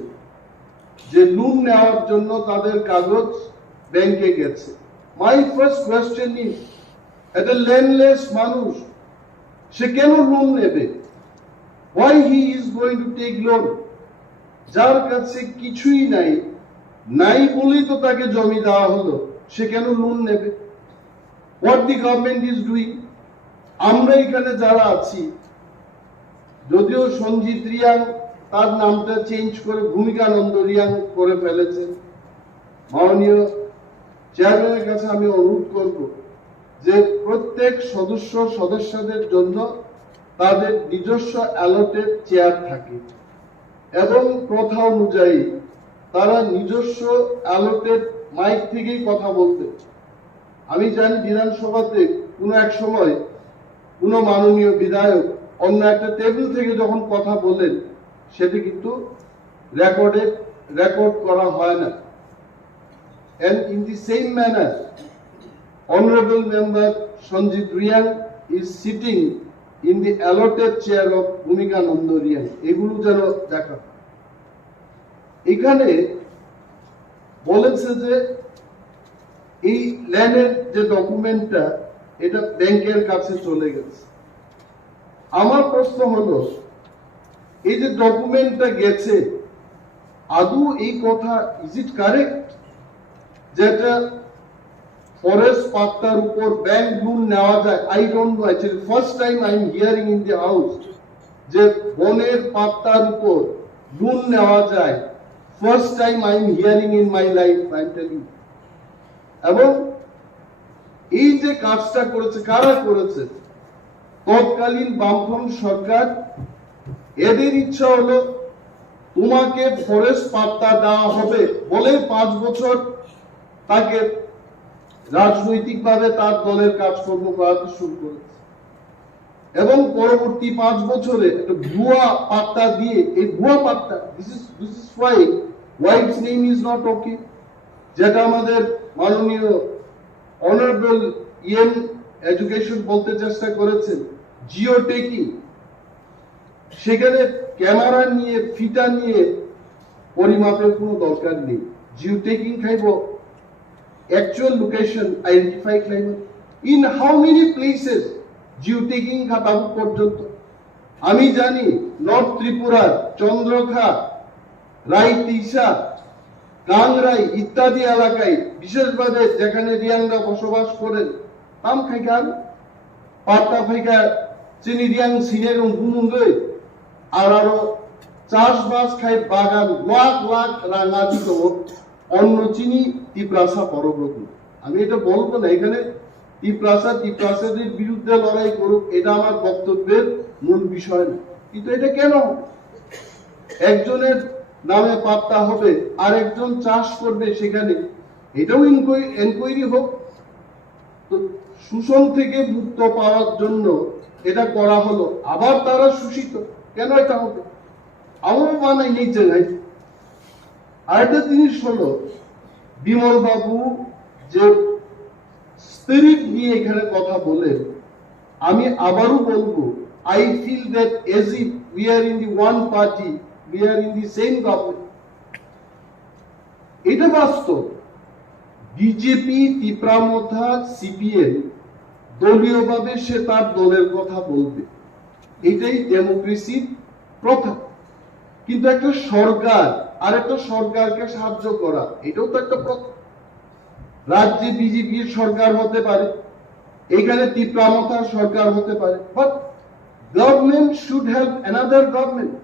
যে লোন নেওয়ার জন্য তাদের কাগজ ব্যাংকে গেছে। মাই ফার্স্ট কোয়েশ্চেন ইজ, একটা ল্যান্ডলেস মানুষ সে কেন লোন নেবে? Why he is going to take loan? যার কাছে কিছুই নাই বলেই তো তাকে জমি দেওয়া হলো, সে কেন লোন নেবে? What the government is doing, আমরা এখানে যারা আছি, যদিও সঞ্জিত রিয়াং তার নামটা চেঞ্জ করে ভূমিকানন্দ রিয়াং করে ফেলেছে, মাননীয় চেয়ারম্যানের কাছে আমি অনুরোধ করব যে প্রত্যেক সদস্যদের জন্য তাদের নিজস্ব অ্যালটেড চেয়ার থাকে এবং প্রথা অনুযায়ী তারা নিজস্ব অ্যালটেড মাইক থেকেই কথা বলতে। আমি জানি বিধানসভাতে কোনো এক সময় কোনো মাননীয় বিধায়ক অন্য একটা টেবিল থেকে যখন কথা বলেন সেটা কিন্তু রেকর্ড করা হয় না। And in the same manner, Honorable Member Sanjit Riyan is sitting in the allotted chair of Bhumika Nando Riyan. এগুলো যেন দেখা। এখানে বলেছে যে এই ল্যান্ডের যে ডকুমেন্টটা এটা ব্যাংকের কাছে চলে গেছে। আমার প্রশ্ন হলো এই যে ডকুমেন্টটা গেছে আদৌ এই কথা ইজ ইট কারেক্ট যেটা ফরেস্ট পাত্তার উপর ব্যাংক লোন নেওয়া যায়? I don't know, actually first time I am hearing in the house যে বনের পাত্তার উপর লোন নেওয়া যায়। First time I am hearing in my life, I am telling. এবং এই যে কাজটা করেছে কারা করেছে? তৎকালীন বামফ্রন্ট সরকার। এদের ইচ্ছা হলো তোমাকে ফরেস্ট পাত্তা দেওয়া হবে বলে 5 বছর তাকে রাজনৈতিকভাবে তার দলের কাজকর্ম করাতে শুরু করেছে এবং পরবর্তী 5 বছরে একটা ভুয়া পাত্তা দিয়ে, এই ভুয়া পাত্তা, this is why it's name is not okay, যেটা আমাদের মাননীয় অনারেবল এডুকেশন বলতে চেষ্টা করেছেন, জিও টেকিং। সেখানে ক্যামেরা নিয়ে ফিটা নিয়ে পরিমাপের কোনো দরকার নেই। জিও টেকিং খাইব actual location identify climate in how many places geotagging খাতাবু পর্যন্ত। আমি জানি নর্থ ত্রিপুরার চন্দ্রখা, রাইতিসা, কাংরাই ইত্যাদি এলাকায় বিশেষভাবে যেখানে রিয়াংরা বসবাস করেন তাম খাইকার পাতা ফাইকা চিনি রিয়াং সিনের হুমুঙ্গই আর আরো চাষবাস খাই বাগান লাখ লাখ রাঙাদি তো অন্য চিনি তিপ্রাসা পরব্রত। আমি এটা বলবো না এখানে তিপ্রাসাদের বিরুদ্ধে লড়াই করুক, এটা আমার বক্তব্যের মূল বিষয় না। কিন্তু এটা কেন একজনের নামে পাত্তা হবে আর একজন চাষ করবে সেখানে? এটাও এনকোয়ারি হোক। তো শোষণ থেকে মুক্ত পাওয়ার জন্য এটা করা হলো, আবার তারা শোষিত কেন এটা হবে? আমার মানাই নেই জায়গায়। আরেকটা জিনিস হলো বিমল বাবু যে স্পিরিট নিয়ে এখানে কথা বলেন, আমি আবারও বলবো I feel that as if we are in the one party, we are in the same government. এটা বাস্তব। বিজেপি, তিপ্রামথা, সিপিএম দলীয়ভাবে সে তার দলের কথা বলবে, এটাই ডেমোক্রেসির প্রথা। কিন্তু একটা সরকার আর একটা সরকারকে সাহায্য করা এটাও তো একটা প্রথা। রাজ্যে বিজেপির সরকার হতে পারে, এখানে তিপ্রামথার সরকার হতে পারে, but government should help another government.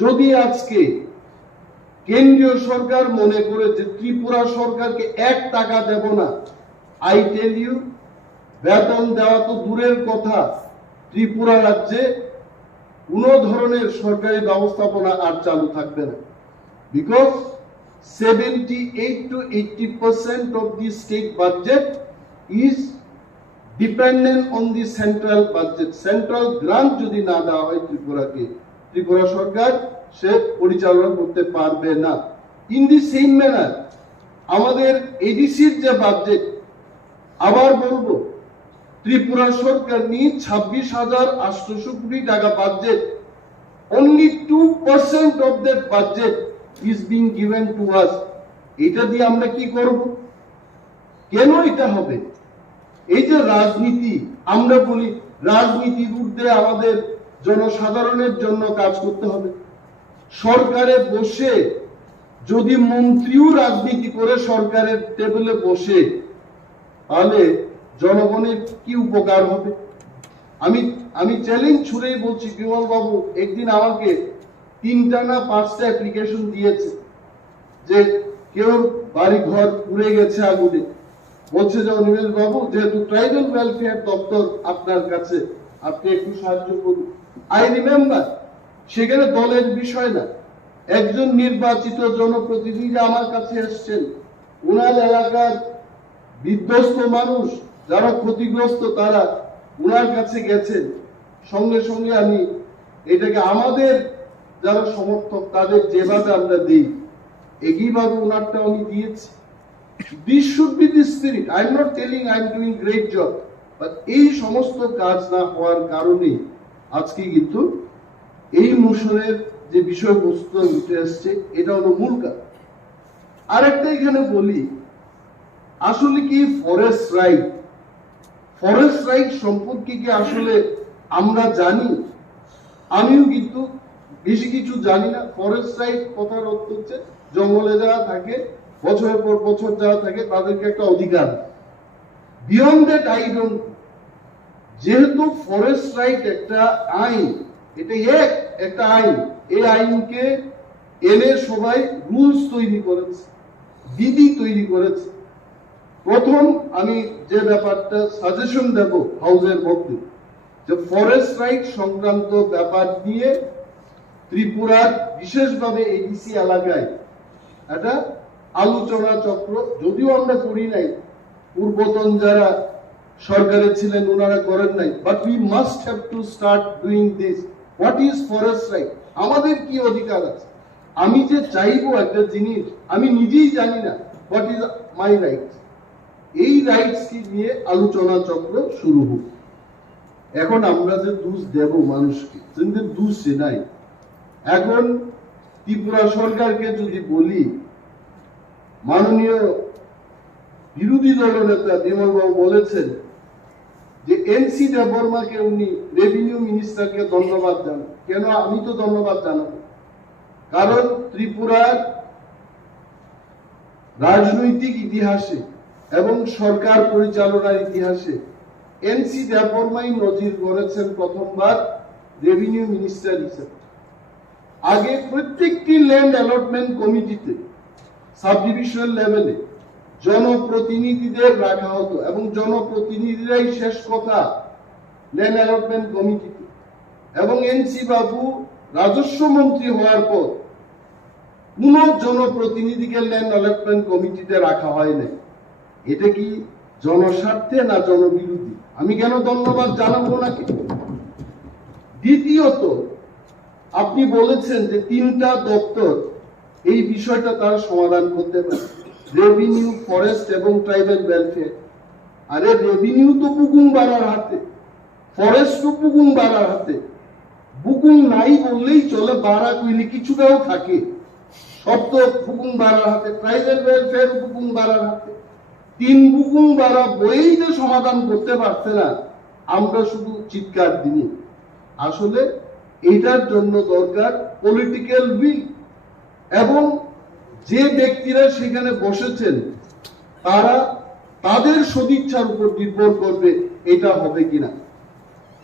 যদি আজকে কেন্দ্রীয় সরকার মনে করে যে ত্রিপুরা সরকারকে 1 টাকা দেব না, আই টেল ইউ বেতন দেওয়া তো দূরের কথা, ত্রিপুরা রাজ্যে কোন ধরনের সরকারি ব্যবস্থাপনা আর চালু থাকবে না। Because 78 to 80% of the state budget is dependent on the central budget. Central grant যদি না দেওয়া হয় ত্রিপুরাকে, ত্রিপুরা সরকার সে পরিচালনা করতে পারবে না। ইন দি সেম ম্যানার আমাদের এডিসির যে বাজেট, আবার বলবো ত্রিপুরা সরকার নিয়ে 26,800 কোটি টাকা budget, only 2% of that budget is being given to us. এটা দিয়ে আমরা কি করব? কেন এটা হবে? এই যে রাজনীতি, আমরা বলি রাজনীতির ঊর্ধ্বে আমাদের জনসাধারণের জন্য কাজ করতে হবে। সরকারে বসে যদি মন্ত্রীও রাজনীতি করে সরকারের টেবিলে বসে, তাহলে জনগণের কি উপকার হবে? আমি চ্যালেঞ্জ ছুড়েই বলছি, বিমল বাবু একদিন আমাকে 3টা না 5টা অ্যাপ্লিকেশন দিয়েছে যে কেউ বাড়ি ঘর পুড়ে গেছে আগুনে, বলছে যে অনিমেষ বাবু যেহেতু ট্রাইবাল ওয়েলফেয়ার দপ্তর আপনার কাছে, আপনি একটু সাহায্য করুন। আই রিমেম্বার সেখানে দলের বিষয় না, একজন নির্বাচিত জনপ্রতিনিধি আমার কাছে এসছেন, ওনার এলাকার বিধ্বস্ত মানুষ যারা ক্ষতিগ্রস্ত তারা ওনার কাছে গেছেন, সঙ্গে সঙ্গে আমি এটাকে আমাদের যারা সমর্থক তাদের যেভাবে আমরা দিই একইভাবে ওনারটা আমি দিয়েছি। This should be the spirit. I'm not telling I'm doing great job, but এই সমস্ত কাজ না হওয়ার কারণে আজকে কিন্তু এই মোশনের যে বিষয়বস্তু উঠে আসছে এটা হলো মূল কারণ। আরেকটা এখানে বলি, আসলে কি ফরেস্ট রাইট সম্পর্কে কি আসলে আমরা জানি? আমিও কিন্তু বেশি কিছু জানি না। ফরেস্ট রাইট কথার অর্থ হচ্ছে জঙ্গলে যারা থাকে, বছরের পর বছর যারা থাকে তাদেরকে একটা অধিকার। Beyond that I don't. যেহেতু ফরেস্ট রাইট একটা আইন, এটা একটা আইন, এই আইনকে এনে সবাই রুলস তৈরি করেছে, বিধি তৈরি করেছে। প্রথম আমি যে ব্যাপারটা সাজেশন দেব হাউসের মধ্যে, যে ফরেস্ট রাইট সংক্রান্ত ব্যাপার নিয়ে ত্রিপুরার বিশেষভাবে A.D.C এলাকায় একটা আলোচনা চক্র, যদিও আমরা করি নাই, পূর্বতন যারা সরকারে ছিলেন ওনারা করেন নাই, but we must have to start doing this. What is forest right? আমাদের কি অধিকার আছে? আমি যে চাইবো একটা জিনিস আমি নিজেই জানি না, হোয়াট ইজ মাই রাইটস। এই রাইটস কি নিয়ে আলোচনা চক্র শুরু হোক। এখন আমরা যে দোষ দেব মানুষকে, কিন্তু দোষ নাই। এখন ত্রিপুরা সরকারকে যদি বলি, মাননীয় বিরোধী দলনেতা বিমল বাবু বলেছেন যে এনসি দেববর্মাকে উনি রেভিনিউ মিনিস্টারকে ধন্যবাদ জানান। কেন আমি তো ধন্যবাদ জানাবো? কারণ ত্রিপুরার রাজনৈতিক ইতিহাসে এবং সরকার পরিচালনার ইতিহাসে এনসি দেববর্মাই নজির গড়েছেন প্রথমবার রেভিনিউ মিনিস্টার হিসেবে। আগে প্রত্যেকটি ল্যান্ড অ্যালটমেন্ট কমিটিতে সাব ডিভিশনাল লেভেলে জনপ্রতিনিধিদের রাখা হতো এবং জনপ্রতিনিধিরাই শেষ কথা ল্যান্ড অ্যালটমেন্ট কমিটিতে। এবং এনসি বাবু রাজস্ব মন্ত্রী হওয়ার পর কোন জনপ্রতিনিধিকে ল্যান্ড অ্যালটমেন্ট কমিটিতে রাখা হয় না। এটা কি জনস্বার্থে না জনবিরোধী? আমি কেন ধন্যবাদ জানাবো নাকি? দ্বিতীয়ত, আপনি বলেছেন যে 3টা দপ্তর এই বিষয়টা তারা সমাধান করতে পারে, রেভিনিউ, ফরেস্ট এবং ট্রাইবাল ওয়েলফেয়ার। আরে রেভিনিউ তো বুকুং বাড়ার হাতে, ফরেস্ট তো বুকুং বাড়ার হাতে। বুকুং নাই বললেই চলে, বাড়া কইলে কিছুটাও থাকে। সব তো বুকুং বাড়ার হাতে, ট্রাইবাল ওয়েলফেয়ার বুকুং বাড়ার হাতে। 3 বুকুং বাড়া বইই যে সমাধান করতে পারছে না, আমরা শুধু চিৎকার দিই। আসলে এটার জন্য দরকার পলিটিক্যাল উইল, এবং যে ব্যক্তিরা সেখানে বসেছেন তারা তাদের সদিচ্ছার উপর নির্ভর করবে এটা হবে কিনা।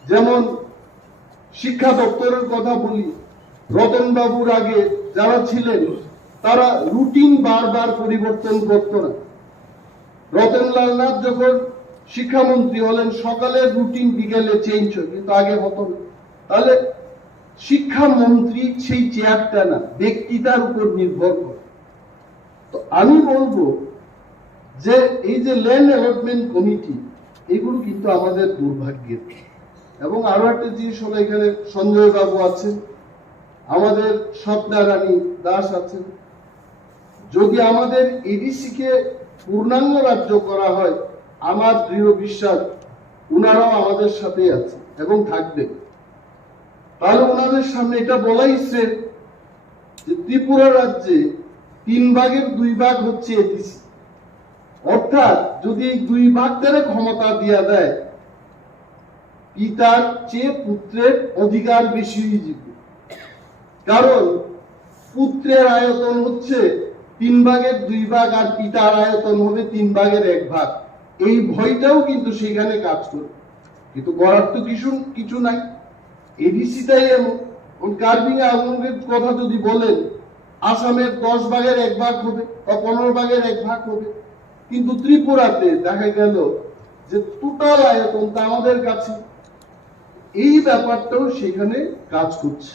যেমন শিক্ষা দপ্তরের কথা বলি, রতন বাবুর আগে যারা ছিলেন তারা রুটিন বারবার পরিবর্তন করত না। রতনলাল নাথ যখন শিক্ষামন্ত্রী হলেন, সকালের রুটিন বিকেলে চেঞ্জ হয়, কিন্তু আগে হতো না। তাহলে শিক্ষামন্ত্রী সেই চেয়ারটা না, ব্যক্তিতার উপর নির্ভর করে। তো আমি বলবো যে এই যে ল্যান্ড অ্যালটমেন্ট কমিটি, এগুলো কিন্তু আমাদের দুর্ভাগ্যের। এবং আরো একটা জিনিস হলো, এখানে সঞ্জয় বাবু আছেন, আমাদের স্বপ্না রানী দাস আছেন। যদি আমাদের A.D.C কে পূর্ণাঙ্গ রাজ্য করা হয়, আমার দৃঢ় বিশ্বাস উনারাও আমাদের সাথে আছে এবং থাকবে। তাহলে ওনাদের সামনে এটা বলাই শ্রেয় যে ত্রিপুরা রাজ্যে 3 ভাগের 2 ভাগ হচ্ছে A.D.C। অর্থাৎ যদি এই 2 ভাগ দ্বারা ক্ষমতা দিয়া দেয়, পিতার চেয়ে পুত্রের অধিকার বেশি হয়ে যাবে। কারণ পুত্রের আয়তন হচ্ছে 3 ভাগের 2 ভাগ, আর পিতার আয়তন হবে 3 ভাগের 1 ভাগ। এই ভয়টাও কিন্তু সেখানে কাজ করে, কিন্তু করার তো কিছু নাই। A.D.C-টাই এমন। কার্বিং আঙ্গের কথা যদি বলেন, আসামের 10 ভাগের 1 ভাগ হবে বা 15 ভাগের 1 ভাগ হবে, কিন্তু ত্রিপুরাতে দেখা গেল যে টোটাল আয়তনটা আমাদের কাছে। এই ব্যাপারটাও সেখানে কাজ করছে।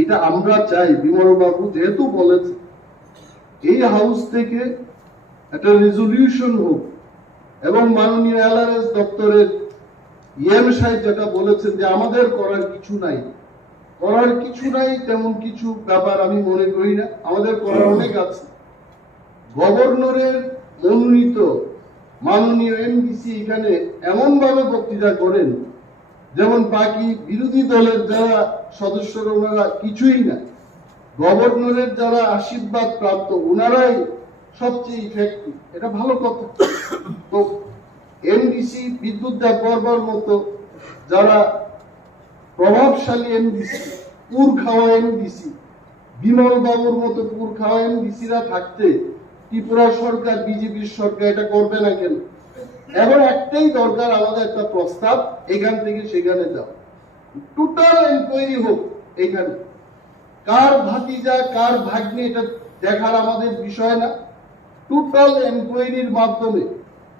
এটা আমরা চাই, বিমল বাবু যেহেতু বলেছে, এই হাউস থেকে একটা রেজলিউশন হোক এবং মাননীয় LRS দপ্তরের ইএম সাহেব যেটা বলেছেন যে আমাদের করার কিছু নাই, করার কিছু নাই তেমন কিছু ব্যাপার আমি মনে করি না, আমাদের করার অনেক আছে। গভর্নরের মনোনীত মাননীয় এমডিসি এখানে এমন ভাবে বক্তৃতা করেন যেমন বাকি বিরোধী দলের যারা সদস্যরা ওনারা কিছুই না, গভর্নরের যারা আশীর্বাদ প্রাপ্ত ওনারাই সবচেয়ে ইফেক্টিভ। এটা ভালো কথা। তো এমডিসি বিদ্যুৎ দেব বর্মার মতো যারা প্রভাবশালী এমডিসি, পুর খাওয়া এমডিসি, বিমল বাবুর মতো পুর খাওয়া এমডিসিরা থাকতে ত্রিপুরা সরকার, বিজেপির সরকার এটা করবে না কেন? এখন একটাই দরকার, আমাদের একটা প্রস্তাব, এখান থেকে সেখানে যাও, টোটাল এনকোয়ারি হোক। এখানে কার ভাতিজা কার ভাগ্নে এটা দেখার আমাদের বিষয় না, টোটাল এনকোয়ারির মাধ্যমে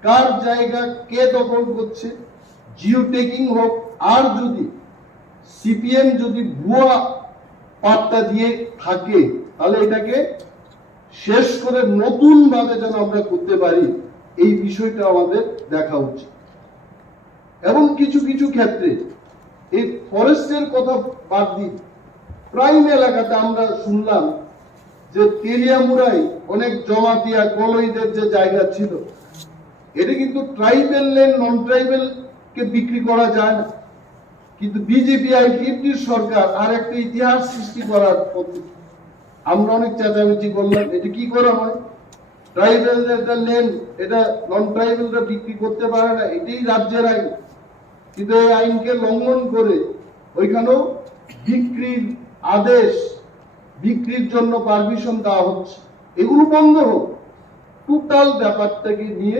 কার জায়গা কে দখল করছে, জিও টেকিং হোক। আর যদি সিপিএম যদি ভুয়া পাট্টা দিয়ে থাকে তাহলে এটাকে শেষ করে নতুন ভাবে যেন আমরা করতে পারি, এই বিষয়টা আমাদের দেখা উচিত। এবং কিছু কিছু ক্ষেত্রে এই ফরেস্টের কথা বাদ দিন, প্রাইম এলাকাতে আমরা শুনলাম যে তেলিয়ামুড়াই অনেক জমাতিয়া কলইদের যে জায়গা ছিল, এটা কিন্তু ট্রাইবেল ল্যান্ড নন ট্রাইবেল কে বিক্রি করা যায় না, কিন্তু বিজেপি আর ইউপির সরকার আর একটা ইতিহাস সৃষ্টি করার পদ্ধতি। আমরা অনেক চেঁচামেচি করলাম, এটা কি করা হয়? ট্রাইবেলদের ল্যান্ড এটা নন ট্রাইবেলরা বিক্রি করতে পারে না, এটাই রাজ্যের আইন, কিন্তু এই আইনকে লঙ্ঘন করে ওইখানেও বিক্রির আদেশ, বিক্রির জন্য পারমিশন দেওয়া হচ্ছে। এগুলো বন্ধ হোক। টোটাল ব্যাপারটাকে নিয়ে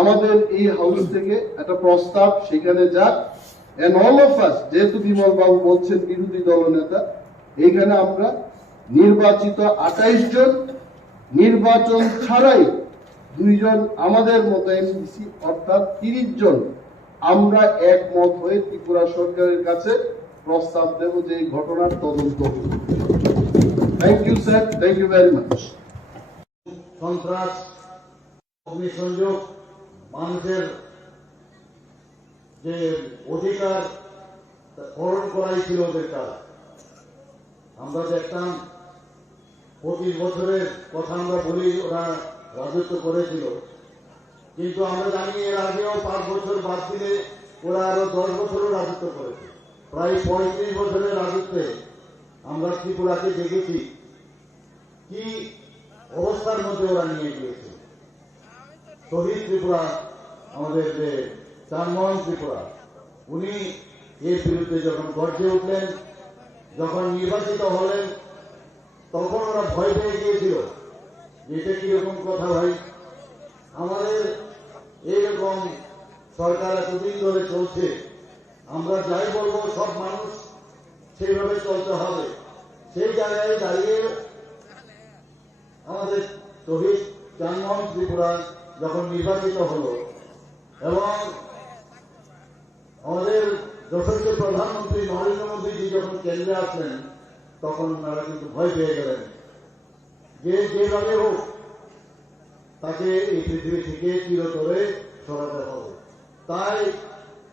আমাদের এই হাউস থেকে একটা প্রস্তাব সেখানে যাক, এন্ড অল অফ আস, যেহেতু বিমল বাবু বলছেন বিরোধী দলনেতা, এইখানে আমরা নির্বাচিত 28 জন, নির্বাচন ছাড়াই 2 জন আমাদের মতো এমডিসি, অর্থাৎ 30 জন আমরা একমত হয়ে ত্রিপুরা সরকারের কাছে প্রস্তাব দেব যে এই ঘটনার তদন্ত করুন। Thank you sir, thank you very much. সন্ত্রাস, অগ্নিসংযোগ, মানুষের যে অধিকার হরণ করাই ছিল ওদের কাজ। আমরা দেখতাম 25 বছরের কথা আমরা বলি ওরা রাজত্ব করেছিল, কিন্তু আমরা জানি এর আগেও 5 বছর বাদ দিলে ওরা আরো 10 বছরও রাজত্ব করেছে। প্রায় 35 বছরের রাজত্বে আমরা ত্রিপুরাকে দেখেছি কি অবস্থার মধ্যে ওরা নিয়ে গিয়েছে। শহীদ ত্রিপুরা, আমাদের যে চানমোহন ত্রিপুরা, উনি এর বিরুদ্ধে যখন গর্জে উঠলেন, যখন নির্বাচিত হলেন, তখন ওরা ভয় পেয়ে গিয়েছিল যে এটা কিরকম কথা ভাই, আমাদের এইরকম সরকার এতদিন ধরে চলছে, আমরা যাই বলবো সব মানুষ সেইভাবে চলতে হবে। সেই জায়গায় দাঁড়িয়ে আমাদের শহীদ চানমোহন ত্রিপুরা যখন নির্বাচিত হলো এবং আমাদের যশস্বী প্রধানমন্ত্রী নরেন্দ্র মোদীজি যখন কেন্দ্রে আসলেন, তখন ওনারা কিন্তু ভয় পেয়ে গেলেন যে যেভাবে হোক তাকে এই পৃথিবী থেকে চিরতরে সরাতে হবে। তাই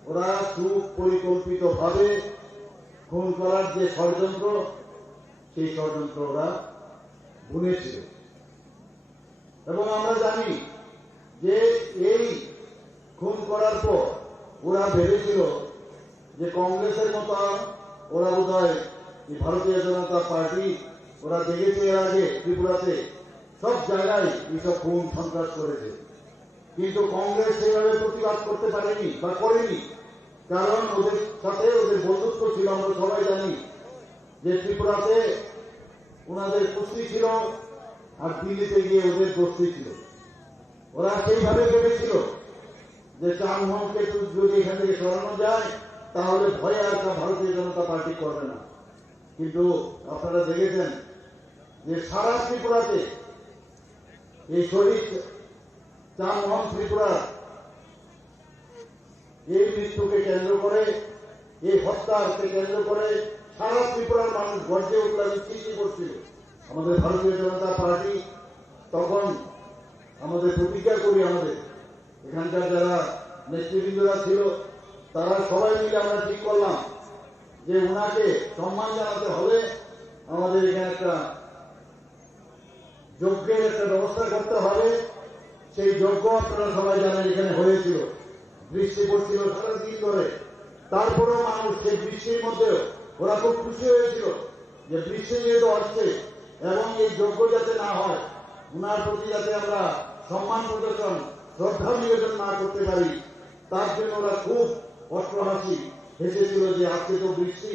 ওরা সুপরিকল্পিত ভাবে খুন করার যে ষড়যন্ত্র, সেই ষড়যন্ত্র ওরা বুনেছিল। এবং আমরা জানি যে এই খুন করার পর ওরা ভেবেছিল যে কংগ্রেসের মতো ওরা বোধহয় ভারতীয় জনতা পার্টি, ওরা দেখেছে এর আগে ত্রিপুরাতে সব জায়গায় এইসব খুন সন্ত্রাস করেছে, কিন্তু কংগ্রেস সেভাবে প্রতিবাদ করতে পারেনি বা করেনি, কারণ ওদের সাথে ওদের বন্ধুত্ব ছিল। আমরা সবাই জানি যে ত্রিপুরাতে ওনাদের কুস্তি ছিল আর দিল্লিতে গিয়ে ওদের গোষ্ঠী ছিল। ওরা সেইভাবে ভেবেছিল যে চানমোহনকে যদি এখান থেকে সরানো যায় তাহলে ভয়ে আর ভারতীয় জনতা পার্টি করবে না। কিন্তু আপনারা দেখেছেন যে সারা ত্রিপুরাতে এই শহীদ চানমোহন ত্রিপুরা এই মৃত্যুকে কেন্দ্র করে, এই হত্যাকে কেন্দ্র করে সারা ত্রিপুরার মানুষ গর্জে উঠলেন, সৃষ্টি করছিল। আমাদের ভারতীয় জনতা পার্টি তখন আমাদের প্রতিজ্ঞা করি, আমাদের এখানকার যারা নেতৃবৃন্দরা ছিল তারা সবাই মিলে আমরা ঠিক করলাম যে ওনাকে সম্মান জানাতে হলে আমাদের এখানে একটা যজ্ঞের একটা ব্যবস্থা করতে হবে। সেই যজ্ঞ আপনারা সবাই জানেন এখানে হয়েছিল, বৃষ্টি পড়ছিল সারাদিন ধরে, তারপরেও মানুষ সেই বৃষ্টির মধ্যেও ওরা খুব খুশি হয়েছিল যে বৃষ্টি যেহেতু আসছে এবং এই যজ্ঞ যাতে না হয়, উনার প্রতি যাতে আমরা সম্মান প্রদর্শন শ্রদ্ধা নিবেদন না করতে পারি, তার জন্য ওরা খুব অট্টহাসি হেসেছিল যে আজকে তো বৃষ্টি,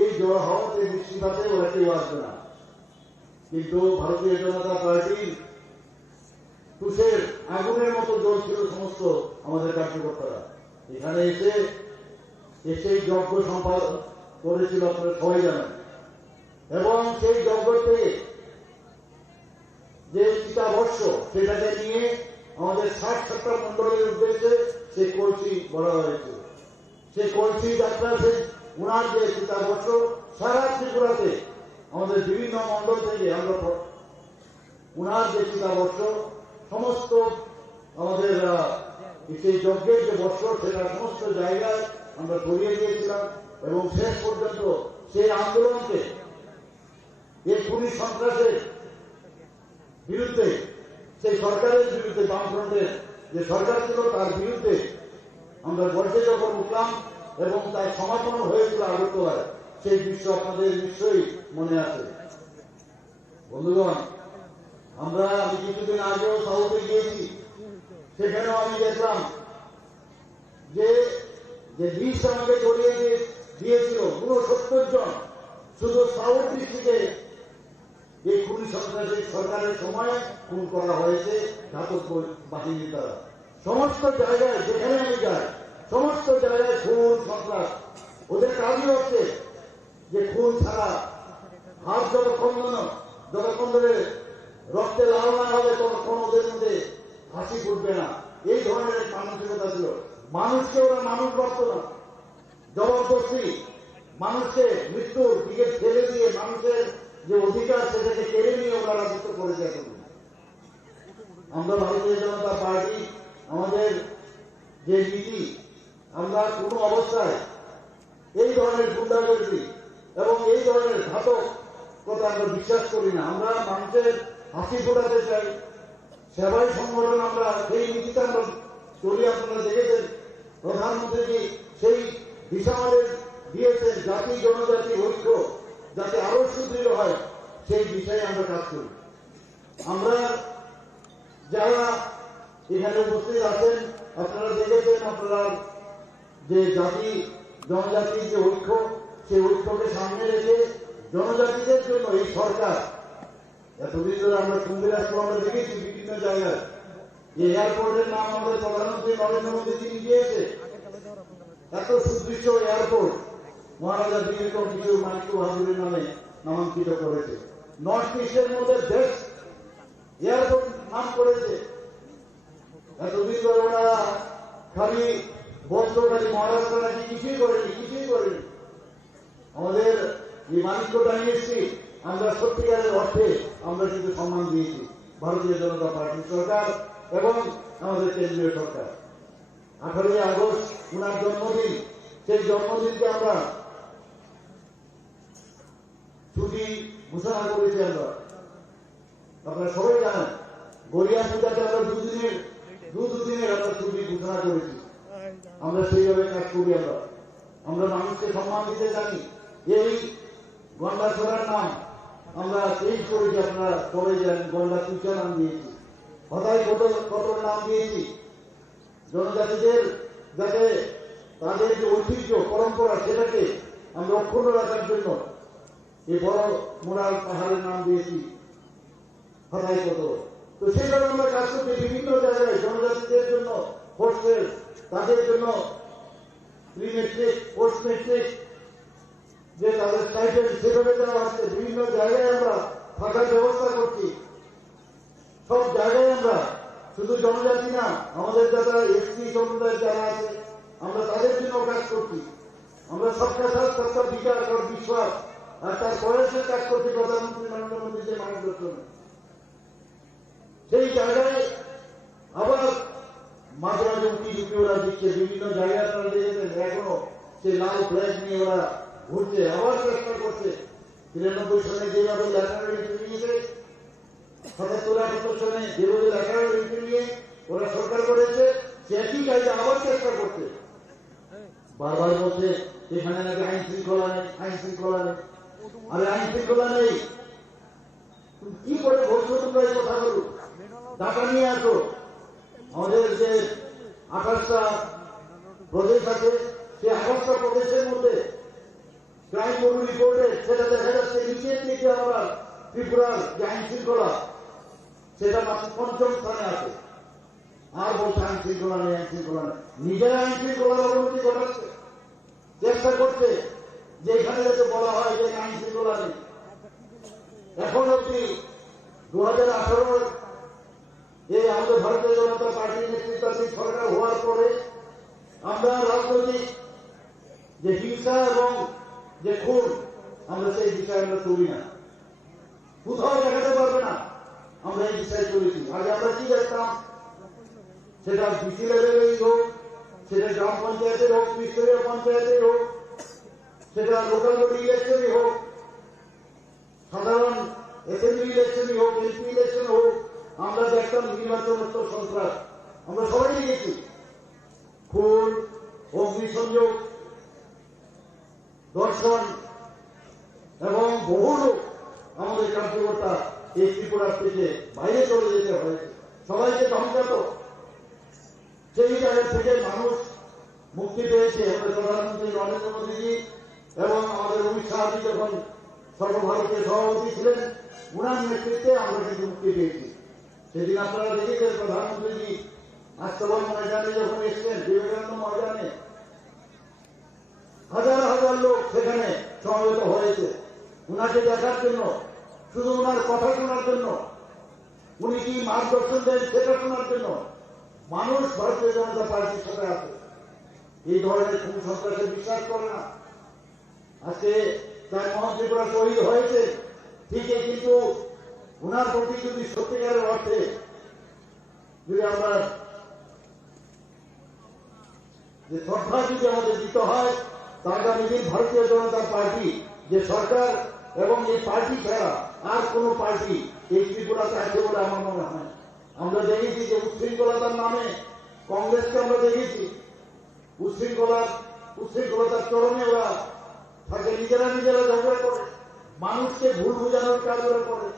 এই জ্বর হওয়াতে বৃষ্টিপাতে ওরা কেউ আসবে না। কিন্তু ভারতীয় জনতা পার্টির তুষের আগুনের মতো জ্বলছিল সমস্ত আমাদের কার্যকর্তারা। এখানে এসে যজ্ঞ সম্পাদন করেছিল, আপনারা সবাই জানেন। এবং সেই যজ্ঞ থেকে যে চিতাবর্ষ সেটাকে নিয়ে আমাদের 60-70 মন্ডলের উদ্দেশ্যে সে কলসি বলা হয়েছে। সে কলসি যাত্রা, সে উনার যে চিতাবর্ষ সারা ত্রিপুরাতে আমাদের বিভিন্ন মন্ডল থেকে আমরা উনার যে চিতাবর্ষ সমস্ত আমাদের সেই যজ্ঞের যে বর্ষ সেটা সমস্ত জায়গায় আমরা ছড়িয়ে দিয়েছিলাম। এবং শেষ পর্যন্ত সেই আন্দোলনকে এই পুলিশ সন্ত্রাসের বিরুদ্ধে, সেই সরকারের বিরুদ্ধে, বামফ্রন্টের যে সরকার ছিল তার বিরুদ্ধে আমরা গর্জে যখন উঠলাম এবং তার সমাপন হয়েছিল আগরতলায়, সেই দৃশ্য আপনাদের নিশ্চয়ই মনে আছে। বন্ধুগণ, আমি কিছুদিন আগেও সাউথে গিয়েছি, সেখানেও আমি দেখলাম যে লিস্ট আমাকে জড়িয়ে দিয়েছিল 69 জন শুধু সাউথ ডিস্ট্রিক্টে এই খুনি সন্ত্রাসী সরকারের সময় খুন করা হয়েছে ঘাতক বাহিনীর দ্বারা। সমস্ত জায়গায় যেখানে আমি যাই, সমস্ত জায়গায় খুন সন্ত্রাস। ওদের কাজই হচ্ছে যে খুন ছাড়া হাত যতক্ষণ ধরে রক্তে লাল না হবে ততক্ষণ ওদের মধ্যে হাসি ফুটবে না, এই ধরনের মানসিকতা ছিল। মানুষকে ওরা মানুষ ভাবত না, জবরদস্তি মানুষকে মৃত্যুর দিকে ঠেলে দিয়ে মানুষের যে অধিকার সেটাকে কেড়ে নিয়ে ওরা রাজত্ব করেছে। আমরা ভারতীয় জনতা পার্টি আমাদের যে নীতি, আমরা কোনো অবস্থায় এই ধরনের গুন্ডাগর্দি এবং এই ধরনের ঘাতক কথা আমরা বিশ্বাস করি না। আমরা মানুষের হাসি ফোটাতে চাই, সেবাই সংগঠন, আমরা সেই নীতিতে আমরা চলি। আপনারা দেখেছেন প্রধানমন্ত্রী সেই দিশা আমাদের দিয়েছেন, জাতি জনজাতি ঐক্য যাতে আরো সুদৃঢ় হয়, সেই বিষয়ে আমরা কাজ করি। আমরা যারা এখানে উপস্থিত আছেন, আপনারা দেখেছেন, আপনারা যে জাতি জনজাতির যে ঐক্য, সেই ঐক্যকে সামনে রেখে জনজাতিদের জন্য এই সরকার এতদিন ধরে আমরা কুম্ভীরাজপুর আমরা দেখেছি বিভিন্ন জায়গায় যে এয়ারপোর্টের নাম আমাদের প্রধানমন্ত্রী নরেন্দ্র মোদী তিনি দিয়েছে। এত সুদৃশ্য এয়ারপোর্ট মহারাজা দিল্লির কিছু মাইক্রো হাজুরের নামে নামাঙ্কিত করেছে। নর্থ ইস্টের মধ্যে বেস্ট এয়ারপোর্ট নাম করেছে। এতদিন ধরে ওনারা খালি বলতো খালি মহারাষ্ট্র নাকি কিছুই করেনি। আমাদের এই মানিক্য ডাইনেস্টি আমরা সত্যিকারের অর্থে আমরা কিন্তু সম্মান দিয়েছি ভারতীয় জনতা পার্টির সরকার এবং আমাদের কেন্দ্রীয় সরকার। 18 আগস্ট উনার জন্মদিন, সেই জন্মদিনকে আমরা ছুটি ঘোষণা করেছি। আপনারা সবাই জানেন গড়িয়া পূজাতে আমরা দুদিনের আমরা ছুটি ঘোষণা করেছি। আমরা সেইভাবে কাজ করি। আমরা মানুষকে সম্মান দিতে জানি। এই গন্ডাছড়ার নাম আমরা চেঞ্জ করেছি, আপনারা সবাই জানেন, গন্ডা তুচা নাম দিয়েছি। হঠাৎ কত নাম দিয়েছি জনজাতিদের, যাতে তাদের যে ঐতিহ্য পরম্পরা সেটাকে আমরা অক্ষুণ্ণ রাখার জন্য এই বড় মোড়াল পাহাড়ের নাম দিয়েছি হঠাৎ কত। তো সেভাবে আমরা কাজ করছি বিভিন্ন জায়গায় জনজাতিদের জন্য হোস্টেল, তাদের জন্য প্রিমেট্রিক, পোস্ট মেট্রিক যে তাদের স্টাইপেন্ড সেভাবে দেওয়া হচ্ছে। বিভিন্ন জায়গায় আমরা থাকার ব্যবস্থা করছি। সব জায়গায় আমরা শুধু জনজাতি না, আমাদের যারা এসসি সম্প্রদায়ের যারা আছে আমরা তাদের জন্য কাজ করছি। আমরা সবকা সাথ সবকা বিকাশ আর বিশ্বাস আর তার বয়সের কাজ করছি প্রধানমন্ত্রী নরেন্দ্র মোদী যে মার্গদর্শনে। সেই জায়গায় আবার মাঝে মাঝে উঁকি ঝুঁকি ওরা দিচ্ছে বিভিন্ন জায়গায়। আপনারা দেখেছেন সেই লাল ফ্ল্যাগ নিয়ে ওরা ঘুরছে, আবার চেষ্টা করছে। 93 সালে যেভাবে ল্যাটারাল এন্ট্রি নিয়েছে, 77-78 সালে যেভাবে ল্যাটারাল এন্ট্রি নিয়ে ওরা সরকার করেছে, সে একই কাজে আবার চেষ্টা করছে। বারবার বলছে এখানে নাকি আইন শৃঙ্খলা নেই, আইন শৃঙ্খলা নেই। আরে আইন শৃঙ্খলা নেই, কি করে বলছো তোমরা এই কথাগুলো? টাকা নিয়ে আসো। আমাদের যে 28টা প্রদেশ আছে, সেই 28টা প্রদেশের মধ্যে ক্রাইম ব্যুরো রিপোর্টে সেটা দেখা যাচ্ছে নিচের দিকে আমরা ত্রিপুরার যে আইন শৃঙ্খলা সেটা মাত্র 5ম স্থানে আছে। আর বলছে আইন শৃঙ্খলা নেই, আইন শৃঙ্খলা নেই। নিজেরা আইন শৃঙ্খলার অবনতি ঘটাচ্ছে, চেষ্টা করছে যে এখানে যাতে বলা হয় যে আইন শৃঙ্খলা নেই। এখন অব্দি 2018 এই আমাদের ভারতীয় জনতা পার্টির নেতৃত্বাধীন সরকার হওয়ার পরে আমরা রাজনৈতিক যে হিংসা এবং যে খুন, আমরা সেই বিষয়ে আমরা চলি না, কোথাও দেখাতে পারবে না আমরা এই বিষয়ে চলেছি। আগে আমরা কি দেখতাম, সেটা বিসি লেভেলেই হোক, সেটা গ্রাম পঞ্চায়েতের হোক, ত্রিস্তরীয় পঞ্চায়েতের হোক, সেটা লোকাল বডি ইলেকশনই হোক, সাধারণ অ্যাসেম্বলি ইলেকশনই হোক, এমপি ইলেকশন হোক, আমরা দেখতাম নির্বাচনোত্তর সন্ত্রাস। আমরা সবাই দেখেছি খুন, অগ্নিসংযোগ, ধর্ষণ এবং বহু লোক আমাদের কার্যকর্তা এই ত্রিপুরার থেকে বাইরে চলে যেতে হয়েছে, সবাইকে ধমকাত। সেই জায়গা থেকে মানুষ মুক্তি পেয়েছে। আমাদের প্রধানমন্ত্রী নরেন্দ্র মোদীজি এবং আমাদের অমিত শাহজি যখন সর্বভারতীয় সভাপতি ছিলেন, উনার নেতৃত্বে আমরা কিন্তু মুক্তি পেয়েছি। সেদিন আপনারা দেখেছেন প্রধানমন্ত্রীজি আস্তবল ময়দানে যখন এসছেন, বিবেকানন্দ ময়দানে হাজার হাজার লোক সেখানে সমবেত হয়েছে উনাকে দেখার জন্য, শুধু ওনার কথা শোনার জন্য, উনি কি মার্গদর্শন দেন সেটা শোনার জন্য। মানুষ ভারতীয় জনতা পার্টির সাথে আছে, এই ধরনের খুন সন্ত্রাসে বিশ্বাস করে না। আজকে তার মহাত্রিপুরা শহীদ হয়েছে ঠিকই, কিন্তু ওনার প্রতি যদি সত্যিকারের অর্থে যদি আমরা যে শ্রদ্ধা যদি আমাদের দিতে হয়, আগামী দিন ভারতীয় জনতা পার্টি যে সরকার এবং এই পার্টি ছাড়া আর কোন পার্টি এই ত্রিপুরাতে আছে বলে আমার মনে হয়। আমরা দেখেছি যে উচ্ছৃঙ্খলতার নামে কংগ্রেসকে আমরা দেখেছি উচ্ছৃঙ্খলতার চরমে ওরা থাকে, নিজেরা ঝগড়া করে, মানুষকে ভুল বোঝানোর কাজ ওরা করে,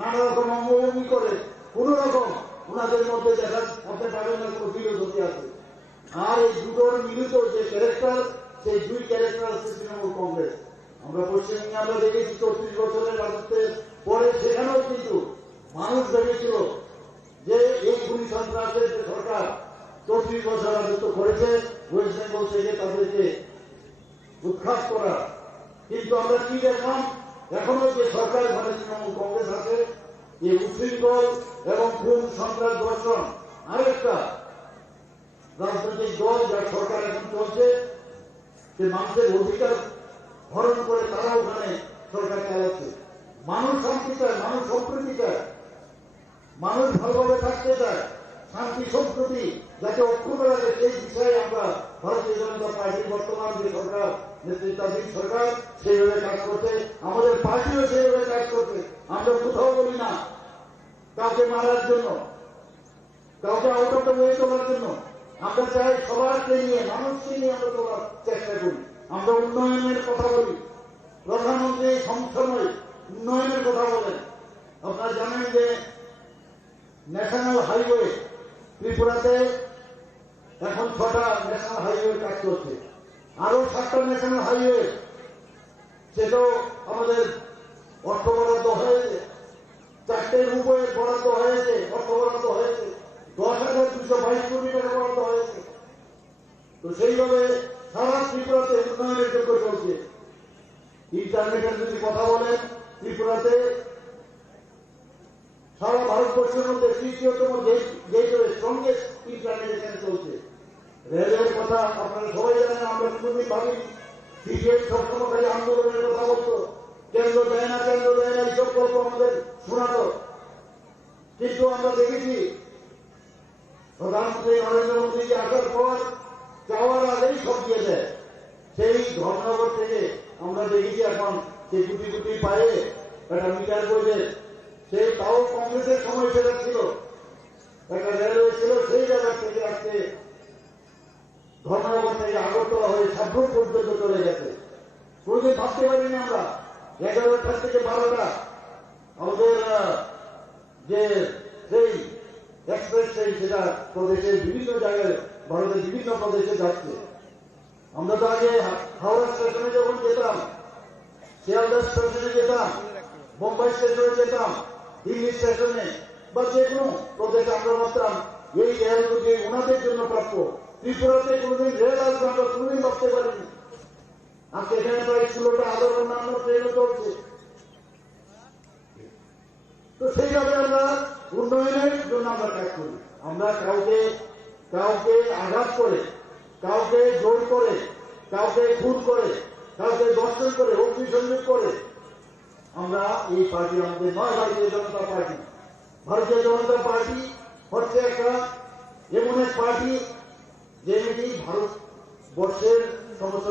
নানা রকম অঙ্গভঙ্গি করে, কোন রকম ওনাদের মধ্যে দেখা হতে পারে না কোনো ফিলোসফি আছে। আর এই দুটোর মিলিত যে ক্যারেক্টার, সেই দুই ক্যারেক্টার হচ্ছে তৃণমূল কংগ্রেস। আমরা পশ্চিমবঙ্গে আমরা দেখেছি 34 বছরের রাজত্বের পরে সেখানেও কিন্তু মানুষ ভেবেছিল যে এই খুনি সন্ত্রাসের যে সরকার 34 বছর রাজত্ব করেছে ওয়েস্ট বেঙ্গল থেকে তাদেরকে উৎখাত করা, কিন্তু আমরা কি দেখলাম, এখনো যে সরকার মানে তৃণমূল কংগ্রেস আছে, এই উচ্ছৃঙ্খল এবং খুন সন্ত্রাস ধর্ষণ আরেকটা রাজনৈতিক দল যার সরকার এখন চলছে, যে মানুষের অধিকার হরণ করে তারা ওখানে সরকার চালাচ্ছে। মানুষ শান্তি চায়, মানুষ সম্প্রীতি চায়, মানুষ ভালোভাবে থাকতে চায়, শান্তি সম্প্রীতি যাতে অক্ষুণ্ণ রাখে, সেই বিষয়ে আমরা ভারতীয় জনতা পার্টির বর্তমান যে সরকার নেতৃত্বাধীন সরকার সেইভাবে কাজ করছে, আমাদের পার্টিও সেইভাবে কাজ করছে। আমরা কোথাও বলি না কাউকে মারার জন্য, কাউকে আহত হয়ে তোলার জন্য। আমরা চাই সবাইকে নিয়ে, মানুষকে নিয়ে আমরা তোলার চেষ্টা করি। আমরা উন্নয়নের কথা বলি, প্রধানমন্ত্রী সবসময় উন্নয়নের কথা বলেন। আপনারা জানেন যে ন্যাশনাল হাইওয়ে ত্রিপুরাতে এখন 6টা ন্যাশনাল হাইওয়ের কাজ চলছে, আরো 7টা ন্যাশনাল হাইওয়ে সেটাও আমাদের অর্থ বরাদ্দ হয়েছে, 4টে রূপের বরাদ্দ হয়েছে, অর্থ বরাদ্দ হয়েছে, 10,222 কোটি টাকা বরাদ্দ হয়েছে। তো সেইভাবে সারা ত্রিপুরাতে উন্নয়নের যোগ্য চলছে। ইন্টারনেটের যদি কথা বলেন, ত্রিপুরাতে সারা ভারতবর্ষের মধ্যে তৃতীয়তম গেটওয়ে স্ট্রংগেস্ট ইন্টারনেট এখানে চলছে। রেলের কথা আপনারা সবাই জানেন, আমরা কোনদিন ভাবিনি। সিপিএম সবসময় খালি আন্দোলনের কথা বলতো, কেন্দ্র দেয় না, কেন্দ্র দেয় না, এইসব গল্প আমাদের শোনাতো। কিন্তু আমরা দেখেছি প্রধানমন্ত্রী নরেন্দ্র মোদীজি আসার পর যাওয়ার আগেই সব দিয়ে দেয়। সেই ধর্মনগর থেকে আমরা দেখেছি এখন সেই গুটি গুটি পায়ে একটা মিটার বোঝে, সেই তাও কংগ্রেসের সময় সেটা ছিল, একটা রেলওয়ে ছিল, সেই জায়গা থেকে আজকে ধর্মনগর থেকে আগরতলা হয়ে সাবরুম পর্যন্ত চলে গেছে। কোনদিন ভাবতে পারিনি আমরা 11টা থেকে 12টা আমাদের যে সেই এক্সপ্রেস ট্রেন সেটা প্রদেশের বিভিন্ন জায়গায়, ভারতের বিভিন্ন প্রদেশে যাচ্ছে। আমরা তো আগে হাওড়া স্টেশনে যখন যেতাম, শিয়ালদা স্টেশনে যেতাম, বোম্বাই স্টেশনে যেতাম, দিল্লি স্টেশনে বা যে কোনো প্রদেশে আমরা ভাবতাম এই রেলগুলি ওনাদের জন্য প্রাপ্য। ত্রিপুরাতে কোনোদিন রেল আসবে আমরা কোনোদিন ভাবতে পারিনি। আজকে এখানে প্রায় 16টা আদর অন্যান্য ট্রেনও চলছে। তো সেইভাবে আমরা উন্নয়নের জন্য আমরা কাজ করি। আমরা কাউকে আঘাত করে, কাউকে জোর করে, কাউকে খুন করে, কাউকে দর্শন করে, অগ্নিসংযোগ করে আমরা এই পার্টি আমাদের নয়। ভারতীয় জনতা পার্টি, ভারতীয় জনতা পার্টি হচ্ছে একটা এমন এক পার্টি যে নাকি ভারতবর্ষের সমস্ত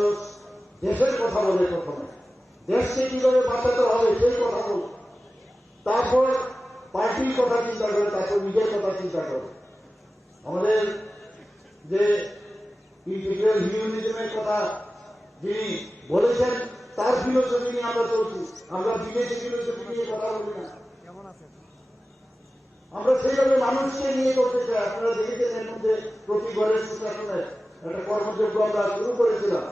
দেশের কথা বলে, প্রথমে দেশকে কিভাবে বাঁচাতে হবে সেই কথা বল, তারপর পার্টির কথা চিন্তা করে, তারপর নিজের কথা চিন্তা করে। আমাদের যে ইন্টিগ্রাল হিউম্যানিজমের কথা যিনি বলেছেন তার ফিলোসফি নিয়ে আমরা চলছি। আমরা বিদেশি ফিলোসফি নিয়ে কথা বলি না, আমরা সেইভাবে মানুষকে নিয়ে চলতে চাই। আপনারা দেখেছেন এর মধ্যে প্রতি ঘরের সুশাসনের একটা কর্মযোগ্য আমরা শুরু করেছিলাম।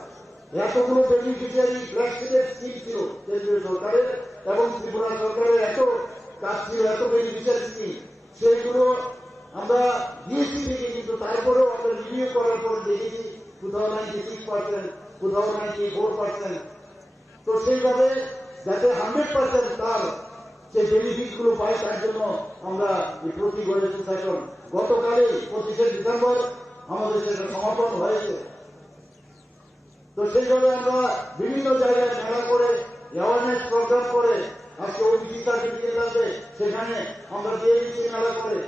এতগুলো বেনিফিশিয়ারি ফ্ল্যাগশিপের স্কিম ছিল কেন্দ্রীয় সরকারের এবং ত্রিপুরা সরকারের, এত কাজ ছিল, এত বেনিফিশিয়ারি স্কিম, সেইগুলো আমরা দিয়েছি ঠিকই, কিন্তু তারপরেও আমরা রিভিউ করার পর দেখেছি কোথাও 96%, কোথাও 94%। তো সেইভাবে যাতে 100% তার সেই বেনিফিট গুলো পায়, তার জন্য আমরা এই প্রতি ঘরের সুশাসন গতকালই 25শে ডিসেম্বর আমাদের সেটা সমাপন হয়েছে। তো সেইভাবে আমরা বিভিন্ন জায়গায় মেলা করে, অ্যাওয়ারনেস প্রোগ্রাম করে, আজকে ওবিসি সার্টিফিকেট লাগবে সেখানে আমরা দিয়ে দিচ্ছি মেলা করে,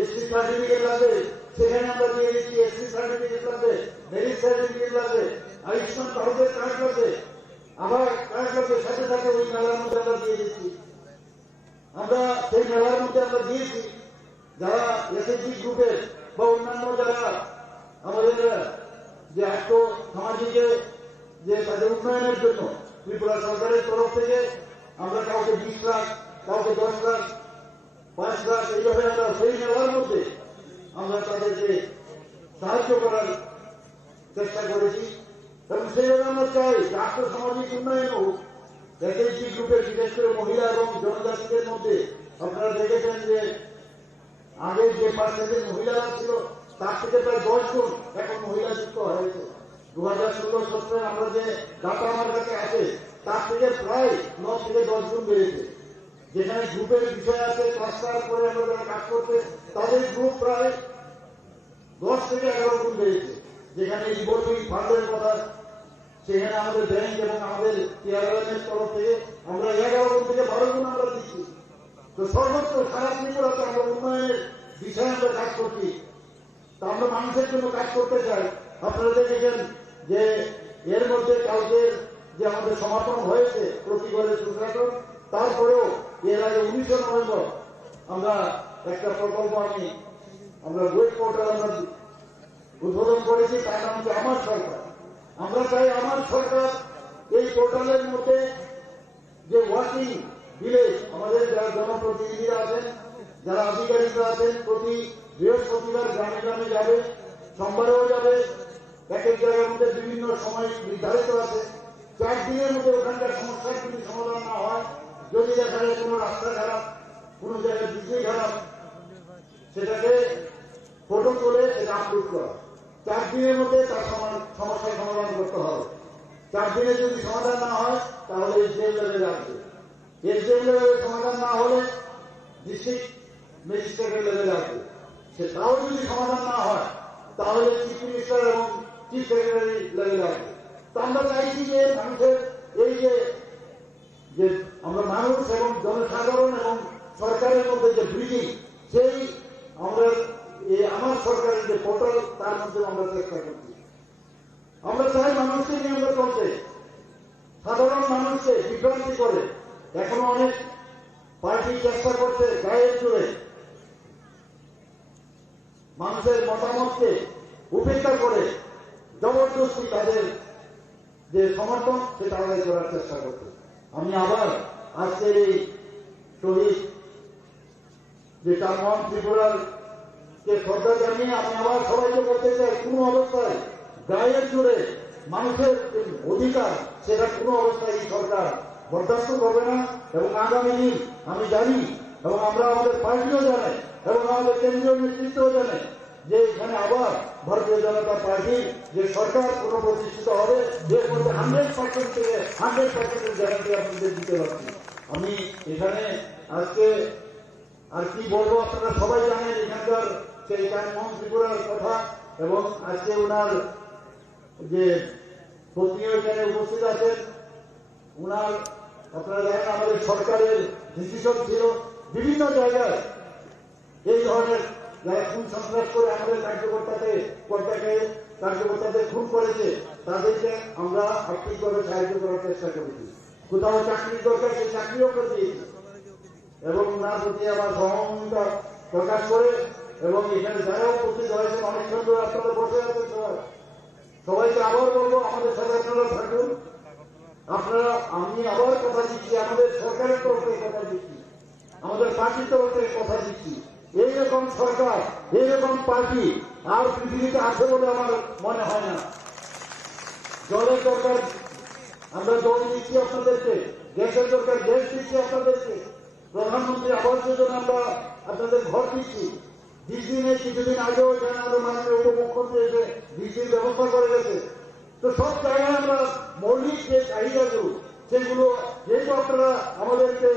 এসসি সার্টিফিকেট লাগবে সেখানে আমরা দিয়ে দিচ্ছি, এসসি সার্টিফিকেট লাগবে, মেরিট সার্টিফিকেট লাগবে, আয়ুষ্মান ভারতের কার্ড লাগবে, আবার কার্ড লাগবে, সাথে সাথে ওই মেলার মধ্যে আমরা দিয়ে দিচ্ছি। আমরা সেই মেলার মধ্যে আমরা দিয়েছি যারা এসএসজি গ্রুপের বা অন্যান্য যারা আমাদের যে আর্থ সামাজিক যে তাদের উন্নয়নের জন্য ত্রিপুরা সরকারের তরফ থেকে আমরা কাউকে 20 লাখ, কাউকে 10 লাখ, 5 লাখ, এইভাবে আমরা সেই মেলার মধ্যে আমরা তাদেরকে সাহায্য করার চেষ্টা করেছি। এবং সেইভাবে আমরা চাই যে আর্থ সামাজিক উন্নয়ন হোক। এসএসজি গ্রুপের বিশেষ করে মহিলা এবং জনজাতিদের মধ্যে আপনারা দেখেছেন যে আগে যে পার্সেন্টেজ মহিলারা ছিল তার থেকে প্রায় 10 গুণ এখন মহিলা যুক্ত হয়েছে। 2016-17 আমরা যে ডাটা আমার কাছে আছে তার থেকে প্রায় 9 থেকে 10 গুণ বেড়েছে। যেখানে গ্রুপের বিষয় আছে, ক্লাস্টার করে আমরা যারা কাজ করতে, তাদের গ্রুপ প্রায় 10 থেকে 11 গুণ বেড়েছে। যেখানে রিভলভিং ফান্ডের কথা, সেখানে আমাদের ব্যাংক এবং আমাদের টিআরএর তরফ থেকে আমরা 11 গুণ থেকে 12 গুণ আমরা দিচ্ছি। তো সর্বত্র সারা ত্রিপুরাতে আমরা উন্নয়নের বিষয়ে আমরা কাজ করছি। তা আমরা মানুষের জন্য কাজ করতে চাই। আপনারা দেখেছেন যে এর মধ্যে কালকে যে আমাদের সমাপন হয়েছে প্রতি ঘরের সুশাসন, তারপরেও এর আগে 19শে নভেম্বর আমরা একটা প্রকল্প আমরা ওয়েব পোর্টাল আমরা উদ্বোধন করেছি, তার নাম হচ্ছে আমার সরকার। আমরা চাই আমার সরকার এই পোর্টালের মধ্যে যে ওয়ার্কিং ভিলেজ, আমাদের যারা জনপ্রতিনিধিরা আছেন, যারা আধিকারিকরা আছেন, প্রতি বৃহস্পতিবার গ্রামে গ্রামে যাবে, সোমবারেও যাবে। এক এক জায়গার মধ্যে বিভিন্ন সময় নির্ধারিত আছে। 4 দিনের মধ্যে ওখানকার সমস্যার যদি সমাধান না হয়, যদি দেখা যায় কোনো রাস্তা খারাপ, কোনো জায়গায় বিজলি খারাপ, সেটাকে ফটো তুলে সেটা আপলোড করা। 4 দিনের মধ্যে তার সমস্যার সমাধান করতে হবে। 4 দিনে যদি সমাধান না হয় তাহলে এসডিএম লেভেলে আসবে। এসডিএম লেভেলে সমাধান না হলে ডিস্ট্রিক্ট ম্যাজিস্ট্রেটের লেভেলে আসবে। সেটাও যদি সমাধান না হয় তাহলে চিফ মিনিস্টার এবং চিফ সেক্রেটারি লেভেলে আসবে। তো আমরা চাইছি যে মানুষের এই যে আমরা মানুষ এবং জনসাধারণ এবং সরকারের মধ্যে যে ব্রিজিং, সেই আমরা আমার সরকারের যে পোর্টাল তার মধ্যে আমরা চেষ্টা করছি। আমরা চাই মানুষকে নিয়ে আমরা চলতে, সাধারণ মানুষকে বিভ্রান্তি করে এখনো অনেক পার্টি চেষ্টা করছে গায়ের জোরে মানুষের মতামতকে উপেক্ষা করে জবরদস্তি তাদের যে সমর্থন সেটা আদায় করার চেষ্টা করছে। আমি আবার আজকের এই শহীদ যে টার্মন ত্রিপুরার কে শ্রদ্ধা জানিয়ে আমি আবার সবাইকে বলতে চাই, কোন অবস্থায় গায়ের জোরে মানুষের অধিকার সেটা কোন অবস্থায় এই সরকার বরদাস্ত করবে না। এবং আগামী দিন আমি জানি এবং আমরা আমাদের পার্টিও জানাই এবং আমাদের কেন্দ্রীয় নেতৃত্বও জানে যে এখানে আবার ভারতীয় জনতা পার্টি যে সরকার পুনঃপ্রতিষ্ঠিত হবে, এর মধ্যে 100% থেকে 100% গ্যারান্টি আপনাদের দিতে পারছি। আমি এখানে আজকে আর কি বলবো, আপনারা সবাই জানেন এখানকার সেই টাইমন ত্রিপুরার কথা এবং আজকে ওনার যে পত্নীও এখানে উপস্থিত আছেন। ওনার আপনারা জানেন আমাদের সরকারের ডিসিশন ছিল বিভিন্ন জায়গায় এই ধরনের যারা খুন সন্ত্রাস করে আমাদের কার্যকর্তাদের খুন করেছে তাদেরকে আমরা আর্থিকভাবে সাহায্য করার চেষ্টা করেছি। কোথাও চাকরির দরকার সেই চাকরিও করে দিয়েছি এবং ওনার প্রতি আমার সহমর্মিতা প্রকাশ করে এবং এখানে যারা উপস্থিত হয়েছেন অনেক সুন্দর আপনারা বসে আছেন সবাইকে আবার বলবো আমাদের সাথে আপনারা থাকুন। আপনারা আমি আবার কথা দিচ্ছি, আমাদের সরকারের তরফ থেকে কথা দিচ্ছি, আমাদের পার্টির তরফ থেকে কথা দিচ্ছি, এইরকম সরকার এইরকম পার্টি আর পৃথিবীতে আছে বলে আমার মনে হয় না। জলের দরকার আমরা জল দিচ্ছি আপনাদেরকে, গ্যাসের দরকার গ্যাস দিচ্ছি আপনাদেরকে, প্রধানমন্ত্রী আবাস যোজনা আমরা আপনাদের ঘর দিচ্ছি। 20 দিনে কিছুদিন আগেও এখানে আমাদের মাননীয় উপমুখ্যমন্ত্রী এসে 20 দিন ব্যবস্থা করে গেছে। তো সব জায়গায় আমরা মৌলিক যে চাহিদাগুলো সেগুলো যেহেতু আপনারা আমাদেরকে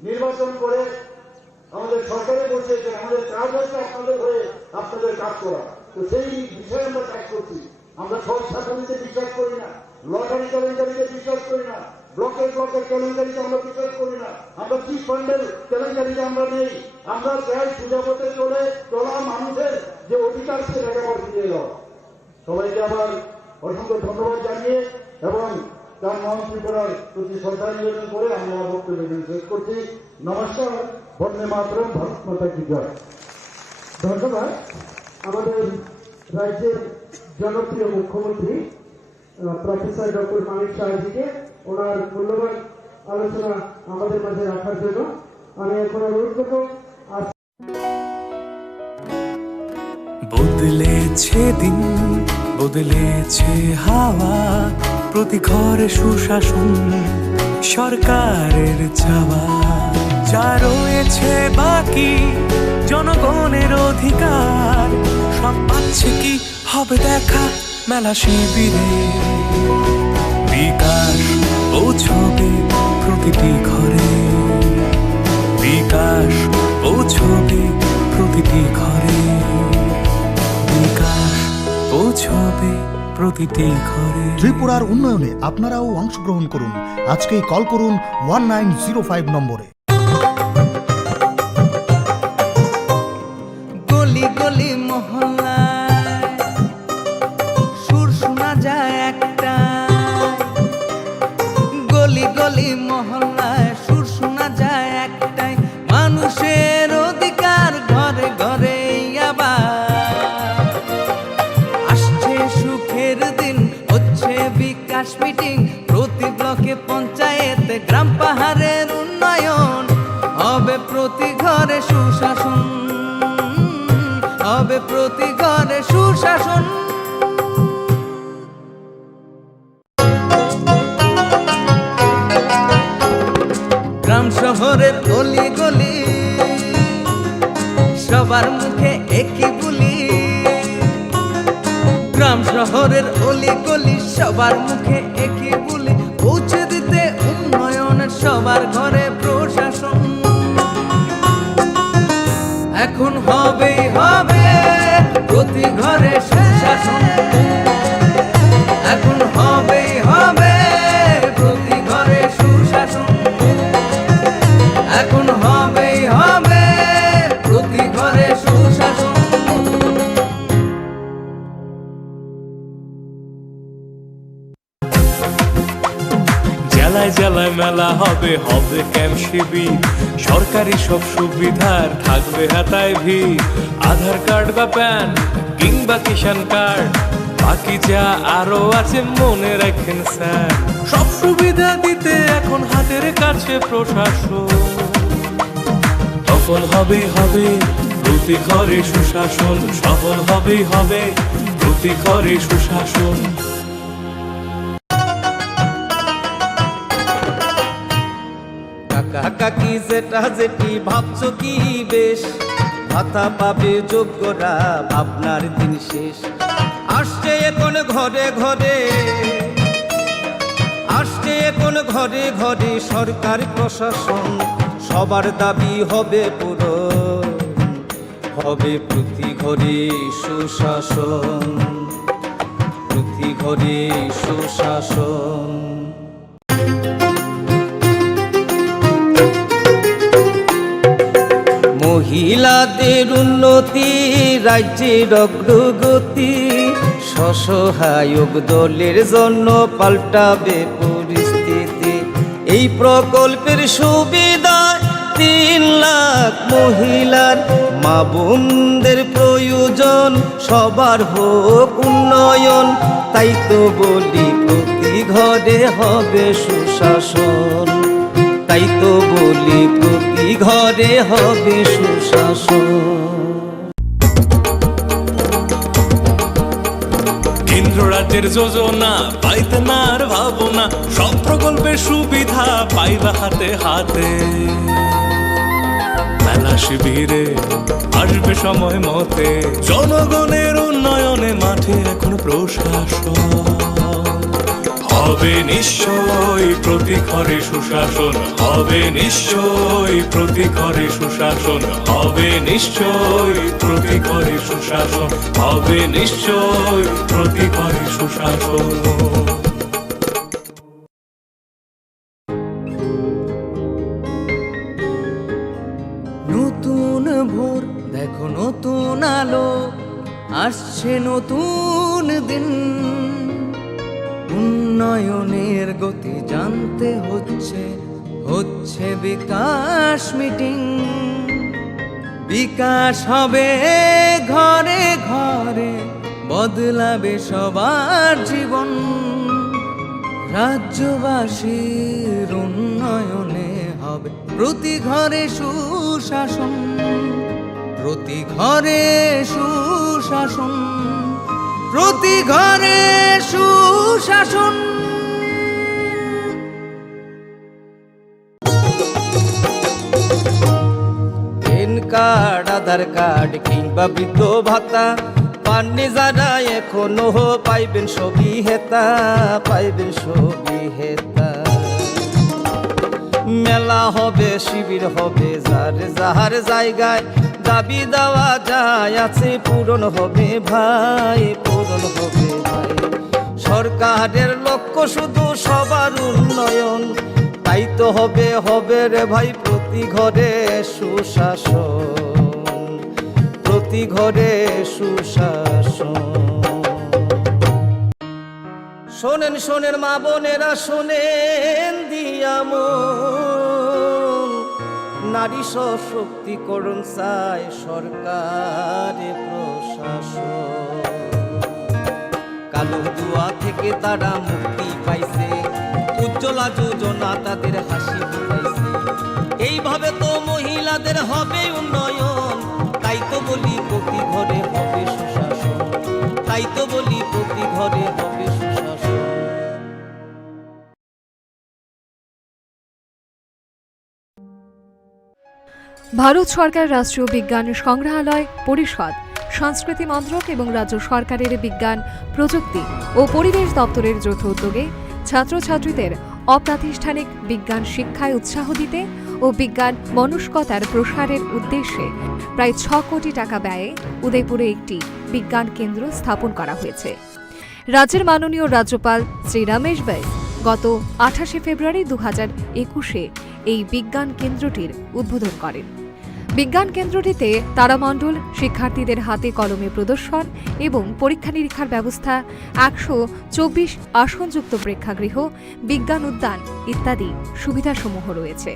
নির্বাচন করে আমাদের সরকারে বসেছে, আমাদের কাজ হচ্ছে আপনাদের হয়ে আপনাদের কাজ করা। তো সেই বিষয়ে আমরা কাজ করছি। আমরা সব শাসনীতে বিশ্বাস করি না, লটারি কেলেঙ্কারিতে বিশ্বাস করি না, ব্লকের কেলেঙ্কারিতে আমরা বিশ্বাস করি না, আমরা চিট ফান্ডের কেলেঙ্কারিতে আমরা নেই। আমরা চাই সুজাপথে চলা মানুষের যে অধিকার সেটাকে আবার ফিরিয়ে দেওয়া। সবাইকে আবার অসংখ্য ধন্যবাদ জানিয়ে এবং তার মহান ত্রিপুরার প্রতি শ্রদ্ধা নিবেদন করে আমি আমার বক্তব্য শেষ করছি। নমস্কার, বন্দে মাতরম, ভারত মাতা কি জয়। ধন্যবাদ আমাদের রাজ্যের জনপ্রিয় মুখ্যমন্ত্রী প্রফেসর ডক্টর মানিক সাহাজিকে ওনার মূল্যবান আলোচনা আমাদের মাঝে রাখার জন্য আমি এখন অনুরোধ করবো। বদলেছে দিন, বদলেছে হাওয়া, প্রতি ঘরে সুশাসন সরকারের চাওয়া। যা রয়েছে বাকি জনগণের অধিকার, সব পাচ্ছে কি হবে দেখা মেলা শিবিরে। বিকাশ পৌঁছবে প্রতিটি ঘরে, বিকাশ পৌঁছবে প্রতিটি ঘরে, বিকাশ পৌঁছবে প্রতিটি ঘরে। ত্রিপুরার উন্নয়নে আপনারাও অংশগ্রহণ করুন। আজকেই কল করুন 1905 নম্বরে। গলি গলি মহল্লায় সুর শোনা যায় একটা, গলি গলি মহল্লায় সুর শোনা যায় একটাই, মানুষের অধিকার ঘরে ঘরে আবার আসছে সুখের দিন, হচ্ছে বিকাশ মিটিং, প্রতি ব্লকে পঞ্চায়েতে গ্রাম পাহাড়ের উন্নয়ন হবে, প্রতি ঘরে সুশাসন হবে, প্রতি ঘরে সুশাসন। গ্রাম শহরের অলি গলি সবার মুখে একই বুলি, গ্রাম শহরের অলি গলি সবার মুখে একই বুলি, পৌঁছে দিতে উন্নয়নের সবার ঘরে প্রশাসন। এখন হবেই হবে প্রতি ঘরে সুশাসন, এখন হবেই হবে প্রতি ঘরে সুশাসন, এখন হবেই হবে প্রতি ঘরে সুশাসন। জেলায় জেলায় মেলা হবে, হবে ক্যাম্প শিবির, সরকারি সব সুবিধার থাকবে হাতায় ভিড়। আধার কার্ড বা প্যান কিংবা কিষাণ কার্ড, বাকি যা আরো আছে মনে রাখেন স্যার। সব সুবিধা দিতে এখন হাতের কাছে প্রশাসন, সফল হবে হবে প্রতি ঘরে সুশাসন, সফল হবে হবে প্রতি ঘরে সুশাসন। কাকা কাকি যেটা যেটি ভাবছো কি বেশ, ভাতা পাবে যোগ্যরা ভাবনার দিন শেষ। আসছে এখন ঘরে ঘরে, আসছে এখন ঘরে ঘরে সরকার প্রশাসন, সবার দাবি হবে পূরণ, হবে প্রতি ঘরে সুশাসন, প্রতি ঘরে সুশাসন। মহিলাদের উন্নতি রাজ্যের অগ্রগতি, স্বসহায়ক দলের জন্য পাল্টাবে পরিস্থিতি। এই প্রকল্পের সুবিধা 3 লাখ মহিলার, মা বোনদের প্রয়োজন সবার হোক উন্নয়ন। তাই তো বলি প্রতি ঘরে হবে সুশাসন, তাই তো বলি প্রতি ঘরে হবে সুশাসন। কেন্দ্র রাজ্যের যোজনা পাইতে না আর ভাবনা, সব প্রকল্পের সুবিধা পাইবা হাতে হাতে। মেলা শিবিরে আসবে সময় মতে, জনগণের উন্নয়নে মাঠে এখন প্রশাসন, হবে নিশ্চয়ই প্রতি ঘরে সুশাসন, হবে নিশ্চয়ই প্রতি ঘরে সুশাসন, হবে নিশ্চয়ই প্রতি ঘরে সুশাসন, হবে নিশ্চয়ই প্রতি ঘরে সুশাসন। নতুন ভোর দেখো নতুন আলো, আসছে নতুন দিন। উন্নয়নের গতি জানতে হচ্ছে, হচ্ছে বিকাশ মিটিং। বিকাশ হবে ঘরে ঘরে, বদলাবে সবার জীবন। রাজ্যবাসীর উন্নয়নে হবে প্রতি ঘরে সুশাসন, প্রতি ঘরে সুশাসন, প্রতি ঘরে সুশাসন। প্যান কার্ড, আধার কার্ড কিংবা বৃদ্ধ ভাতা পাননি যারা এখনো পাইবেন সবই হেতা, পাইবেন সবই হেতা। মেলা হবে শিবির হবে যার যাহার জায়গায়, দাবি দেওয়া যায় আছে পূরণ হবে ভাই, পূরণ হবে ভাই। সরকারের লক্ষ্য শুধু সবার উন্নয়ন, তাই তো হবে হবে রে ভাই প্রতি ঘরে সুশাসন, প্রতি ঘরে সুশাসন। শোনেন শোনেন মা বোনেরা শোনেন দিয়া মন, নারী সশক্তিকরণ চায় সরকারে প্রশাসন। কালো দুয়া থেকে তারা মুক্তি পাইছে, উজ্জ্বলা যোজনা তাদের হাসি ফুটাইছে। এইভাবে তো মহিলাদের হবে উন্নয়ন, তাই তো বলি প্রতি ঘরে হবে সুশাসন, তাই তো বলি প্রতি ঘরে হবে সুশাসন। ভারত সরকার রাষ্ট্রীয় বিজ্ঞান সংগ্রহালয় পরিষদ, সংস্কৃতি মন্ত্রক এবং রাজ্য সরকারের বিজ্ঞান প্রযুক্তি ও পরিবেশ দপ্তরের যৌথ উদ্যোগে ছাত্রছাত্রীদের অপ্রাতিষ্ঠানিক বিজ্ঞান শিক্ষায় উৎসাহ দিতে ও বিজ্ঞান মনস্কতার প্রসারের উদ্দেশ্যে প্রায় 6 কোটি টাকা ব্যয়ে উদয়পুরে একটি বিজ্ঞান কেন্দ্র স্থাপন করা হয়েছে। রাজ্যের মাননীয় রাজ্যপাল শ্রী রমেশ বাইস গত 28 ফেব্রুয়ারি 2021-এ এই বিজ্ঞান কেন্দ্রটির উদ্বোধন করেন। বিজ্ঞান কেন্দ্রটিতে তারামণ্ডল, শিক্ষার্থীদের হাতে কলমে প্রদর্শন এবং পরীক্ষা নিরীক্ষার ব্যবস্থা, 124 আসনযুক্ত প্রেক্ষাগৃহ, বিজ্ঞান উদ্যান ইত্যাদি সুবিধাসমূহ রয়েছে।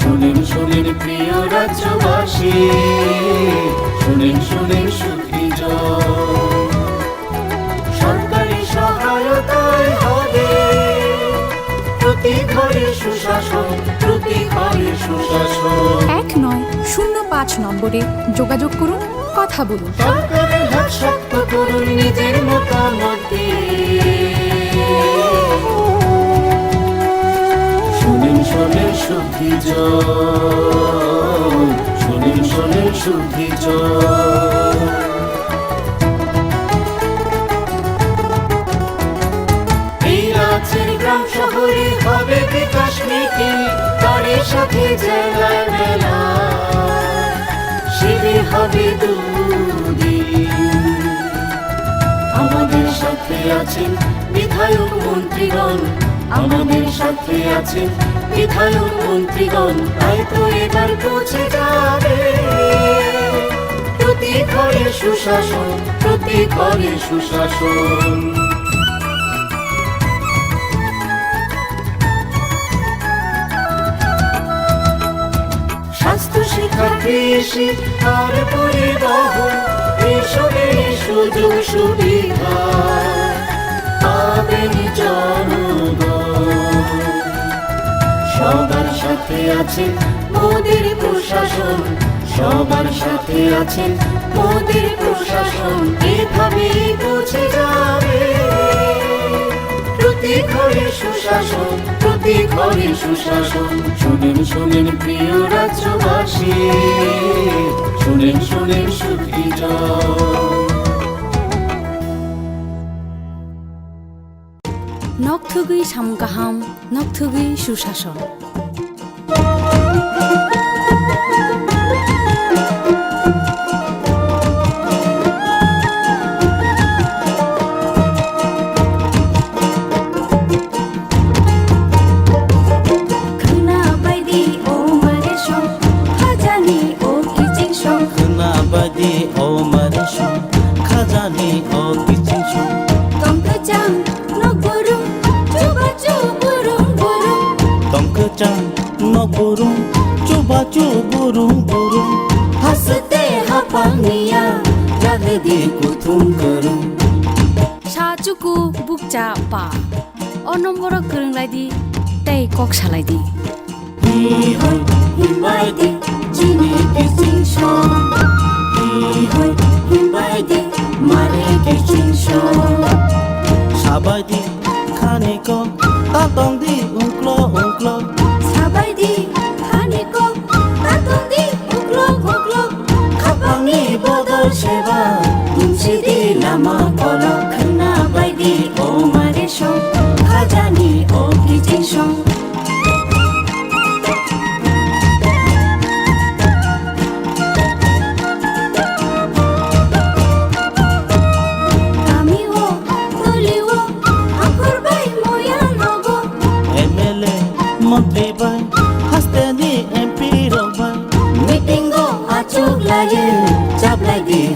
শুনেন শুনেন প্রিয় রাজ্যবাসী, শুনেন শুনেন সুখী জন, সরকারি সহায়তায় হবে প্রতি ঘরে সুশাসন, প্রতি ঘরে সুশাসন। 1905 নম্বরে যোগাযোগ করুন, কথা বলুন। সরকারের হাত শক্ত করুন নিজের মতামত দিয়ে। শুনেন শোনেন সুখী জন, শুনেন শোনেন সুখী জন। এই রাজ্যের গ্রাম শহরে হবে বিকাশ নীতি, তারই সাথে জেলায় মেলা শিবির হবে দুদিন। আমাদের সাথে আছেন বিধায়ক মন্ত্রীগণ, আমাদের সাথে আছেন বিধায়ক মন্ত্রীগণ, তাই তো এবার পৌঁছে যাবে প্রতি ঘরে সুশাসন, প্রতি ঘরে সুশাসন। স্বাস্থ্য শিক্ষা কৃষি আর পরিবহন এসবের সুযোগ সুবিধা পাবেন জনগণ। সবার সাথে আছেন মোদের প্রশাসন, সবার সাথে আছেন মোদের প্রশাসন, এভাবেই পৌঁছে যাবে প্রতি ঘরে সুশাসন, প্রতি ঘরে সুশাসন। শুনেন শুনেন প্রিয় রাজ্যবাসী, শুনেন শুনেন সুখী জন। নকথুগুই সামগাহাম, নকথুগুই সুশাসন। Burung, coba burung burung, hasute hapangnya, jaga di kutung kerung. Sajuku bukca pa, onombor kerung lagi, tei kok salai di. Hihoi, himbai di, jini kicing shong. Hihoi, himbai di, mare kicing shong. Sabai di, kaniko, tatong di, ungklo ungklo. Sabai di, kaniko, tatong di, ungklo ungklo. Kapangi bodol seba, dumsi di lama kolok. Kena bai di, o mare shong, khajani o kicing shong.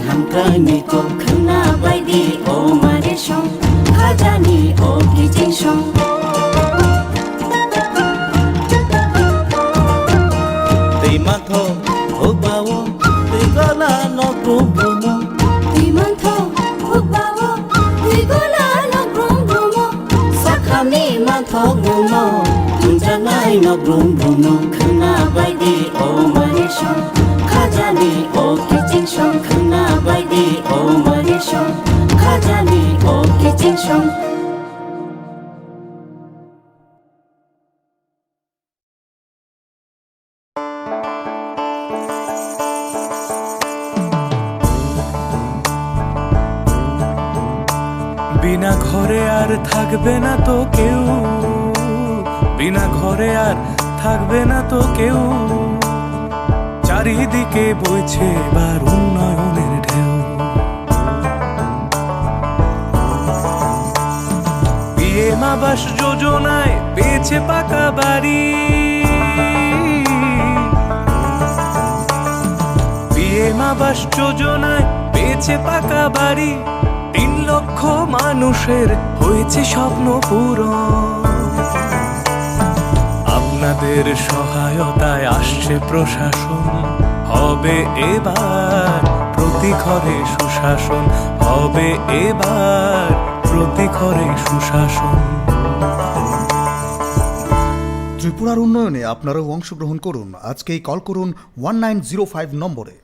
Hamkaniko kena bai di o mare shong, khajani o kicing shong. Tei matho hukbawo, tei gola no brum brumo. Tei matho hukbawo, tei gola no brum brumo. Sakhami matho brumo, tunjangai no brum brumo. Kena bai di o mare shong, khajani o kicing shong. Kena bai di o mare shong, khajani o kicing shong. বিনা ঘরে আর থাকবে না তো কেউ, বিনা ঘরে আর থাকবে না তো কেউ। চারিদিকে বইছে এবার উন্নয়নের ঢেউ। পিএম আবাস যোজনায় পেয়েছে পাকা বাড়ি, পিএম আবাস যোজনায় পেয়েছে পাকা বাড়ি। 3 লক্ষ মানুষের হয়েছে স্বপ্ন পূরণ। আপনাদের সহায়তায় আসছে প্রশাসন, হবে এবার প্রতি ঘরে সুশাসন, হবে এবার প্রতি ঘরে সুশাসন। ত্রিপুরার উন্নয়নে আপনারাও অংশগ্রহণ করুন। আজকেই কল করুন 1905 নম্বরে।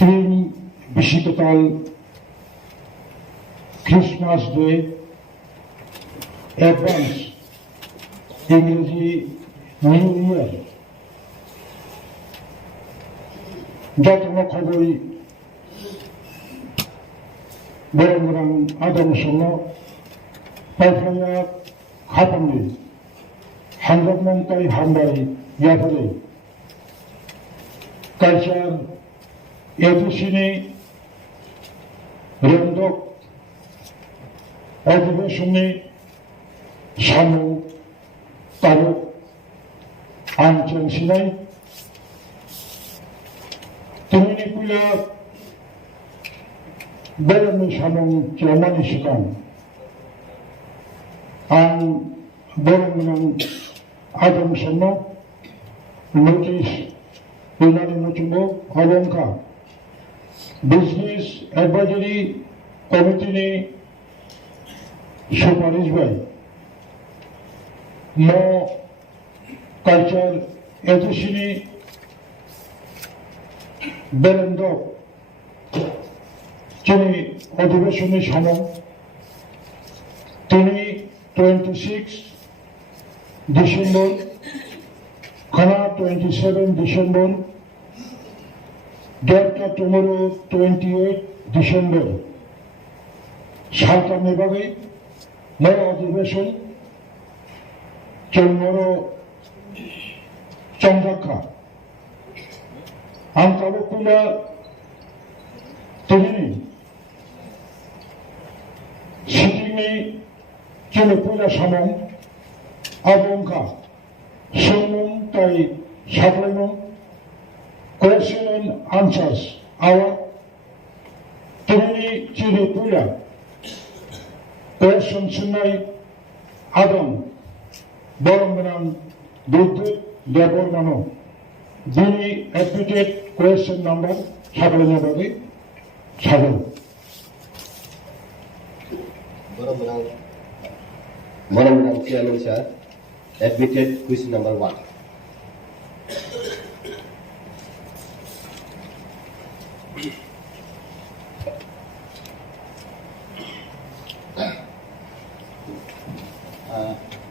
Spring Bishikatal Christmas Day Advance ইংরেজি নিউ ইয়ার যত্ন খবরই বরং আদম সঙ্গ পাইফাইয়া খাতামনি হান্দামন্তাই হান্দাই ইয়াফালে কালচার A.D.C রেন্দক অধিবেশনে সামু তালুক আনচেন সিনাই তুমি কুলা বেরমি সামু চেয়ারম্যান সিকান আন বেরমিনাং আদম সন্ন নোটিশ উনারি মুচুম্বো অলঙ্কা বিজনেস অ্যাডভাইজারি কমিটিনি সুপারিশ বাই ন কালচার এডিসিনি বেরেন্দ্র যিনি অধিবেশনে সামন তিনি 26 ডিসেম্বর খানা 27 ডিসেম্বর ডেটটা টুমোরো 28 ডিসেম্বর সালটা নেভাবে নয় অধিবেশন চন্দ্র চন্দ্রাক্ষা আন্তঃকুলা তিনি সিটিংনি চন্দ্রপুলা সামং আবঙ্কা সৌমং তাই সাপ্লাইমং question and answers our তিনি চন্দ্রপুলা question শুনাই আদম বরংগনাং বিদ্যুৎ ব্যবহার মানো যিনি অ্যাডমিটেড কোয়েশ্চেন নাম্বার সাগরনাবাদে সাগর বরংগনাং chairman sir admitted question number 1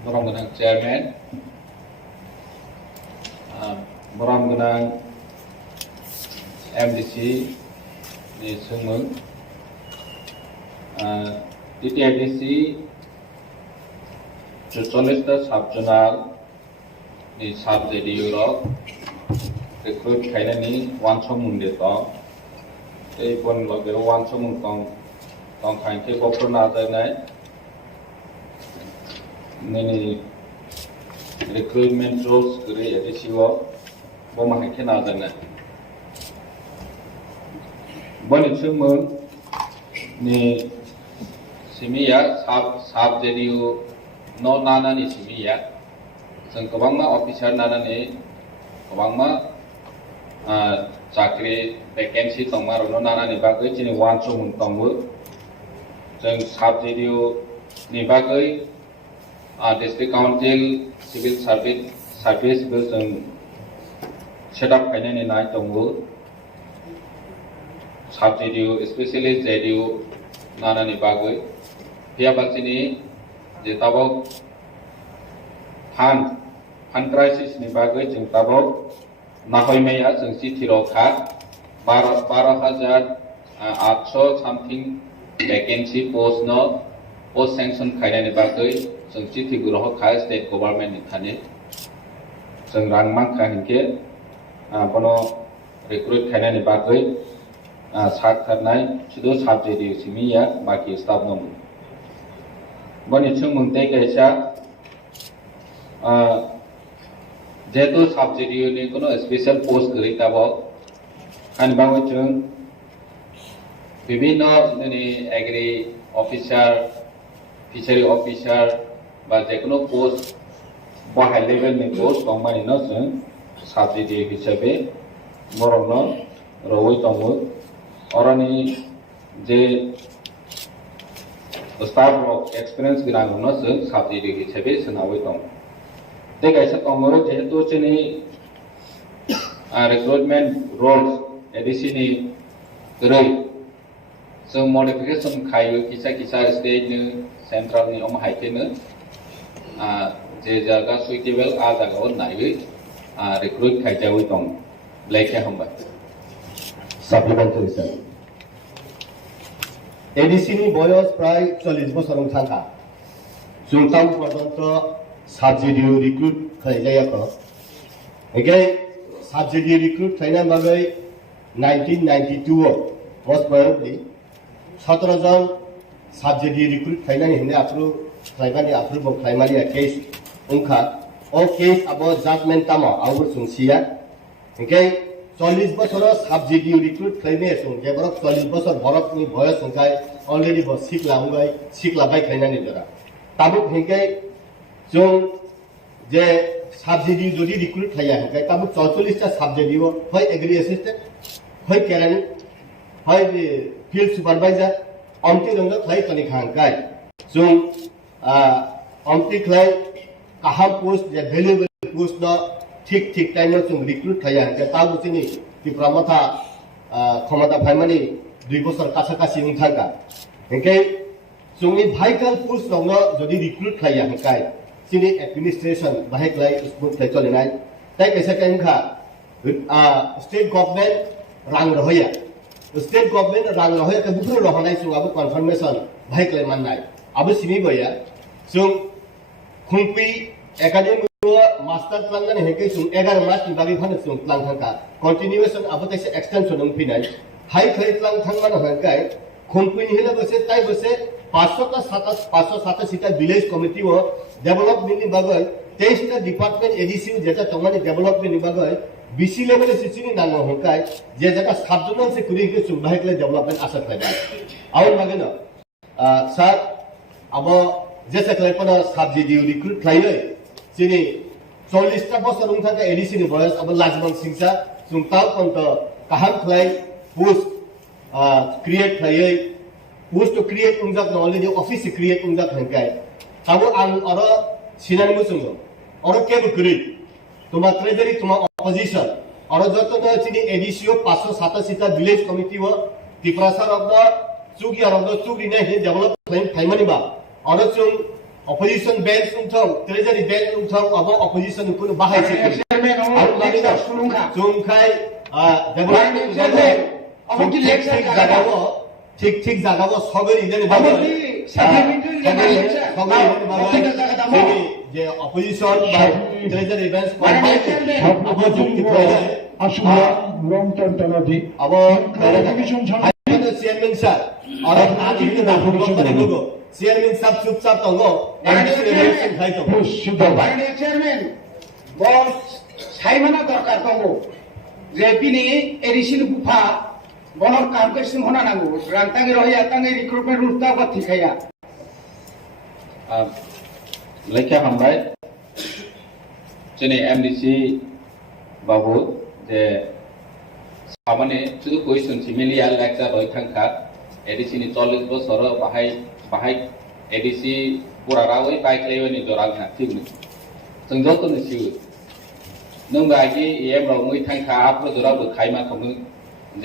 Borong Chairman, Borong A.D.C ni Khumulwng, A.D.C 44টা সাবজোনাল ni সাবজেডিউরক রিক্রুট খাইনানি ওয়ানসম মুন্ডে দं এই বন লগে ওয়ানসম মুং দं খাইকে বক্র নাজাनाय Nini recruitment roles kiri A.D.C wo boma haike nazaनाय boni Khumulwng ni simiya subjediu no nanani simiya जों गोबांमा अफिसार नानानै गोबांमा চাকরি ভ্যাকেন্সি তংমারনো নানানি বাগৈ চিনি ওয়ানসমুন তংবো जों साब जिडिअ नि बागै डिस्ट्रिक्ट काउन्सिल सिभिल सार्भिसबो जों सेटआप खालामनानै नाय दंबो साब जिडिअ स्पेशली जेडिअ नानानि बागै बेयाबासिनि जे ताबाव फान क्राइसिस नि बागै जों ताबाव नाहयनाया जों सिथिरखा 12,800 सामथिं वैकेंसी पोस्ट सैंक्शन खायनायनि बागै जों चिठी गुरह खा स्टेट गवर्नमेंट नि थाने जों रांमांखा हिंके बनो रिक्रुट खायनायनि बागै साथारनाय सुदु साबजेक्ट सिमिया बाकी स्टाफ नं बनि जों मुंते कैसा जेतु साबजेक्ट नि कोनो स्पेशल पोस्ट गैताबो आनि बागै जों বিভিন্ন एग्री ऑफिसर फिशारी ऑफिसर बा जेकुनो पोस्ट हाई लेवल नि पोस्ट दंमानि न जों साबजेक्ट हिसाबै बरनो रवै दंमो अरनि जे स्टाफ एक्सपीरियंस गोनां न जों साबजेक्ट हिसाबै सोनावै दं ते गायसा दंमरो जेहेतु जोंनि रिक्रुटमेंट रोल्स A.D.C नि गरै जों मडिफिकेशन खायो किसा स्टेट नो सेंट्रल नि हाइके नो जे जागा सुइटेबल आ जागाव नायै रिक्रुट खायजावै दं लेखे हमबाय साप्लिमेंटारि सर A.D.C नि बयस प्राय 40 बोसोर थांखा जोंताव पर्यन्त साबजेक्ट रिक्रुट खायजायाखो एगे साबजेक्ट रिक्रुट खायना बागै 1992 was probably 17 जन साबजेक्ट रिक्रुट खायनानि हिने अप्रुव खायमानि केस उनखा ओ केस अब जजमेंट तामा आउर सुंसिया ओके 40 बोसोर साबजेक्ट रिक्रुट खायने सुं जेबरक 40 बोसोर बरकनि बयस संखाय अलरेडी ब सिखलाबाय खायनानि जरा ताबुक हिंके जों जे साबजेक्ट जदि रिक्रुट खाया हिंके ताबुक 44 टा साबजेक्ट होय एग्री असिस्टेंट होय केरानि होय फील्ड सुपरवाइजर अमती रंग खाई कनि खांकाय जों अमती खाई काहा पोस्ट जे वैल्यूएबल पोस्ट न ठीक टाइम जों रिक्रुट खाया के ताबुसिनि त्रिपुरा मथा क्षमता फाइमानि 2 बोसोर काछा-काछी उनथांगा हेके जोंनि भाइटल पोस्ट रंग जदि रिक्रुट खाया हेकाय सिनि एडमिनिस्ट्रेशन बाहेक्लाय स्मुथ खाय चलिनाय ताय कैसे काइनखा स्टेट गवर्नमेंट रां रहया स्टेट गवर्नमेंट रां रहे के बुफ्रो रहनाय जों अब कन्फर्मेशन भाइक्लाय माननाय अब सिमी बया जों खुंपि एकाडेमी मास्टर प्लान हेके जों 11 मास नि बागै फानो जों प्लान थांका कंटिन्यूएशन अब तैसे एक्सटेंशन न फैनाय हाई खाय प्लान थांमान हरकाय खुंपि नि हेले बसे ताय बसे 587 विलेज कमिटी वो डेवलपमेंट नि बागै 23 टा डिपार्टमेंट A.D.C जेता तंगानि डेवलपमेंट नि बागै BC लेवल सिसिनि नांगो होकाय जे जगह सबजुनल से कुरी के सुन भाइकले डेवलपमेंट आशा खायबा और मागेन सर अब जैसे क्लेपन सब्जेक्ट रिक्रुट खायो सिनि 40 टा बोसोर उनथाका A.D.C नि बयस अब लाजमन सिंसा सुंताव पंत काहाम खलाय पोस्ट क्रिएट खायो पोस्ट तो क्रिएट उनजाक नॉलेज ऑफिस क्रिएट उनजाक हंकाय ताबो आं और सिनानि मुसुंगो और केबो करि तुमा ट्रेजरी तुमा ऑपोजिशन और जत न चिनि A.D.C 587 विलेज कमिटी वो त्रिपुरा सर ऑफ द चुगी और द चुगी ने डेवलपमेंट फाइमानि बा और जों ऑपोजिशन बेंच उनथौ ट्रेजरी बेंच उनथौ अब ऑपोजिशन कुन बाहाय से और माने जोंखाय डेवलपमेंट अब की लेक्चर जागावो ठीक जागावो सबरी जने बाबा सगरी जे ऑपोजिशन बा ट्रेजरी इवेंट्स अब जुक्ति प्रयास असुला लॉन्ग टर्म तलादी अब कमिशन चेयरमैन सर और आज के नाफुलो करेगो चेयरमैन सब चुपचाप तंगो एडमिनिस्ट्रेशन खाइ तो चेयरमैन बस साइमाना दरकार तंगो जे पिनि A.D.C बुफा बनर काम केसिम होना नांगो रांतांगे रहिया तांगे रिक्रुटमेंट रुस्ता बा थिखाया लेखे हमबाय जोंनि M.D.C बाबु जे सामाने शुद्ध क्वेश्चन सिमिलिया लेक्चर रही थांखा A.D.C नि 40 बছर बाहाय A.D.C पूरा रावै बाइक लेवनि जरांगा ठीक न जों जतन सिउ नों बायदि एम राव मै थांखा आपलो जराबो खायमा खमो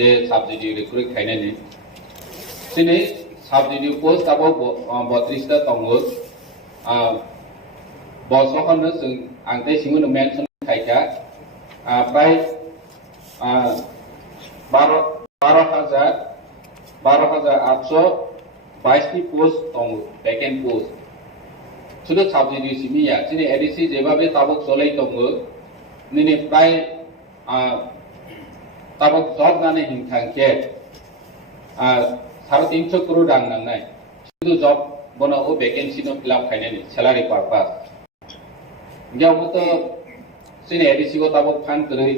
जे साबजेक्ट रिक्रुट खायनानि सिनि साबजेक्ट पोस्ट आबो 32 ता दङो बसखौनो जों आंते सिङावनो मेनसन खायका प्राय 12,822 पोस्ट दङ वेकेंट पोस्ट शुद्ध साबजेक्ट सिमिया दिनै A.D.C जेबाबे ताबक चलै दङ निनि प्राय ताबक जब नानै हिंखांके 350 करोड़ रां नांनाय शुद्ध जब बना ओ वैकेंसी नो फिलअप खायनानि सैलारि पर्पस ग्यावबोत सिने A.D.C को ताबक फान करै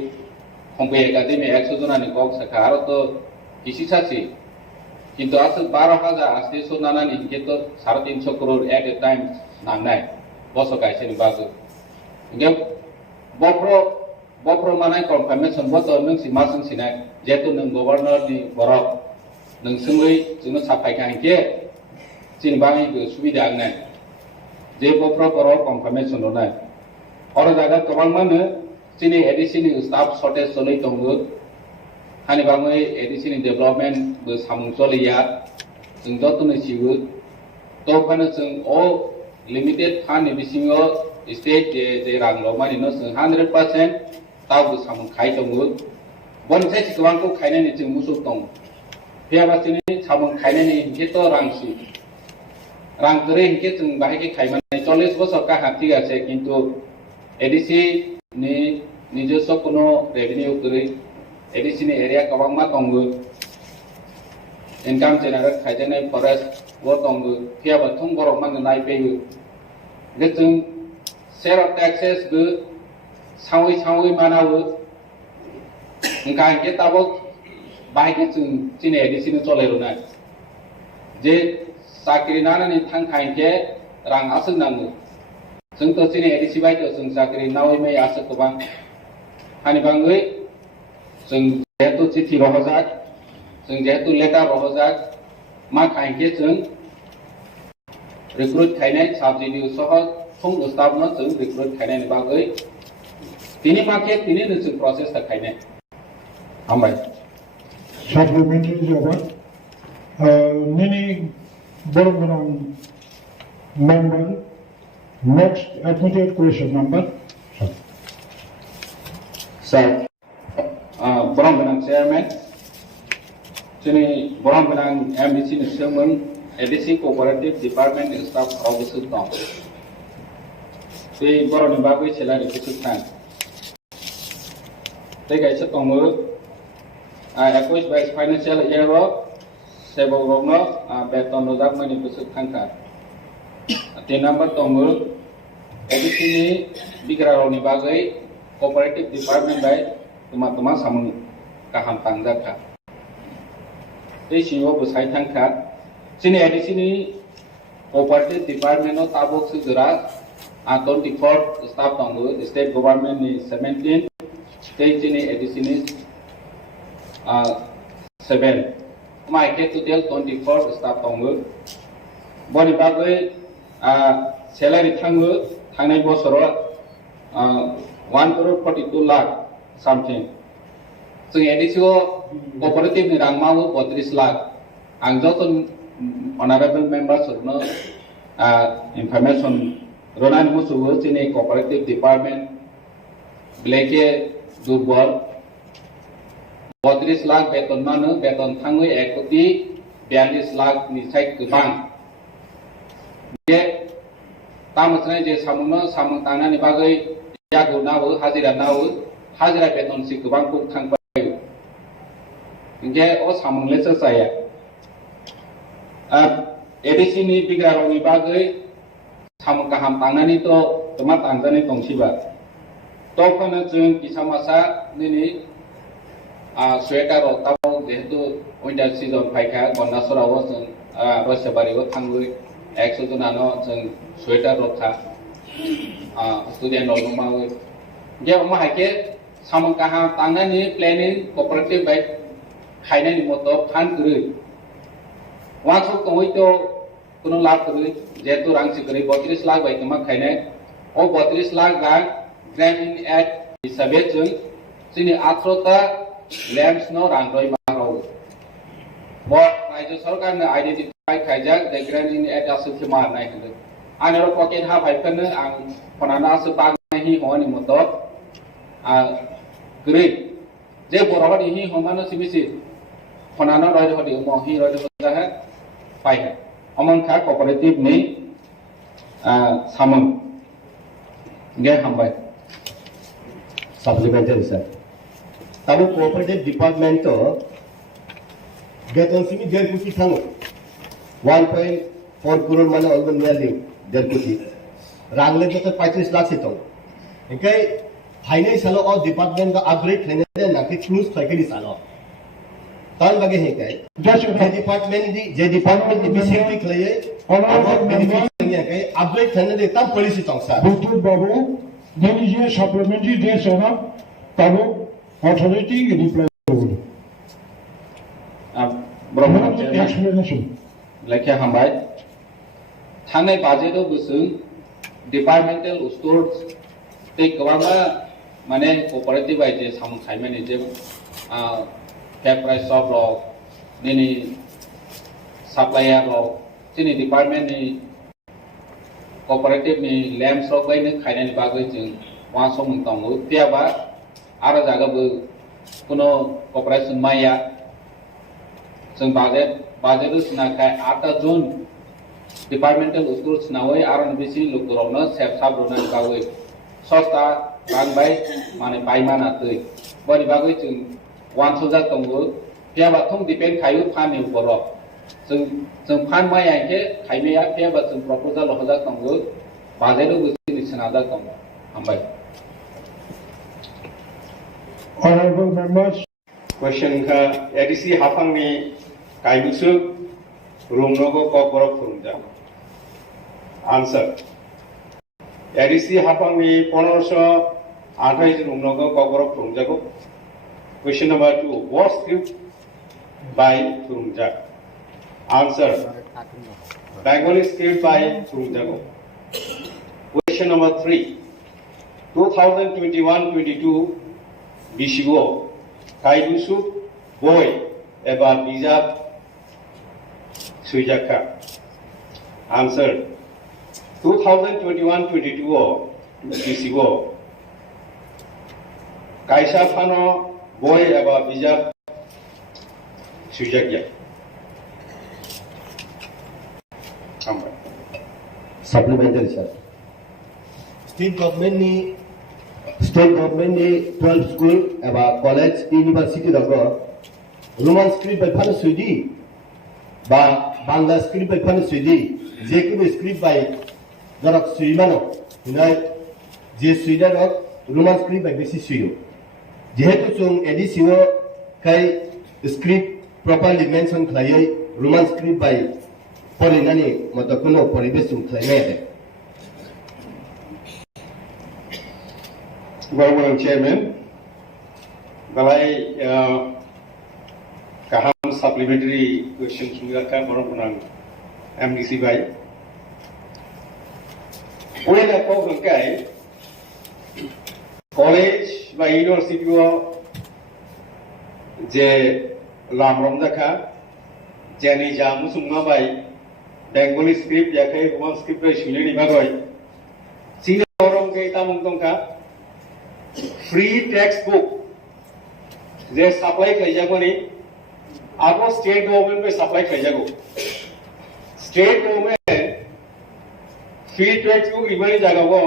हमबे एकाडेमी 100 जनानि गक सखा आरो तो किसी सासी किंतु आस 12,800 नानानि हिंके तो 350 करोड़ एट ए टाइम नांनाय बसो गायसेनि बागो ग्याव बप्रो मानाय कन्फर्मेशन बत नों सिमा सिनाय जेतु नों गवर्नर नि बरक नों सुङै जोंनो साफाय गांके सिन बाङै सुबिदा आंनाय जे बप्रो बरक कन्फर्मेशन होनाय और जागा गोबां मानो सिनि A.D.C नि स्टाफ शॉर्टेज चलै दङ हानि बाङै A.D.C नि डेभलपमेंट बो सामुं चलैया जों जतन सिउ तो फानो जों ओ लिमिटेड फान बिसिङो स्टेट जे रां लमानि न जों 100% ताबो सामुं खाय दङ बनसे सिगवांखौ खायनायनि जों मुसुक दङ फेयाबासिनि सामुं खायनायनि हिंके रांसि रां करे हिंके जों बाहायके खायमानाय 40 बছর का हाथि गासे किंतु A.D.C नि নিজস্ব কোনো রেভিনিউ করে A.D.C नि एरिया गोबांमा दङ इनकाम जेनारेट खायजेनाय फरेस्ट वो दङ फेयाबा थुं बरक मानो नायफैयो जे जों शेयर अफ टैक्सेस बो सावै मानावो ओंखा हिंके ताबक बाहायके जों दिनै A.D.C नि चलायरोनाय जे साख्रि नानानै थांखा हिंके रां आसो नांगौ जों तो दिनै A.D.C बायदो जों साख्रि नावै मै आसो गोबां हानि बाङै जों जेहेतु चिठी रहजाक जों जेहेतु लेटार रहजाक मा खायके जों रिक्रुट खायनाय साबजेक्ट सह थुं स्टाफनो जों रिक्रुट खायनायनि बागै तिनि माखे तिनि जों प्रसेस खायनाय हामबाय supplementary जवाब निनि बरगोनां member next admitted question number sir बरगोनां chairman जोंनि बरगोनां M.D.C नि सोमोन A.D.C cooperative department staff रावबोसो दं बे बरनि बागै सेलारि बिसोर थां बे गायसो दङ 21-22 फाइनान्सियेल इयाराव सेबरनो बेतन रोजाब मानि बोसोर थांखा 3 नम्बर दङ A.D.C नि बिग्रारावनि बागै cooperative department बाय तमा सामुं गाहाम थांजाखा बे सिङाव बोसाय थांखा दिनै A.D.C नि cooperative department आव ताबक सुजरा 24 स्टाफ दङ स्टेट गभर्नमेंट नि 17 स्टेट दिनै A.D.C नि 7 माइके टोटल 24 स्टाफ दङ बनि बागै सैलारि थाङो थांनाय बोसोराव 1.42 लाख समथिं जों A.D.C कोऑपरेटिव नि रां मावो 32 लाख आं जतन ऑनरेबल मेंबर्स हरनो इंफॉर्मेशन रोनानि मुसुबो दिनै कोऑपरेटिव डिपार्टमेंट ब्लेके दुर्बल 32 लाख बेतन मानो बेतन थाङो 1.42 लाख निसाय गोबां बे तामसनाय जे सामुं तांनानि बागै यागो नावो हाजिरा बेतन सि गोबां को थांबाय इंगे ओ सामुंलेसो जाया A.D.C नि बिग्रारावनि बागै सामुं गाहाम तांनानि तो तमा तांजानि दंसिबा तो फानो जों किसामासा निनि स्वेटार ताव जेहेतु विंटार सीजन फायखा गन्नासराव जों रसबारियाव थांगो 100 जनानो जों स्वेटार रथा स्टुडेंट मावो गे माहायके samang kaha tangna ni planning cooperative by khaina ni moto fan kuri wangsuk tongoi to kuno lab kuri jetu rang sikri 32 lakh by kama khaina o 32 lakh ga grant in act hisabe chung sini atrota lamps no rang roi ma ro bo rajya sarkar ne identify khaijak the grant in act asu khimar nai kende anero pocket ha bai kan ang ponana asu tang hi honi moto kuri je borok hi homano simisi ponana roi ho di mo hi roi ho da ha pai ha among kha cooperative ni samang ge hambai supplementary sir tabu cooperative department to beton simi der kuti thango 1.4 crore mane alban nearly der kuti rangle to 35 lakh se to enkai financial or department ka upgrade thane de na ki choose thake di salo tan bage he kai je department ni bisic klaye or benefit ne kai upgrade thane de tam policy tong sa Dr. Babu, there is a supplementary days on Tabu authority reply. explanation like hambai thane baje do busung departmental stores take gwama mane cooperative by je sam khaimani je cap price shop ro nini supplier ro sini department ni cooperative ni lamps ro bai ne khaina ni bagoi jing wa so mung tong u tia ba ara jaga bu kuno corporation maya जों बाजेट उसना काय आता जोन डिपार्टमेंटल स्कूल्स नावै आरन बिसि लोकरनो सेबसाब रोना गावै सस्ता रांबाय माने बायमाना तै बनि बागै जों 1000 दंगो पियाबा थं डिपेंड खायु फानि बर जों फान मायाके खायमेया पियाबा जों प्रपोजल हजा दंगो बाजेटो बिसि निसनादा दं हामबाय Honorable members, question ka A.D.C hafang ni kaibusu rumnogo kokborok furumja answer A.D.C hafang ni 1528 rumnogo kokborok furumjago question number 2 what script by furumja answer Bengali script by furumjago question number 3 2021-22 bishigo kaibusu boy eba bijak suijaka answer 2021-22 bisigo kaisa phano boy eba bijak suijakya supplementary sir state government ni 12 school eba college university dago roman script by phano suidi ba bangla script by phano suidi je kono script by dorok suimano hinai je suida rok roman script by besi suiyo jehetu chung A.D.C o kai script properly mention khlaiai roman script by porinani mato kono poribesh chung khlaimai Honorable Chairman, balai kaham supplementary question sungilakan borong punang A.D.C by. Udah nak kau bangkai college by university o je lamrom dakha jani jamu sungma by Bengali script jakai roman script by shule ni bagoi. Sini orang kai tamung tongka free textbook जे सप्लाई खाइजागो नि आगो स्टेट गवर्नमेंट पे सप्लाई खाइजागो स्टेट गवर्नमेंट फ्री टेक्सटबुक रिबनी जागागो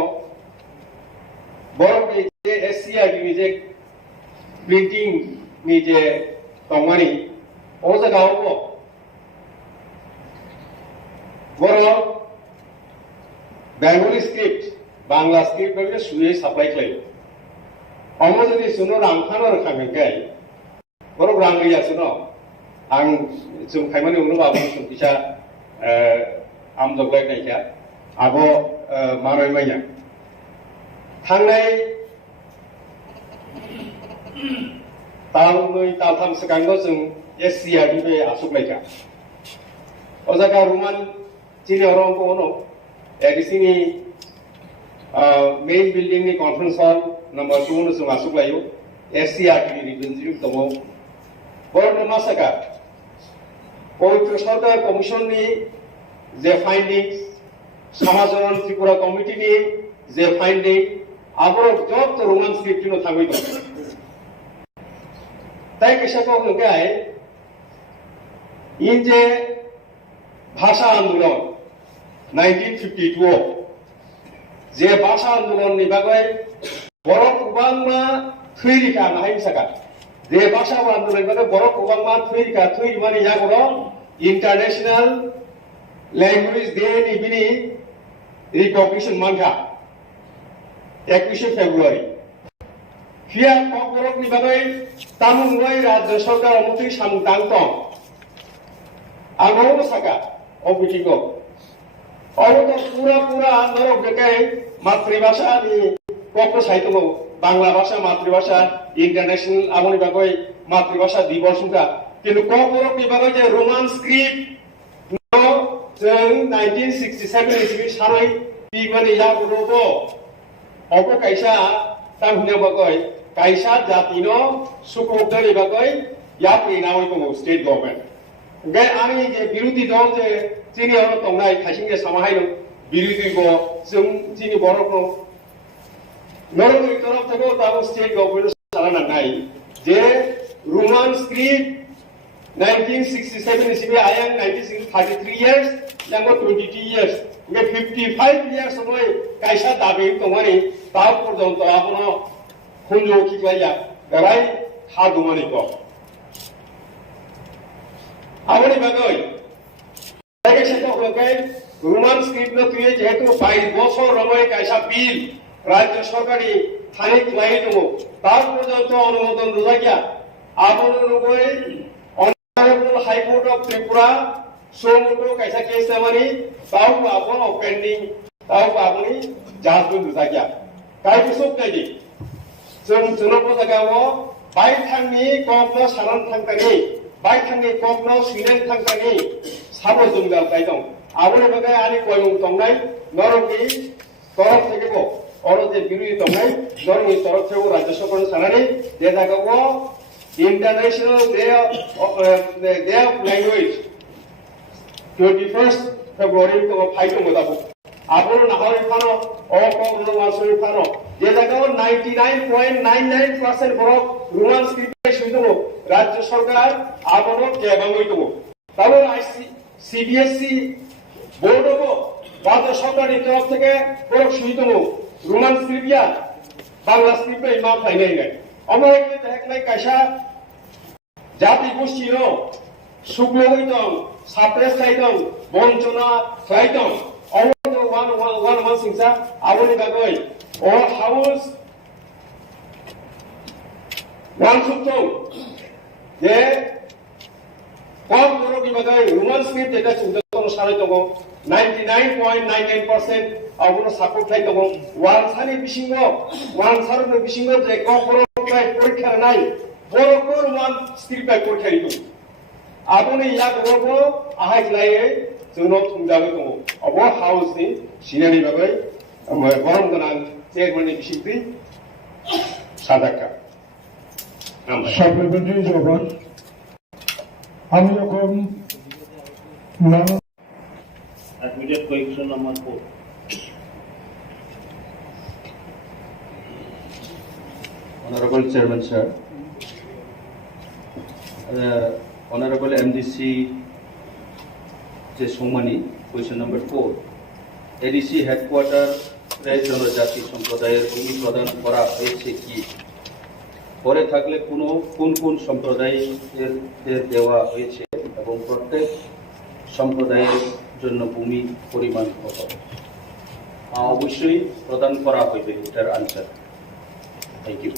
बरं जे एससीआर नि जे प्रिंटिंग नि जे तंगमानि ओ जागागो बरं बेंगली स्क्रिप्ट बांग्ला स्क्रिप्ट पे सुये सप्लाई खाइयो अमो जदि सुनो रांखानो रखामेंखाय बर' रांगैया सुनो आं जों खायमानि उनाव आबो जों फिसा आम दग्लायनायखा आबो मारय माइया थांनाय तालनै तालथाम सिगांनो जों SCRD बे आसुगलायखा अजागा रुमान चिनि अरंको ono A.D.C नि मेन बिल्डिंग नि कॉन्फ्रेंस हॉल नंबर 2 नो जों आसुगलायो SCRD नि रिप्रेजेंटेटिव दङ बरनो मासाका पवित्र सरकार कमिशन नि जे फाइंडिंग्स समाजन त्रिपुरा कमिटी नि जे फाइंडिंग आबरो जब तो रोमान स्क्रिप्ट नो थांबाय दं ताई कैसा को होगाय इन जे भाषा आंदोलन 1952 जे भाषा आंदोलन नि बागै बरक उबांमा थैरिका नाहाय साका जे भाषा आंदोलन बागै बरक उबांमा थैरिका थैरि माने यागरो इंटरनेशनल लैंग्वेज डे नि बिनि रिकॉग्निशन मानखा 21 फेब्रुआरी फिया ककबरक नि बागै तामुंगै राज्य सरकार मन्त्रि सामदांतं आंगो साका अबिटिगो अबो पूरा नरक देखाय मातृभाषा नि कक साहित्यमो बांला भाषा मातृभाषा इंटरनेशनल आमनि बागै मातृभाषा दिवस हुंका किन्तु ककबरक नि बागै जे रोमान स्क्रिप्ट नो जों 1967 इसिबि सानै पिमानि यागुरोबो अबो कायसा तांहुने बागै कायसा जातिनो सुकुबदनि बागै याप्रि नावै दङ स्टेट गभर्नमेंट गाय आंनि जे बिरोधी दल जे जोंनि हर दंनाय खायसे सामाहाय दं बिरोधी गो जों जोंनि बर'खौ नरमनि तरफ थेबो दाबो स्टेट गभर्नमेंट सालाना नाय जे रोमान स्क्रिप्ट 1967 इसिबि आयां 1933 years यांगो 22 years गे 55 years समय कायसा दाबि दंमानि ता पर्यन्त आपनो खुंजो खिख्लाया राय हादुमानि को आवनि बागै जायगा सेटा होगाय रोमान स्क्रिप्ट न तुये जेहेतु 22 বছর रमय कायसा बिल राज्य सरकारि थानि क्लाइ दङ तार पर्यन्त अनुमोदन रुजागिया आबनो नगै Honorable High Court of Tripura suo motu कायसा केस नामानि ताव आपनो पेंडिं ताव आपनि जजमेंट रुजागिया काय बिसक नायदि जों जोनोबो जागावो बाय थांनि ककनो सानान थांतानि बाय थांनि ककनो सिनेन थांतानि साबो जोंगाल ताय दं आबोनि बागै आनि कयं दंनाय नरमनि तरफ थेकेबो अरो जे बिरोधी दंनाय नरमनि तरफ थेबो राज्य सरकार सानानि जे जागावो International Day of Language 21st February to fight to Modabu. Apolo Nahari Pano, or Kongro Pano. Yetako 99.99% for Roman scripture, Rajya Sarkar, Apolo, Kebango. Tabo CBSC, Bordobo, Bata Sarkar in top থেকে Borok Suitomo, Roman scripture, Bangla scripture in Mount Hainene. আমরা এখানে দেখলাই কাইসা জাতি গোষ্ঠীও শুক্লবৈতম সাপ্রেস খাইতম বঞ্চনা খাইতম অবৈধ ওয়ান সিংসা আবনি বাগৈ ও হাউস ওয়ান সুত্তম যে কম বড় বাগৈ রোমান স্ক্রিপ্ট যেটা সুন্দর সারাই দङ 99.99% আবনো সাপোর্ট খাই দङ ওয়ান সানি বিসিঙ্গ ওয়ান সারনি বিসিঙ্গ যে কম পরীক্ষা নাই বড় মান স্ক্রিপ্ট পরীক্ষা দিত আপনি ইয়া করব আহাই লাইয়ে जोंनो थुंजाबो दङ अब हाउसनि सिनारि बागै गरम गोनां चेयारमेननि बिसिंथि सादाका साप्लिमेन्टारि जबान আমি এখন Immediate question number 4. Honorable Chairman, sir. Honorable A.D.C. Somani, question number 4. A.D.C. headquarter জনজাতি সম্প্রদায়ের ভূমি প্রদান করা হয়েছে কি পরে থাকলে কোন সম্প্রদায়ের দেওয়া হয়েছে এবং প্রত্যেক সম্প্রদায়ের জন্য ভূমি পরিমাণ কত অবশ্যই প্রদান করা হইবে এটার answer thank you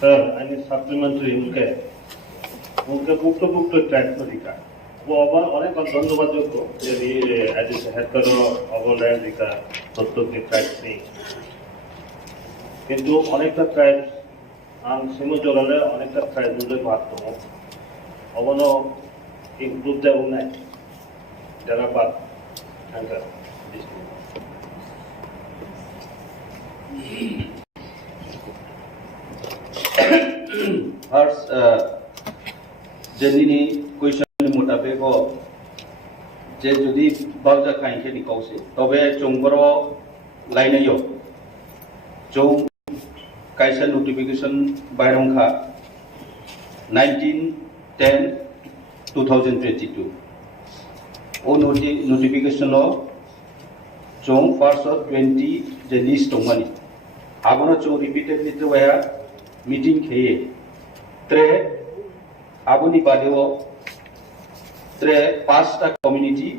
Sir, I need supplementary उनके पुक्त टैक्स अधिकार वो अब अनेक धन्यवादযোগ্য যে A.D.C হেড করা অবলম্বন अधिकार প্রত্যেক ট্যাক্স নেই কিন্তু অনেকটা ট্রাইব ang simo jorale অনেকটা ট্রাইব মধ্যে পারতো অবন ইনক্লুড দেব না যারা পার থাকা First, jenini question mutabek ho je jodi balja kainke ni kause tobe chongboro lainayo chong kaisa notification bairongkha 19/10/2022 o notification lo chong first of 20 je list tongmani abono chong repeatedly to where meeting kheye tre aboni badeo tre pasta community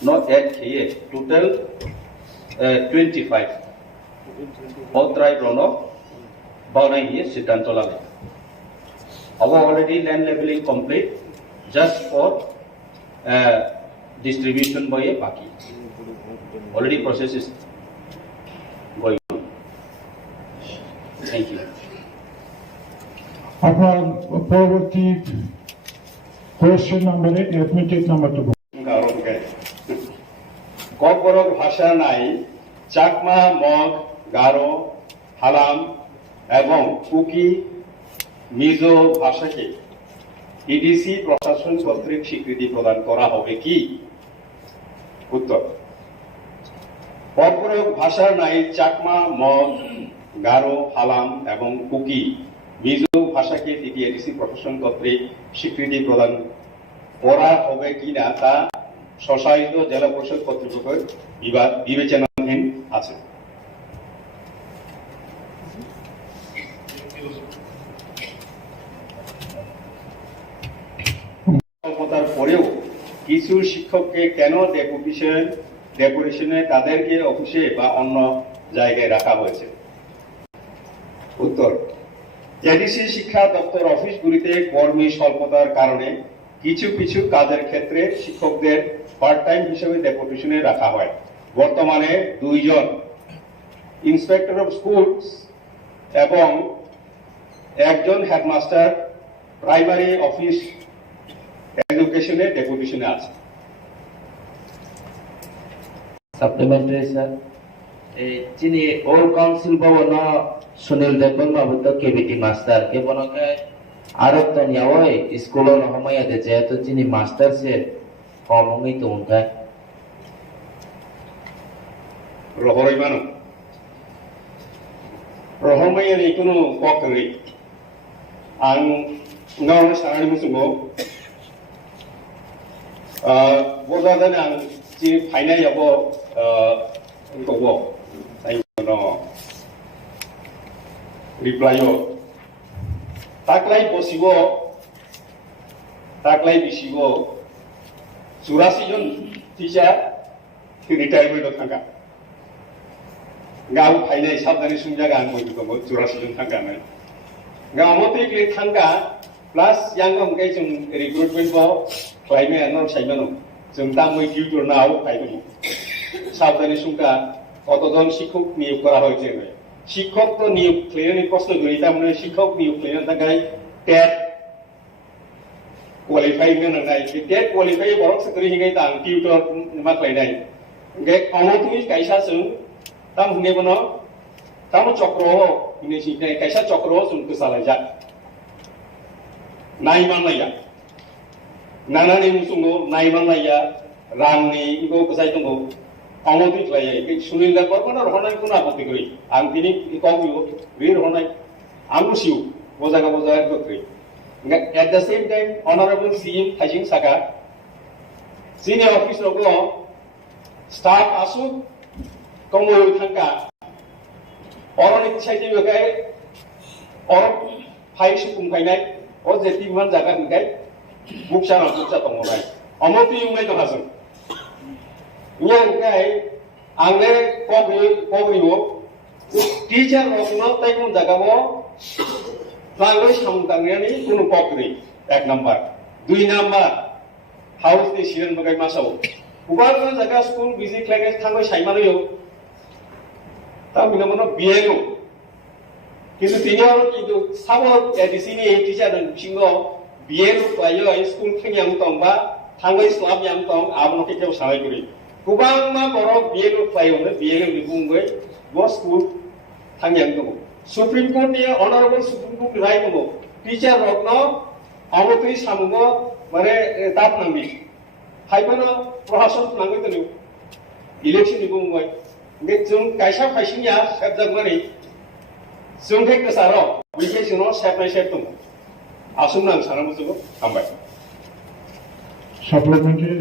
no add kheye total 25 all tribe rono baunai hiye siddhanto lale our already land leveling complete just for distribution by a baki already process is going on. Thank you. আপনার পরবর্তী question number 8 arithmetic number 2 kokborok ভাষা নাই চাকমা মগ গারো হালাম এবং কুকি মিজো ভাষাকে এডিসি প্রশাসন কর্তৃক স্বীকৃতি প্রদান করা হবে কি উত্তর kokborok ভাষা নাই চাকমা মগ গারো হালাম এবং কুকি মিজো ভাষাকে এডিসি প্রশাসন কর্তৃক স্বীকৃতি প্রদান করা হবে কিনা তা স্বশাসিত জেলা পরিষদ কর্তৃপক্ষের বিবেচনাধীন আছে স্বল্পতার পরেও কিছু শিক্ষককে কেন ডেপুটেশনে তাদেরকে অফিসে বা অন্য জায়গায় রাখা হয়েছে উত্তর এডিসি শিক্ষা দপ্তর অফিসগুলিতে কর্মী স্বল্পতার কারণে কিছু কিছু কাজের ক্ষেত্রে শিক্ষকদের পার্ট টাইম হিসেবে ডেপুটেশনে রাখা হয় বর্তমানে 2 জন ইন্সপেক্টর অফ স্কুলস এবং একজন হেডমাস্টার প্রাইমারি অফিস এডুকেশনে ডেপুটেশনে আছে সাপ্লিমেন্টারি স্যার এই চিনি ওল্ড কাউন্সিল ভবন সুনীল দেবন মাবুত কেবিটি মাস্টার কে বনকে আরত নিয়াওই স্কুলের রহমায়াতে যেহেতু চিনি মাস্টার সে কমই তো উনকায় রহরই মানো রহমায়ানি কোনো ককরি আং ngaw sarani musungo bodadan ang ji phainai yabo ko ai no reply yo taklai bosibo taklai bisibo 84 জন টিচার রিটায়ারমেন্ট থাকা গাও ফাইনাই সাবধানে সুমজাগা আং বইতো 84 জন থাকা নাই গামতে ক্লিক থাকা plus yang kai jung recruitment bo klaime anor saimano jung tamoi tutor nao paidong সাবধানে সুমকা কতজন শিক্ষক নিয়োগ করা হয়েছে শিক্ষক তো নিয়োগ ক্লিয়ারলি প্রশ্ন করি তার মানে শিক্ষক নিয়োগ ক্লিয়ার থাকায় টেট কোয়ালিফাই নাই টেট কোয়ালিফাই বরক সাকরি হিগাই তাং টিউটর मा ক্লাইনাই গে অমতুই কাইসা जों তাম হুনে বনো তাম চক্র হিনে সিনাই কাইসা চক্র जों কসালাইজা नायमांलाया नानानि मुसुंगो नायमांलाया रांनि इको गसाय दंगो अमोदि ख्लाया बे सुनिल दापर माना रहनाय कुना आपत्ति करि आं तिनि कबियो बे रहनाय आंगुसिउ बजागा गत्रि at the same time honourable CM थाइजिं साका सिनियर ऑफिस लोगो स्टाफ आसु कमो थांका अरनि साइडि बेगाय अर फाइ सुकुम गायनाय o je timan jaga ngai buksa tongonai amoti ungai to hasun yang ngai angle kogriwo teacher no tai kun jaga mo langoi samkangrani kunu kokri ek number 2 number house ni siren bagai masao ubar ko jaga school visit lage thangoi saimano yo ta minamono bielo কিন্তু তিনিও কিন্তু সাবক এডিসিনি টিচার সিংহ বিয়ে লুকাयो স্কুল খেয়াম দं বা थांबाय स्लाबयाम दं आबनोखै केव सानाय गुरि गोबां मा बर' बिए लुकायोनो बिए लुनि बुंबाय बो स्कुल थांयाम दं सुप्रीम कोर्ट नि ऑनरेबल सुप्रीम कोर्ट राय दं टीचर रत्न अमतै सामुगो माने दाब नांबि हायबनो प्रशासन नांगै दनु इलेक्शन नि बुंबाय बे जों कायसा फायसिनिया सेबजागमानि जों हे गोसारो बिखे जोंनो सेबनाय सेब दं आसुम नां सानामो जों हामबाय Supplementary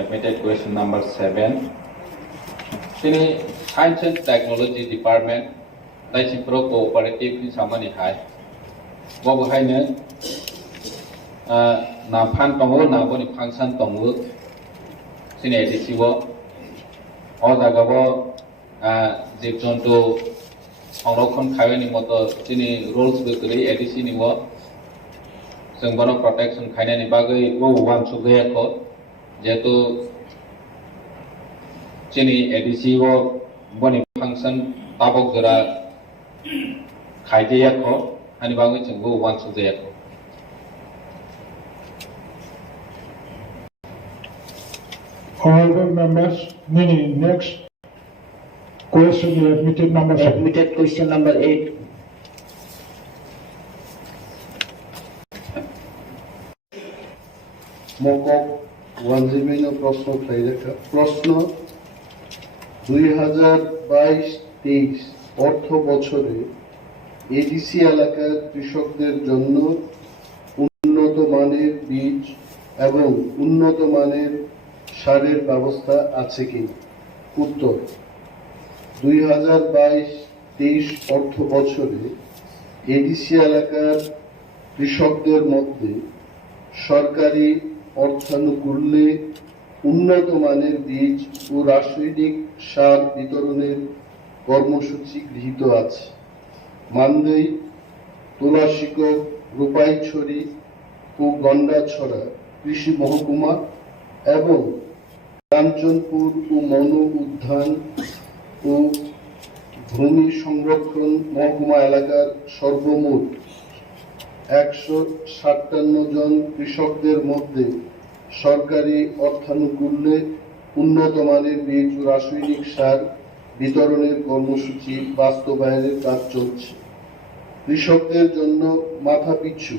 Admitted question number 7. Sini Science and Technology Department, TRIPURA cooperative ni samani hai. Wabu hai ne na pan tongo na boni function tongo. Sini A.D.C wo. Oda gabo jib jonto সংরক্ষণ খাইনি মতো sini rules bekuri A.D.C ni wo. जों बनो प्रटेक्शन खायनायनि बागै वो वान सुगैयाखौ जेहेतु जोंनि A.D.C वो बनि फांसन ताबक जरा खायदैयाखौ आनि बागै जों वो वान सुगैयाखौ Honorable members, next question is admitted number 7. Admitted question number 8. মকক ওয়ানজিমিনো প্রশ্ন প্রশ্ন 2022-23 অর্থ বছরে এডিসি এলাকার কৃষকদের জন্য উন্নত মানের বীজ এবং উন্নত মানের সারের ব্যবস্থা আছে কিনা উত্তর 2022-23 অর্থ বছরে এডিসি এলাকার কৃষকদের মধ্যে সরকারি অর্থানুকূল্যে উন্নত মানের বীজ ও রাসায়নিক সার বিতরণের কর্মসূচি গৃহীত আছে মানদেই তোলাশিকক রূপাইছড়ি ও গন্ডাছড়া কৃষি মহকুমা এবং কাঞ্চনপুর ও মনো উদ্যান ও ভূমি সংরক্ষণ মহকুমা এলাকার সর্বমোট 157 জন কৃষকদের মধ্যে সরকারি অর্থানুকূল্যে উন্নত মানের বীজ ও রাসায়নিক সার বিতরণের কর্মসূচি বাস্তবায়নের কাজ চলছে কৃষকদের জন্য মাথাপিছু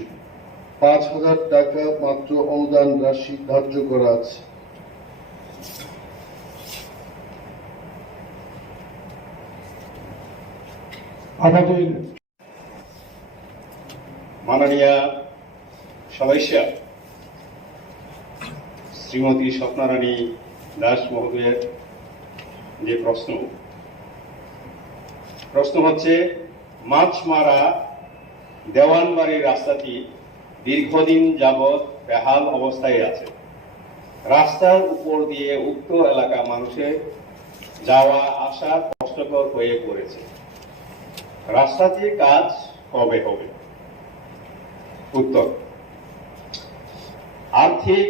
5,000 টাকা মাত্র অনুদান রাশি ধার্য করা আছে আমাদের মাননীয় সদস্য শ্রীমতী স্বপ্নারানী দাস মহোদয়ের যে প্রশ্ন হচ্ছে মাছমারা দেওয়ানবাড়ির রাস্তাটি দীর্ঘদিন যাবৎ বেহাল অবস্থায় আছে রাস্তার উপর দিয়ে উক্ত এলাকা মানুষের যাওয়া আসা কষ্টকর হয়ে পড়েছে রাস্তাটির কাজ কবে হবে উত্তর আর্থিক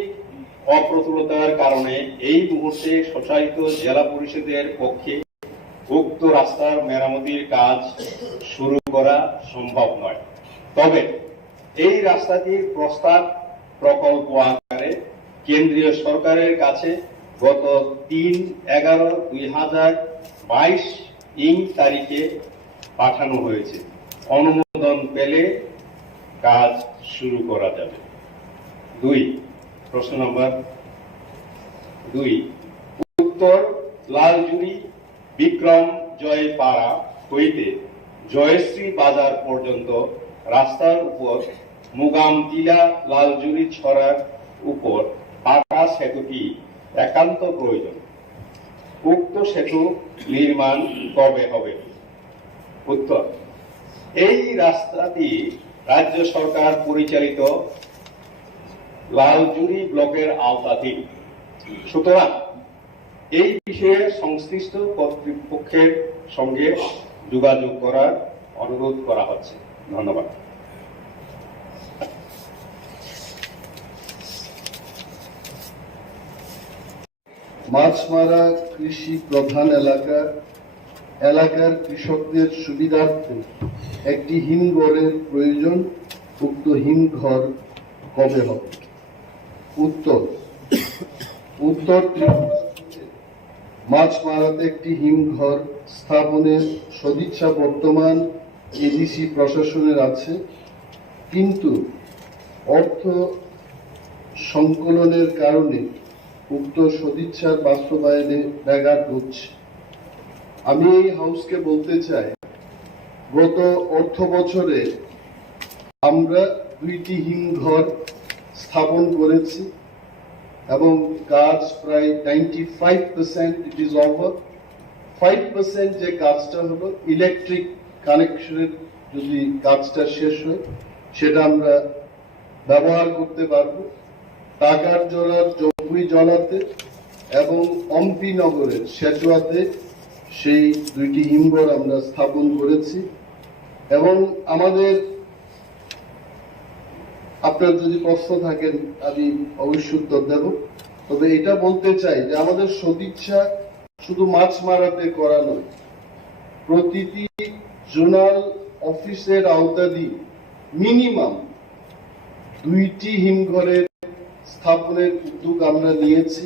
অপ্রতুলতার কারণে এই মুহূর্তে স্বশাসিত জেলা পরিষদের পক্ষে উক্ত রাস্তার মেরামতির কাজ শুরু করা সম্ভব নয় তবে এই রাস্তাটির প্রস্তাব প্রকল্প আকারে কেন্দ্রীয় সরকারের কাছে গত 3/11/2022 তারিখে পাঠানো হয়েছে অনুমোদন পেলে কাজ শুরু করা যাবে প্রশ্ন নম্বর 2 উত্তর লালজুড়ি বিক্রম জয় পাড়া হইতে জয়শ্রী বাজার পর্যন্ত রাস্তার উপর মুগামটিলা লালজুড়ি ছড়ার উপর পাকা সেতুটি একান্ত প্রয়োজন উক্ত সেতু নির্মাণ কবে হবে উত্তর এই রাস্তাটি রাজ্য সরকার পরিচালিত লালজুড়ি ব্লকের আওতাধীন সুতরাং এই বিষয়ে সংশ্লিষ্ট কর্তৃপক্ষের সঙ্গে যোগাযোগ করার অনুরোধ করা হচ্ছে ধন্যবাদ মাছমারা কৃষি প্রধান এলাকা এলাকার কৃষকদের সুবিধার্থে একটি হিমঘরের প্রয়োজন। উক্ত হিমঘর কবে হবে? উত্তর মাছমারাতে একটি হিমঘর স্থাপনের সদিচ্ছা বর্তমান A.D.C প্রশাসনের আছে, কিন্তু অর্থ সংকলনের কারণে উক্ত সদিচ্ছার বাস্তবায়নে ব্যাঘাত ঘটছে। আমি এই হাউসকে বলতে চাই, গত অর্থ বছরে আমরা 2টি হিমঘর স্থাপন করেছি এবং কাজ প্রায় 95% ইট ইজ ওভার। 5% যে কাজটা হলো ইলেকট্রিক কানেকশনের, যদি কাজটা শেষ হয় সেটা আমরা ব্যবহার করতে পারবো। টাকার জোড়ার জম্পুই জলাতে এবং অম্পি নগরের সেচুয়াতে সেই 2টি হিমঘর আমরা স্থাপন করেছি। এবং আমাদের, আপনার যদি প্রশ্ন থাকেন আমি অবশ্যই উত্তর দেব, তবে এটা বলতে চাই যে আমাদের সদিচ্ছা শুধু মাছ মারাতে করা নয়, প্রতিটি জোনাল অফিসের আওতাধীন মিনিমাম 2টি হিমঘরের স্থাপনের উদ্যোগ আমরা নিয়েছি।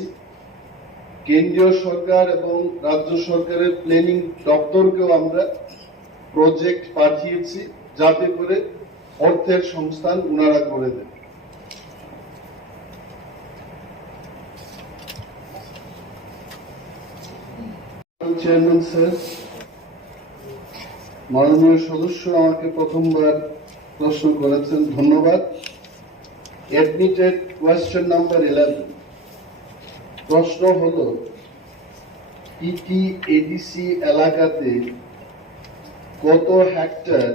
কেন্দ্রীয় সরকার এবং রাজ্য সরকারের প্ল্যানিং দপ্তরকেও আমরা প্রজেক্ট পাঠিয়েছি, যাতে করে অর্থের সংস্থান উনারা করে দেন। চেয়ারম্যান স্যার, মাননীয় সদস্য আমাকে প্রথমবার প্রশ্ন করেছেন, ধন্যবাদ। Admitted question number 11। প্রশ্ন হলো, A.D.C এলাকাতে কত হেক্টর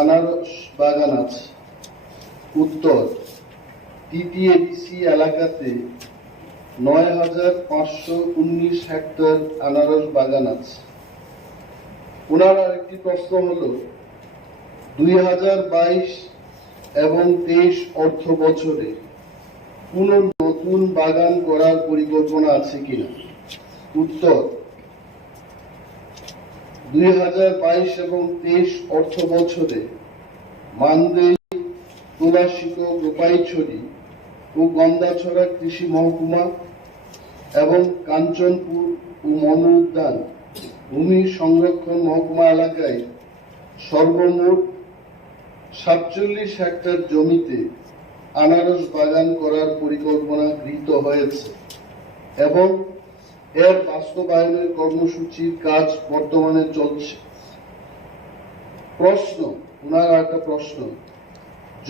আনারস বাগান আছে? উত্তর, A.D.C এলাকাতে 9,519 হেক্টর আনারস বাগান আছে। ওনার আরেকটি প্রশ্ন হলো, 2022 এবং 23 অর্থ বছরে কোন নতুন বাগান করার পরিকল্পনা আছে কিনা? উত্তর, 2022 এবং 23 অর্থ বছরে মানদেই, তুলাশিকো, গোপাইছড়ি ও গন্দাছড়া কৃষি মহকুমা এবং কাঞ্চনপুর ও মনু উদ্যান ভূমি সংরক্ষণ মহকুমা এলাকায় সর্বমোট 47 হেক্টর জমিতে আনারস বাগান করার পরিকল্পনা গৃহীত হয়েছে এবং এর বাস্তবায়নের কর্মসূচির কাজ বর্তমানে চলছে। প্রশ্ন, ওনার একটা প্রশ্ন,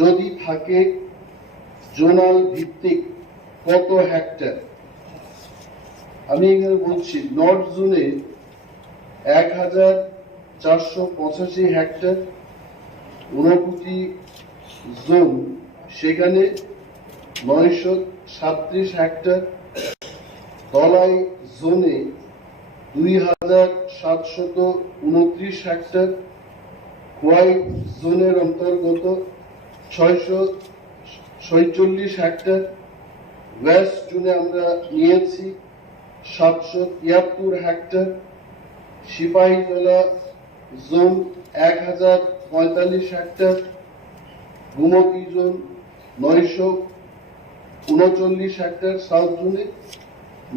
যদি থাকে জোনাল ভিত্তিক কত হেক্টর? আমি এখানে বলছি, নর্থ জোনে 1,485 হেক্টর, ঊনকোটি জোন সেখানে 937 হেক্টর, তলাই জোনে 2,729 হেক্টর, খোয়াই জোনের অন্তর্গত 646 হেক্টর, ওয়েস্ট জোনে আমরা নিয়েছি 773 hectare, Sepahijala zone 1,045 hectare, Gomati zone 939 hectare, south জোনে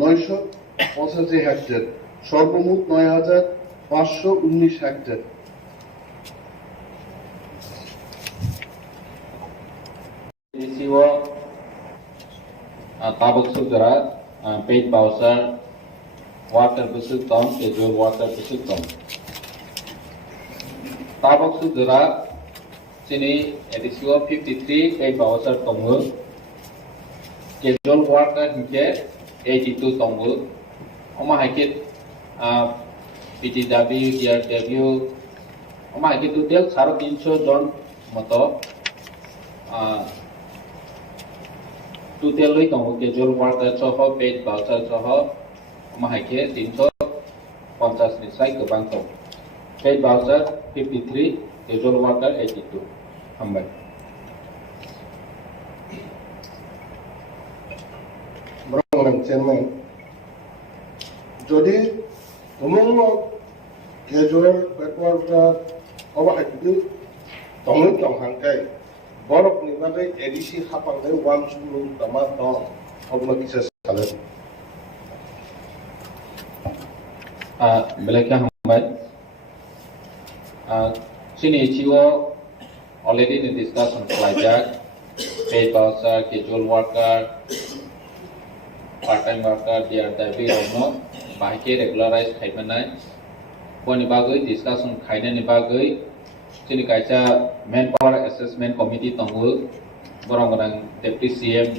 985 হেক্টর, সর্বমোট 9,519 hectare. Tabak Sudra, paid Bowser, water Busuk Tom, casual water Busuk Tom. Tabak Sudra, Sini, A.D.C 53, paid Bowser Tongu, casual water Hike, 82 Tongu, Oma Hikit, PTW, DRW, Oma Hikit to tell Saro Pincho John Moto, Tutel Lito, casual water Soho, paid Bowser Soho, Oma Hike, Tinto, Pontas Recycle Banko, paid Bowser 53, casual water 82. Humble. Chairman, যদি খুমুলুং casual backward overhead tong tong hangkai borok ni bagai A.D.C hapang dai one school tama tong obma kisa salat Belakang hambat sini ciwo already in discussion pelajar paid worker casual worker part time worker dia dabi rono bahike regularize khaimanai poni bagai discussion khaina ni bagai sini kaisa manpower assessment committee tongu borong orang deputy CM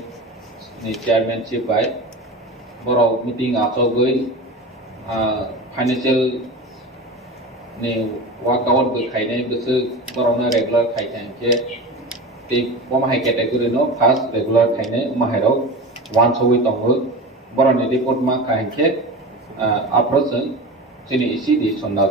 ni chairmanship by borong meeting achogoi financial ni workout bai khainai bisu borong regular khainai ke ti pomahai category no first regular khainai mahairok one soi tongu borong ni report ma khainke approach sini isi di sonna